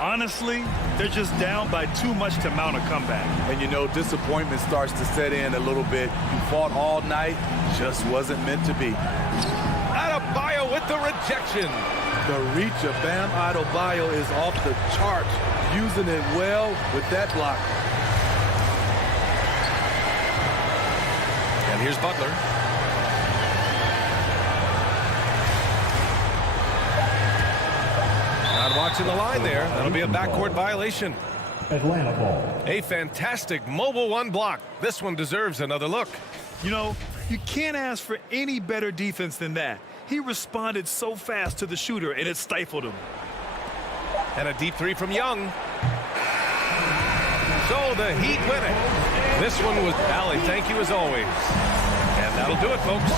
Honestly, they're just down by too much to mount a comeback. And you know, disappointment starts to set in a little bit. You fought all night, just wasn't meant to be. Adebayo with the rejection. The reach of Bam Adebayo is off the charts, using it well with that block. And here's Butler. Not watching the line there. That'll be a backcourt violation. Atlanta ball. A fantastic mobile 1 block. This one deserves another look. You know, you can't ask for any better defense than that. He responded so fast to the shooter, and it stifled him. And a deep 3 from Young. So the Heat win it. This one was Allie. Thank you as always. And that'll do it, folks.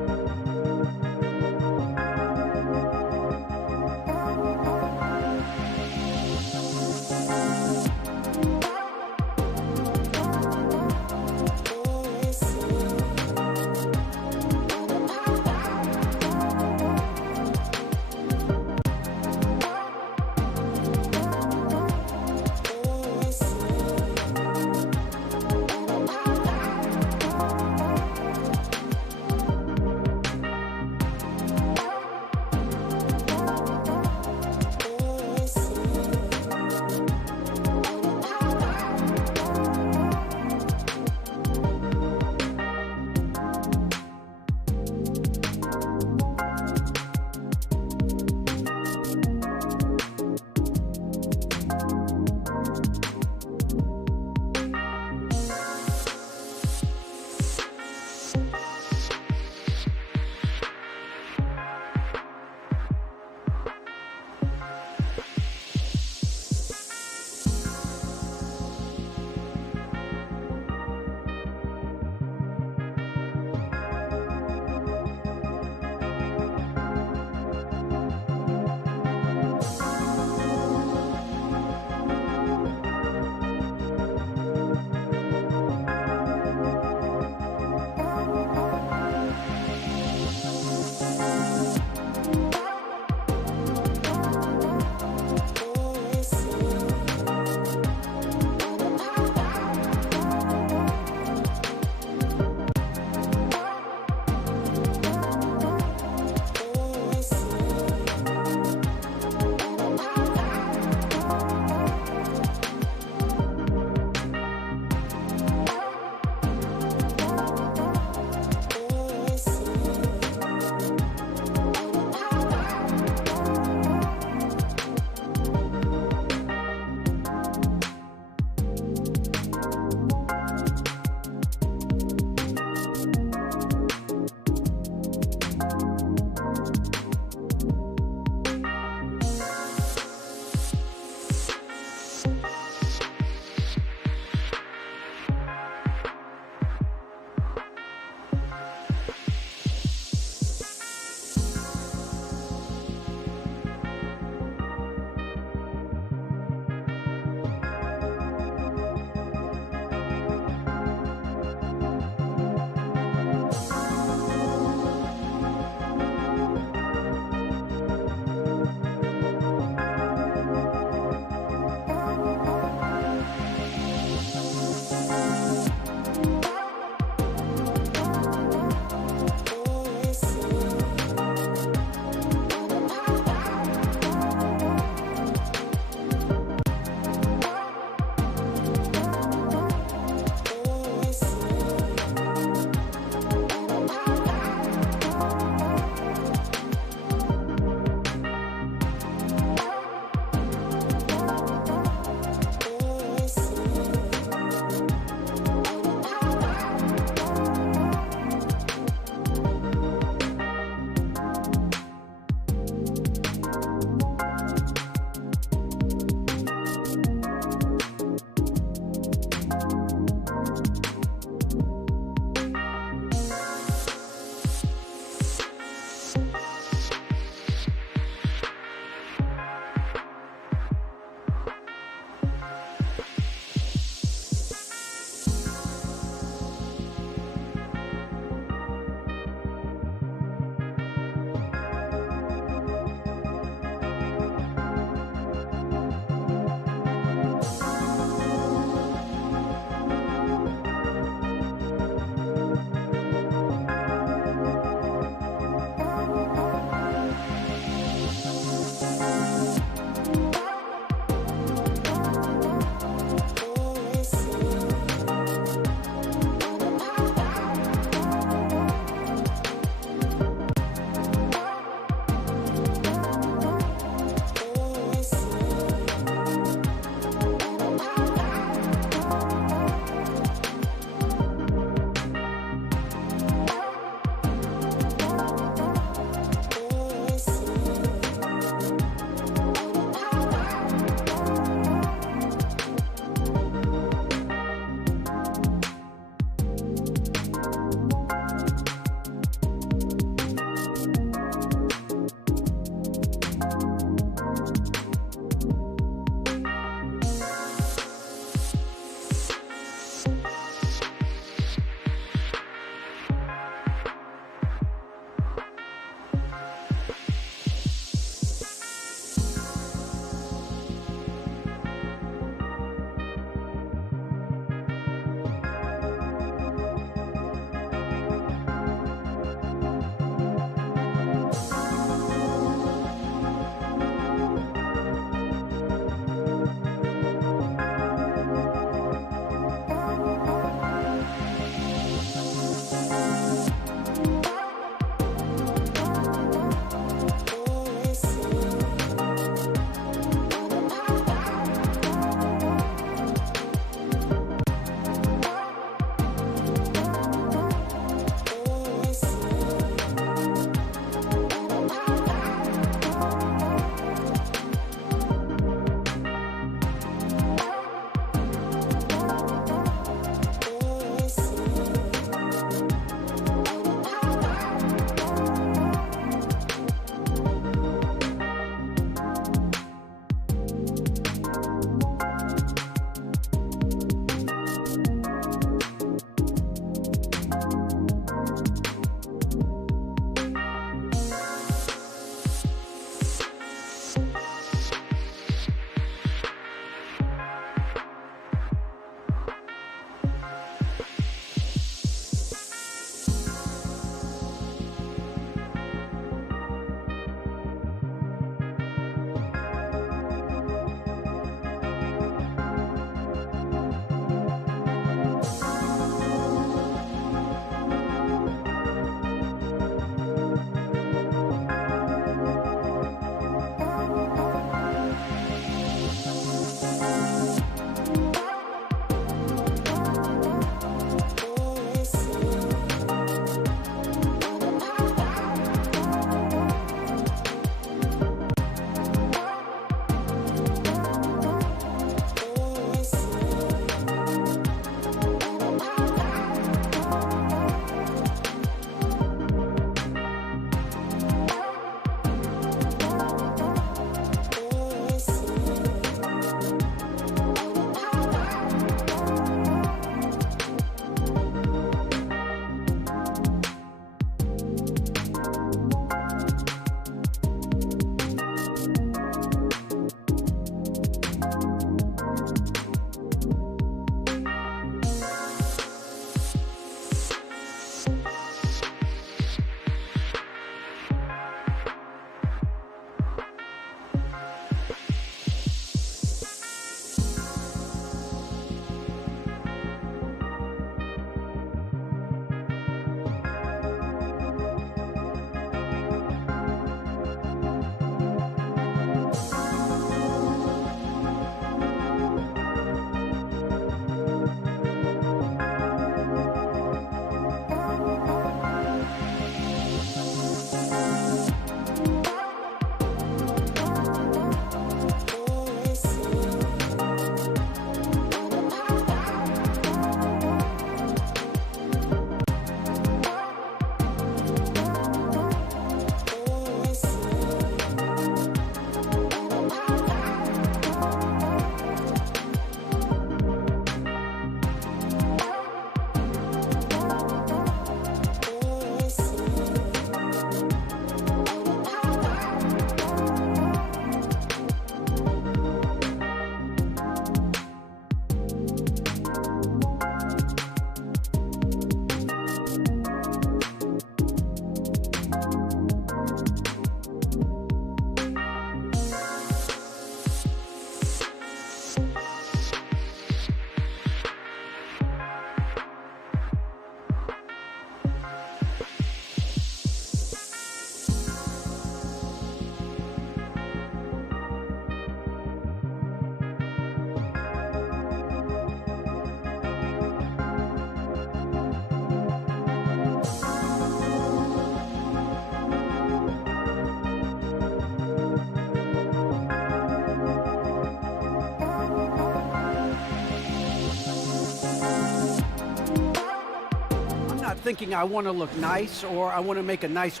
thinking I want to look nice or I want to make a nice.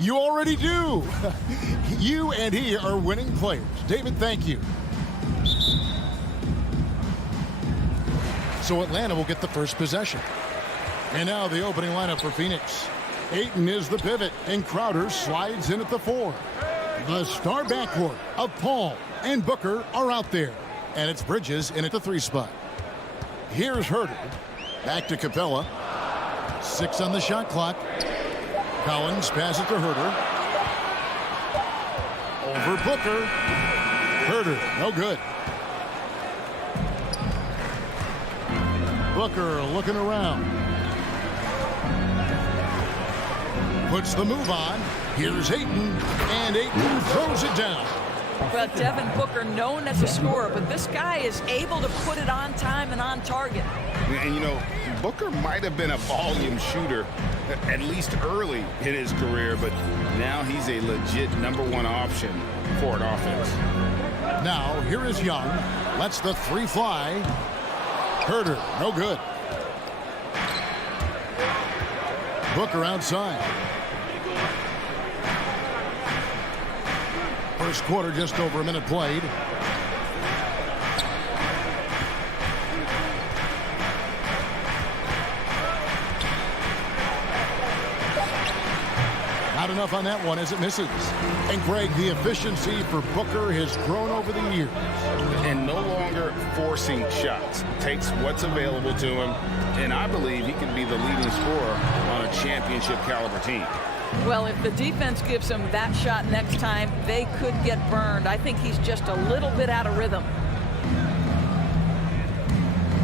You already do. You and he are winning players. David, thank you. So Atlanta will get the first possession. And now the opening lineup for Phoenix. Ayton is the pivot, and Crowder slides in at the 4. The star backcourt of Paul and Booker are out there. And it's Bridges in at the 3 spot. Here's Herter. Back to Capella. 6 on the shot clock. Collins passes to Herter. Over Booker. Herter, no good. Booker looking around. Puts the move on. Here's Ayton, and Ayton throws it down. Well, Devin Booker, known as a scorer, but this guy is able to put it on time and on target. And, you know, Booker might have been a volume shooter, at least early in his career, but now he's a legit #1 option for an offense. Now, here is Young. Lets the 3 fly. Herter, no good. Booker outside. First quarter, just over a minute played. Not enough on that one as it misses. And Greg, the efficiency for Booker has grown over the years. And no longer forcing shots. Takes what's available to him, and I believe he can be the leading scorer on a championship caliber team. Well, if the defense gives him that shot next time, they could get burned. I think he's just a little bit out of rhythm.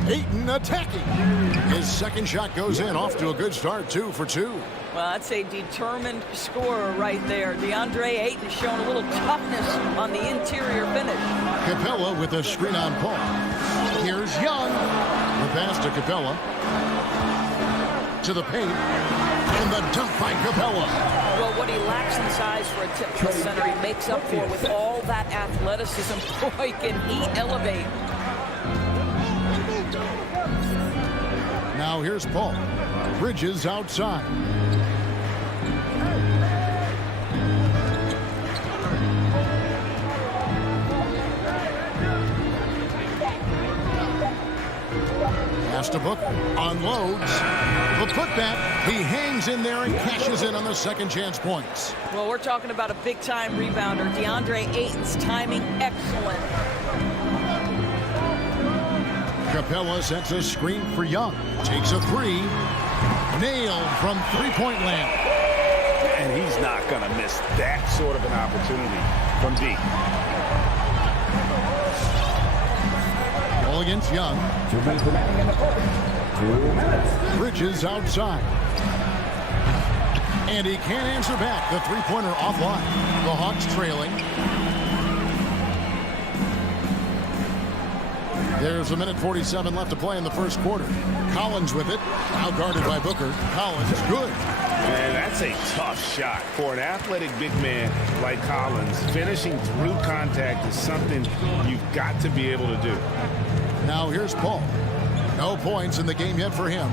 Ayton attacking. His second shot goes in, off to a good start, 2 for 2. Well, that's a determined scorer right there. DeAndre Ayton showing a little toughness on the interior finish. Capella with a screen on Paul. Here's Young. The pass to Capella. To the paint. And the dunk by Capella. Well, what he lacks in size for a typical center, he makes up for with all that athleticism. Boy, can he elevate. Now here's Paul. Bridges outside. Pass to Booker. Unloads. The putback. He hangs in there and cashes in on the second chance points. Well, we're talking about a big-time rebounder. DeAndre Ayton's timing excellent. Capella sets a screen for Young. Takes a 3. Nailed from three-point land. And he's not going to miss that sort of an opportunity from deep. Ball against Young. 2 minutes remaining in the fourth. 2 minutes. Bridges outside. And he can't answer back. The three-pointer offline. The Hawks trailing. There's a minute 47 left to play in the first quarter. Collins with it. Now guarded by Booker. Collins, good. Man, that's a tough shot. For an athletic big man like Collins, finishing through contact is something you've got to be able to do. Now here's Paul. No points in the game yet for him.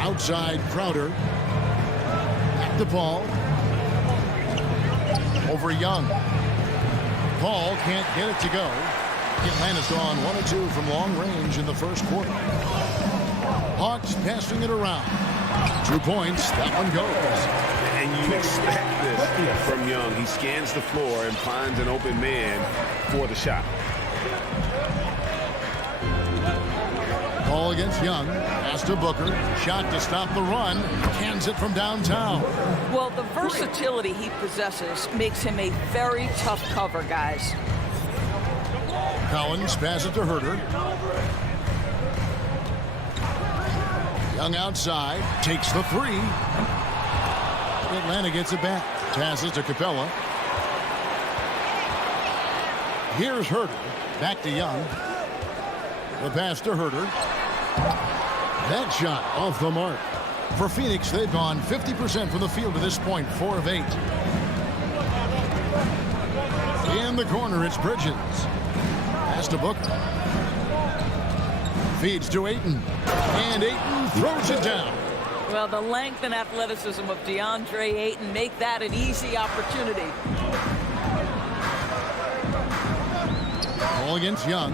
Outside Crowder. Back to Paul. Over Young. Paul can't get it to go. Atlanta's gone 1 of 2 from long range in the first quarter. Hawks passing it around. 2 points. That one goes. And you expect this from Young. He scans the floor and finds an open man for the shot. Paul against Young. Pass to Booker. Shot to stop the run. Cans it from downtown. Well, the versatility he possesses makes him a very tough cover, guys. Collins passes to Herter. Young outside. Takes the 3. Atlanta gets it back. Passes to Capella. Here's Herter. Back to Young. The pass to Herter. That shot off the mark. For Phoenix, they've gone 50% from the field to this point, 4 of 8. In the corner, it's Bridges. Pass to Booker. Feeds to Ayton. And Ayton throws it down. Well, the length and athleticism of DeAndre Ayton make that an easy opportunity. Ball against Young.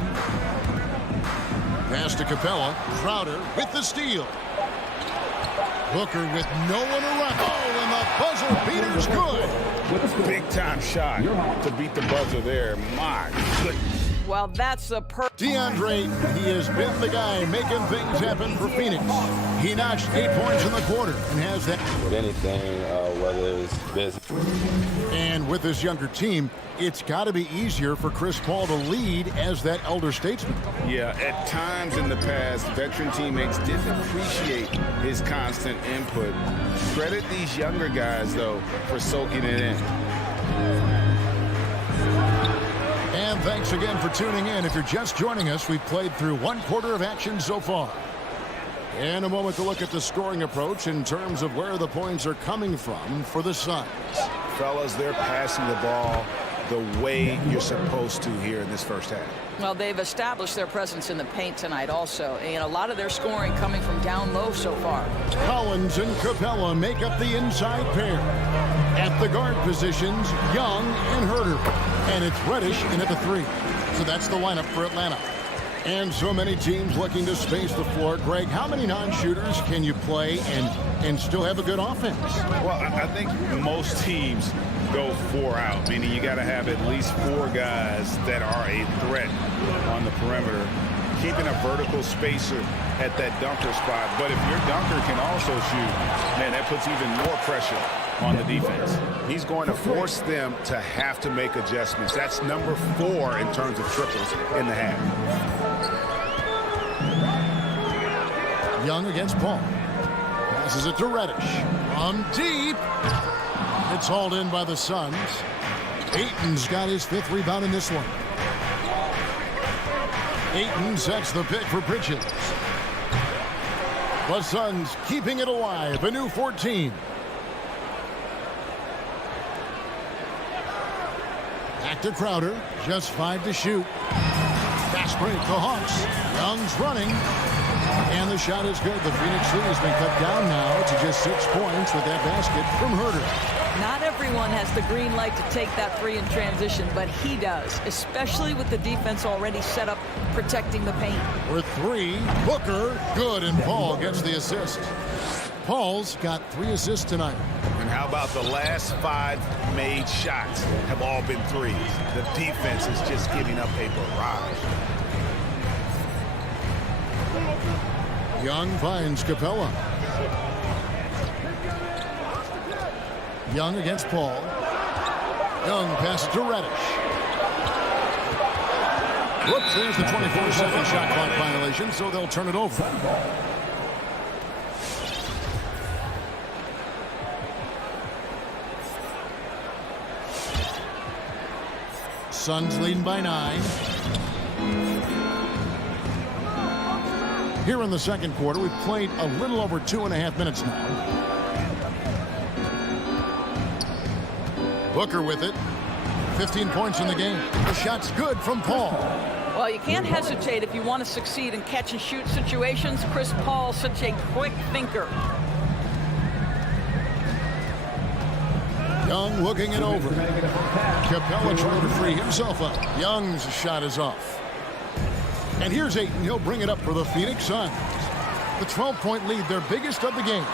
Pass to Capella. Crowder with the steal. Booker with no one around. Oh, and the buzzer beater's good. Big time shot to beat the buzzer there. My goodness. Well, that's a DeAndre, he has been the guy making things happen for Phoenix. He notched 8 points in the quarter and has that. With anything, whether it's business. And with this younger team, it's got to be easier for Chris Paul to lead as that elder statesman. Yeah, at times in the past, veteran teammates didn't appreciate his constant input. Credit these younger guys, though, for soaking it in. And thanks again for tuning in. If you're just joining us, we've played through 1/4 of action so far. In a moment to look at the scoring approach in terms of where the points are coming from for the Suns. Fellas, they're passing the ball the way you're supposed to here in this first half. Well, they've established their presence in the paint tonight also, and a lot of their scoring coming from down low so far. Collins and Capella make up the inside pair. At the guard positions, Young and Herter. And it's Reddish in at the 3. So that's the lineup for Atlanta. And so many teams looking to space the floor. Greg, how many non-shooters can you play and still have a good offense? Well, I think most teams go 4 out, meaning you got to have at least 4 guys that are a threat on the perimeter, keeping a vertical spacer at that dunker spot. But if your dunker can also shoot, man, that puts even more pressure on the defense. He's going to force them to have to make adjustments. That's number 4 in terms of triples in the half. Young against Paul. Passes it to Reddish. From deep. It's hauled in by the Suns. Ayton's got his 5th rebound in this one. Ayton sets the pick for Bridges. The Suns keeping it alive. A new 14. Back to Crowder. Just 5 to shoot. Fast break. The Hawks. Young's running. And the shot is good. The Phoenix lead has been cut down now to just 6 points with that basket from Herter. Not everyone has the green light to take that 3 in transition, but he does, especially with the defense already set up protecting the paint. For 3, Booker, good, and Paul gets the assist. Paul's got 3 assists tonight. And how about the last 5 made shots have all been threes? The defense is just giving up a barrage. Young finds Capella. Young against Paul. Young passes to Reddish. Whoops, there's the 24-second shot clock violation, so they'll turn it over. Suns leading by 9. Here in the second quarter, we've played a little over 2.5 minutes now. Booker with it. 15 points in the game. The shot's good from Paul. Well, you can't hesitate if you want to succeed in catch and shoot situations. Chris Paul's such a quick thinker. Young looking it over. Capella trying to free himself up. Young's shot is off. And here's Ayton. He'll bring it up for the Phoenix Suns. The 12-point lead, their biggest of the game.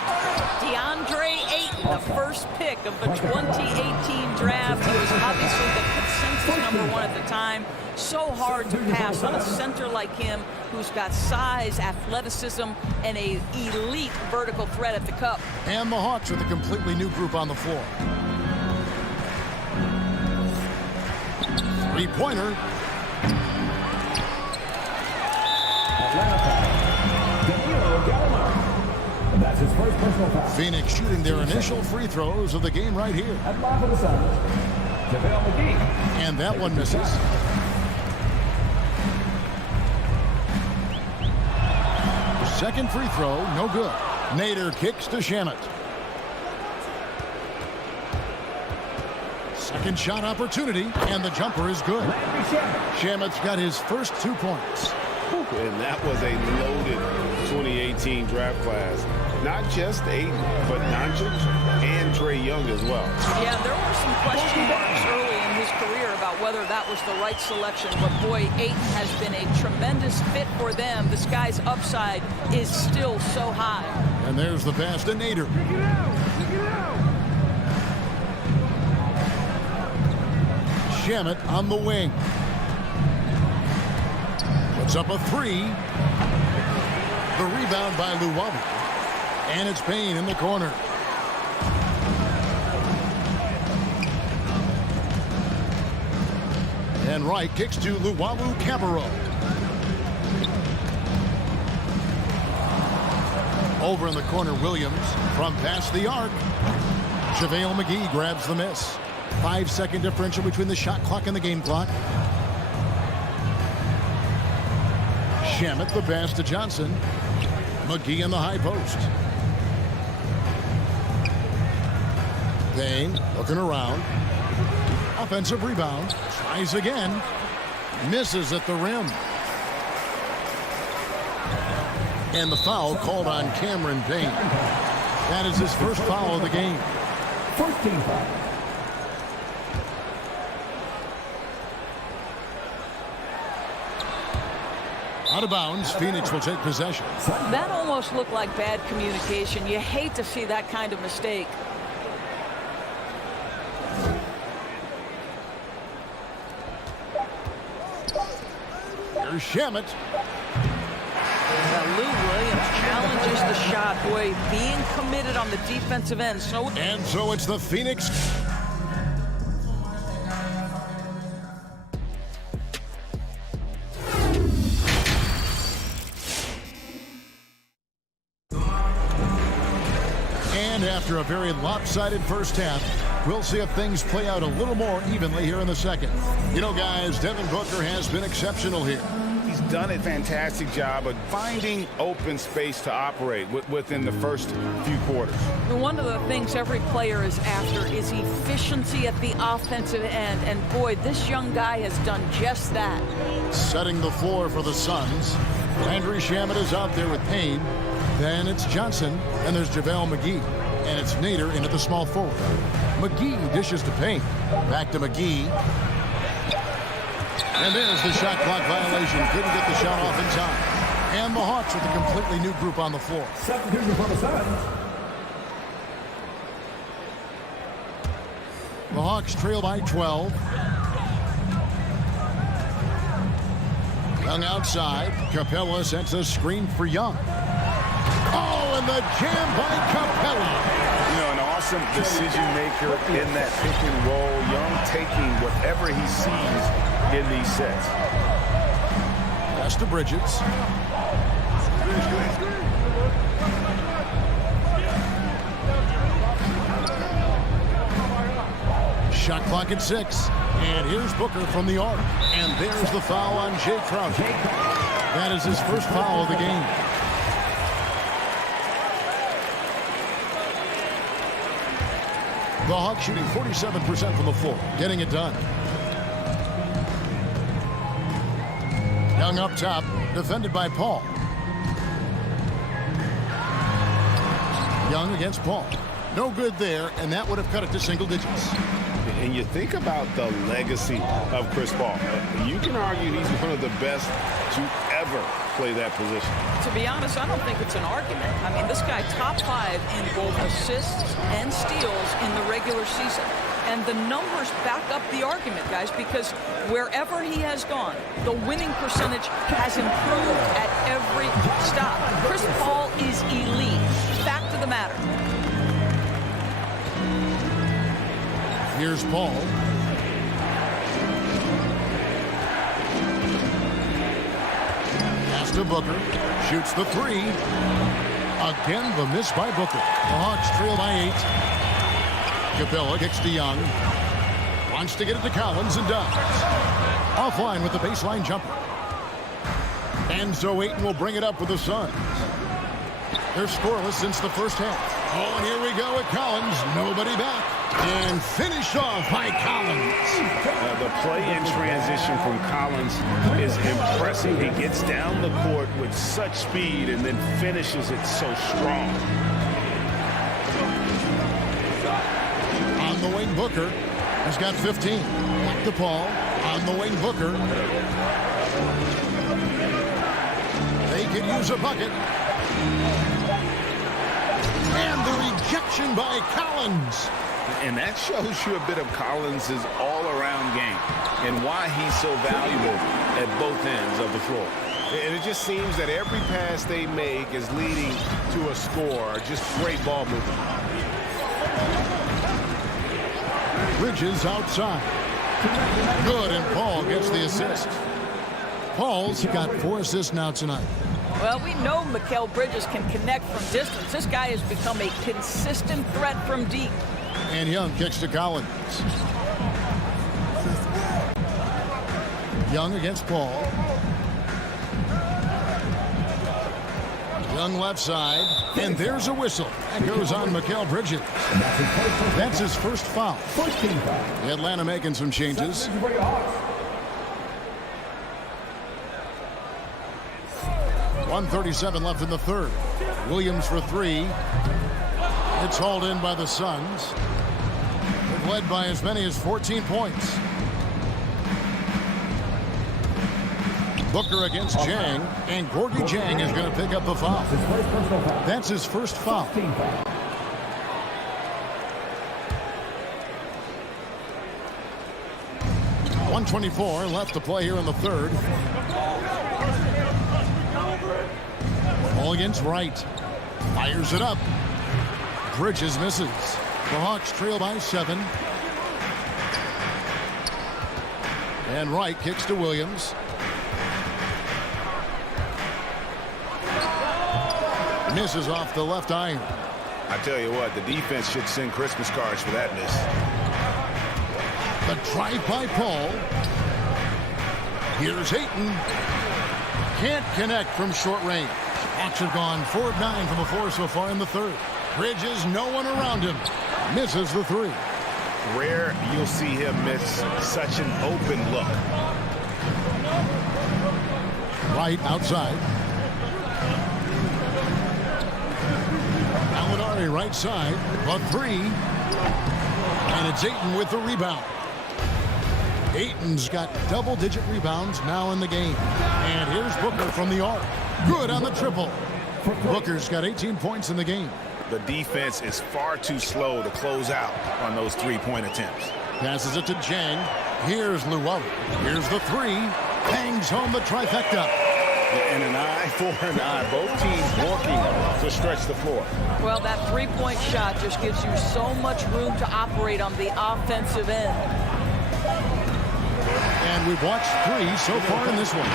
DeAndre Ayton, the first pick of the 2018 draft. He was obviously the consensus number 1 at the time. So hard to pass on a center like him who's got size, athleticism, and an elite vertical threat at the cup. And the Hawks with a completely new group on the floor. 3-pointer. That's his first personal foul. Phoenix shooting their initial free throws of the game right here. At line for the Suns, JaVale McGee. And that one misses. Second free throw, no good. Nader kicks to Shamet. Second shot opportunity, and the jumper is good. Shamet's got his first 2 points. And that was a loaded 2018 draft class. Not just Aiden, but Doncic and Trae Young as well. Yeah, there were some question marks early in his career about whether that was the right selection. But boy, Ayton has been a tremendous fit for them. This guy's upside is still so high. And there's the pass to Nader. Shamet on the wing. Puts up a three. The rebound by Luwawu. And it's Payne in the corner. And Wright kicks to Luwawu-Cabarrot. Over in the corner, Williams from past the arc. JaVale McGee grabs the miss. 5-second differential between the shot clock and the game clock. Shamet the pass to Johnson. McGee in the high post. Payne looking around. Offensive rebound. Tries again. Misses at the rim. And the foul called on Cameron Payne. That is his first foul of the game. First team foul. Out of bounds. Phoenix will take possession. That almost looked like bad communication. You hate to see that kind of mistake. Here's Shamet. Lou Williams challenges the shot. Boy, being committed on the defensive end. And so it's the Phoenix. And after a very lopsided first half, we'll see if things play out a little more evenly here in the second. You know, guys, Devin Booker has been exceptional here. He's done a fantastic job of finding open space to operate within the first few quarters. One of the things every player is after is efficiency at the offensive end. And boy, this young guy has done just that. Setting the floor for the Suns. Landry Shamet is out there with Payne. Then it's Johnson, and there's JaVale McGee. And it's Nader into the small forward. McGee dishes to Payne. Back to McGee. And there's the shot clock violation. Couldn't get the shot off in time. And the Hawks with a completely new group on the floor. Substitution for the Suns. The Hawks trail by 12. Young outside. Capella sets a screen for Young. Oh, and the jam by Capella. You know, an awesome decision maker in that pick and roll. Young taking whatever he sees in these sets. Pass to Bridges. Shot clock at 6. And here's Booker from the arc. And there's the foul on Jay Crowder. That is his first foul of the game. The Hawks shooting 47% from the floor, getting it done. Young up top, defended by Paul. Young against Paul. No good there, and that would have cut it to single digits. And you think about the legacy of Chris Paul. You can argue he's one of the best to ever play that position. To be honest, I don't think it's an argument. I mean, this guy top 5 in both assists and steals in the regular season. And the numbers back up the argument, guys, because wherever he has gone, the winning percentage has improved at every stop. Chris Paul is elite. Fact of the matter. Here's Paul. Pass to Booker. Shoots the 3. Again, the miss by Booker. The Hawks trail by 8. Capella kicks to Young. Wants to get it to Collins and does. Offline with the baseline jumper. And so Ayton will bring it up with the Suns. They're scoreless since the first half. Oh, and here we go with Collins. Nobody back. And finished off by Collins. The play in transition from Collins is impressive. He gets down the court with such speed and then finishes it so strong. On the wing, Booker has got 15. Back to Paul. On the wing, Booker. They could use a bucket. And the rejection by Collins. And that shows you a bit of Collins' all-around game and why he's so valuable at both ends of the floor. And it just seems that every pass they make is leading to a score. Just great ball movement. Bridges outside. Good, and Paul gets the assist. Paul's got 4 assists now tonight. Well, we know Mikal Bridges can connect from distance. This guy has become a consistent threat from deep. And Young kicks to Collins. Young against Paul. Young left side. And there's a whistle. That goes on Mikal Bridges. That's his first foul. Atlanta making some changes. .137 left in the third. Williams for 3. It's hauled in by the Suns. They've led by as many as 14 points. Booker against Jang, and Gorgie Jang is going to pick up a foul. That's his first foul. 124 left to play here in the third. Ball against Wright. Fires it up. Bridges misses. The Hawks trail by 7. And Wright kicks to Williams. Misses off the left iron. I tell you what, the defense should send Christmas cards for that miss. The drive by Paul. Here's Ayton. Can't connect from short range. Hawks have gone 4 of 9 from the floor so far in the third. Bridges, no one around him. Misses the 3. Rare you'll see him miss such an open look. Wright outside. Gallinari right side. A 3. And it's Ayton with the rebound. Ayton's got double-digit rebounds now in the game. And here's Booker from the arc. Good on the triple. Booker's got 18 points in the game. The defense is far too slow to close out on those three-point attempts. Passes it to Jang. Here's Llewellyn. Here's the 3. Hangs home the trifecta. And an eye for an eye. Both teams working to stretch the floor. Well, that three-point shot just gives you so much room to operate on the offensive end. And we've watched 3 so far in this one.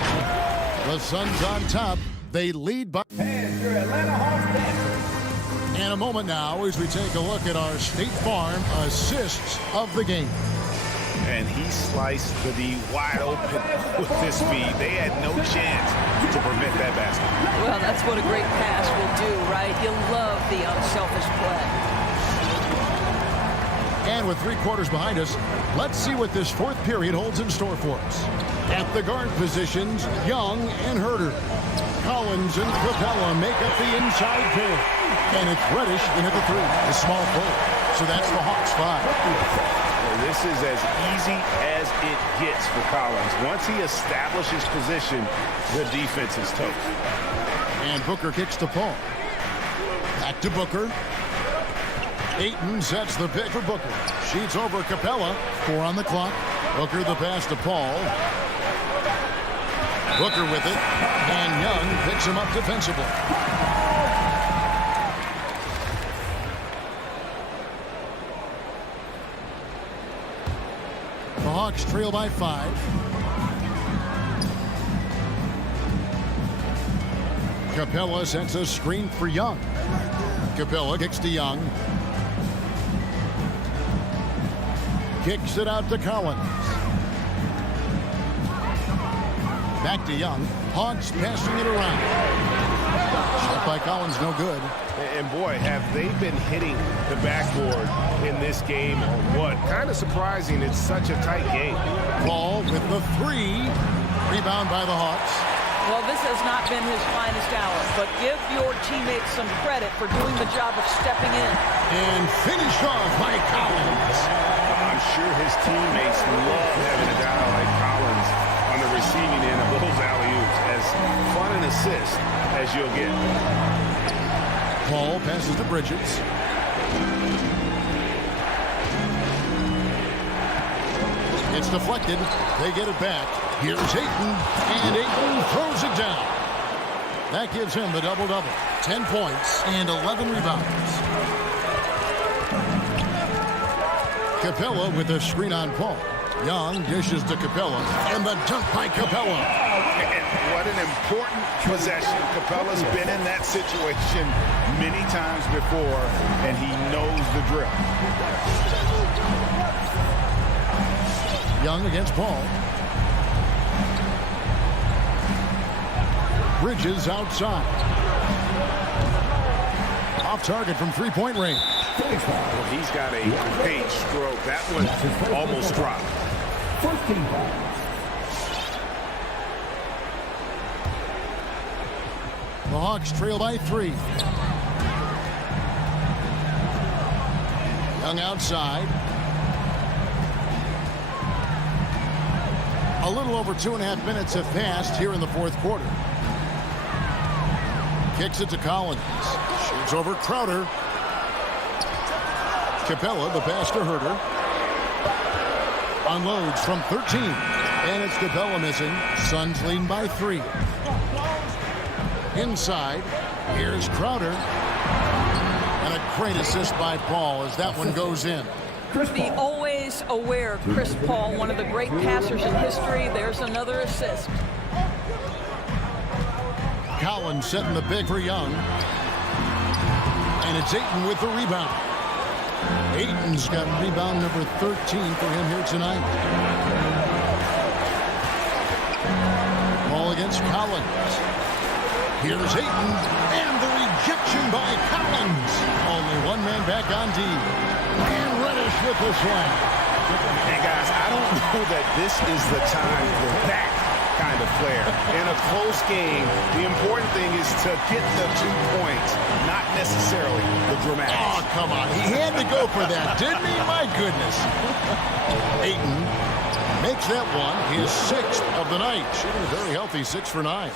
The Suns on top. They lead by... And a moment now as we take a look at our State Farm assists of the game. And he sliced the D wide open with his speed. They had no chance to prevent that basket. Well, that's what a great pass will do, right? You'll love the unselfish play. And with 3 quarters behind us, let's see what this fourth period holds in store for us. At the guard positions, Young and Herter. Collins and Capella make up the inside pair. And it's Reddish in at the 3, the small forward. So that's the Hawks 5. Well, this is as easy as it gets for Collins. Once he establishes position, the defense is tough. And Booker kicks to Paul. Back to Booker. Ayton sets the pick for Booker. Sheets over Capella. 4 on the clock. Booker the pass to Paul. Booker with it. And Young picks him up defensively. The Hawks trail by 5. Capella sets a screen for Young. Capella kicks to Young. Kicks it out to Collins. Back to Young. Hawks passing it around. Shot by Collins, no good. And boy, have they been hitting the backboard in this game or what? Kind of surprising. It's such a tight game. Paul with the three. Rebound by the Hawks. Well, this has not been his finest hour, but give your teammates some credit for doing the job of stepping in. And finished off by Collins. I'm sure his teammates love having a guy like Collins on the receiving end of those alley-oops. As fun an assist as you'll get. Paul passes to Bridges. It's deflected. They get it back. Here's Ayton, and Ayton throws it down. That gives him the double-double. 10 points and 11 rebounds. Capella with a screen on Paul. Young dishes to Capella, and the dunk by Capella. And what an important possession. Capella's been in that situation many times before, and he knows the drill. Young against Paul. Bridges outside. Off target from three-point range. Well, he's got a great stroke. That one almost dropped. 14 points. The Hawks trail by 3. Young outside. A little over 2.5 minutes have passed here in the fourth quarter. Kicks it to Collins. Shoots over Crowder. Capella, the pass to Herter. Unloads from 13. And it's Capella missing. Suns leading by 3. Inside. Here's Crowder. And a great assist by Paul as that one goes in. The always aware Chris Paul, one of the great passers in history. There's another assist. Collins setting the big for Young. And it's Ayton with the rebound. Ayton's got rebound number 13 for him here tonight. Ball against Collins. Here's Ayton, and the rejection by Collins. Only one man back on D. And Reddish with the slam. Hey, guys, I don't know that this is the time for that kind of flair. In a close game, the important thing is to get the 2 points, not necessarily the dramatics. Oh, come on. He had to go for that, didn't he? My goodness. Ayton makes that one his 6th of the night. Shooting a very healthy 6 for 9.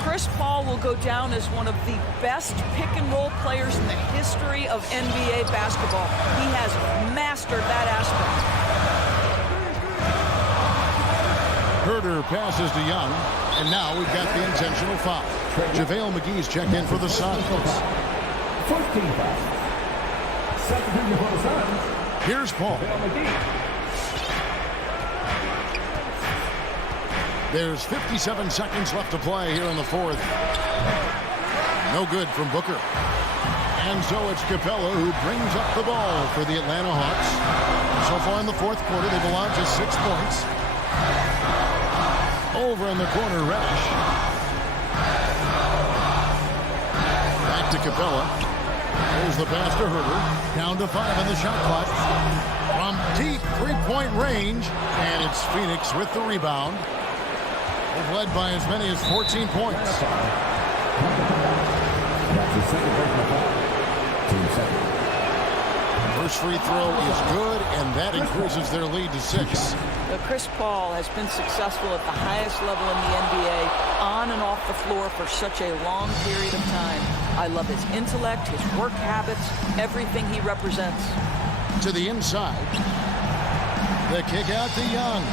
Chris Paul will go down as one of the best pick-and-roll players in the history of NBA basketball. He has mastered that aspect. Herter passes to Young, and now we've got the intentional foul. JaVale McGee's checked in for the Suns. 14 fouls. Second finger for the Suns. Here's Paul. There's 57 seconds left to play here in the fourth. No good from Booker. And so it's Capella who brings up the ball for the Atlanta Hawks. So far in the fourth quarter, they've allowed just 6 points. Over in the corner, Reddish. Back to Capella. Here's the pass to Herter. Down to 5 in the shot clock. From deep three-point range. And it's Phoenix with the rebound. They've led by as many as 14 points. That's the second personal foul. Team second. First free throw is good, and that increases their lead to 6. Chris Paul has been successful at the highest level in the NBA, on and off the floor for such a long period of time. I love his intellect, his work habits, everything he represents. To the inside. The kick out to Young.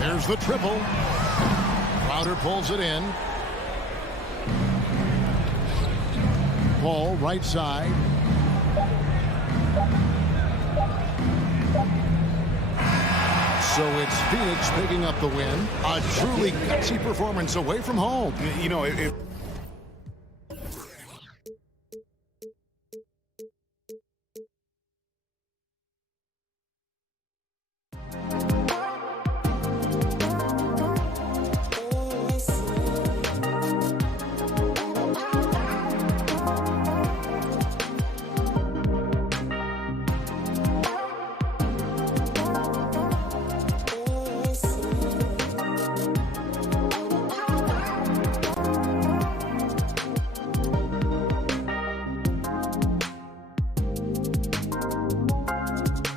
There's the triple. Crowder pulls it in. Paul right side. So it's Phoenix picking up the win. A truly gutsy performance away from home. You know, if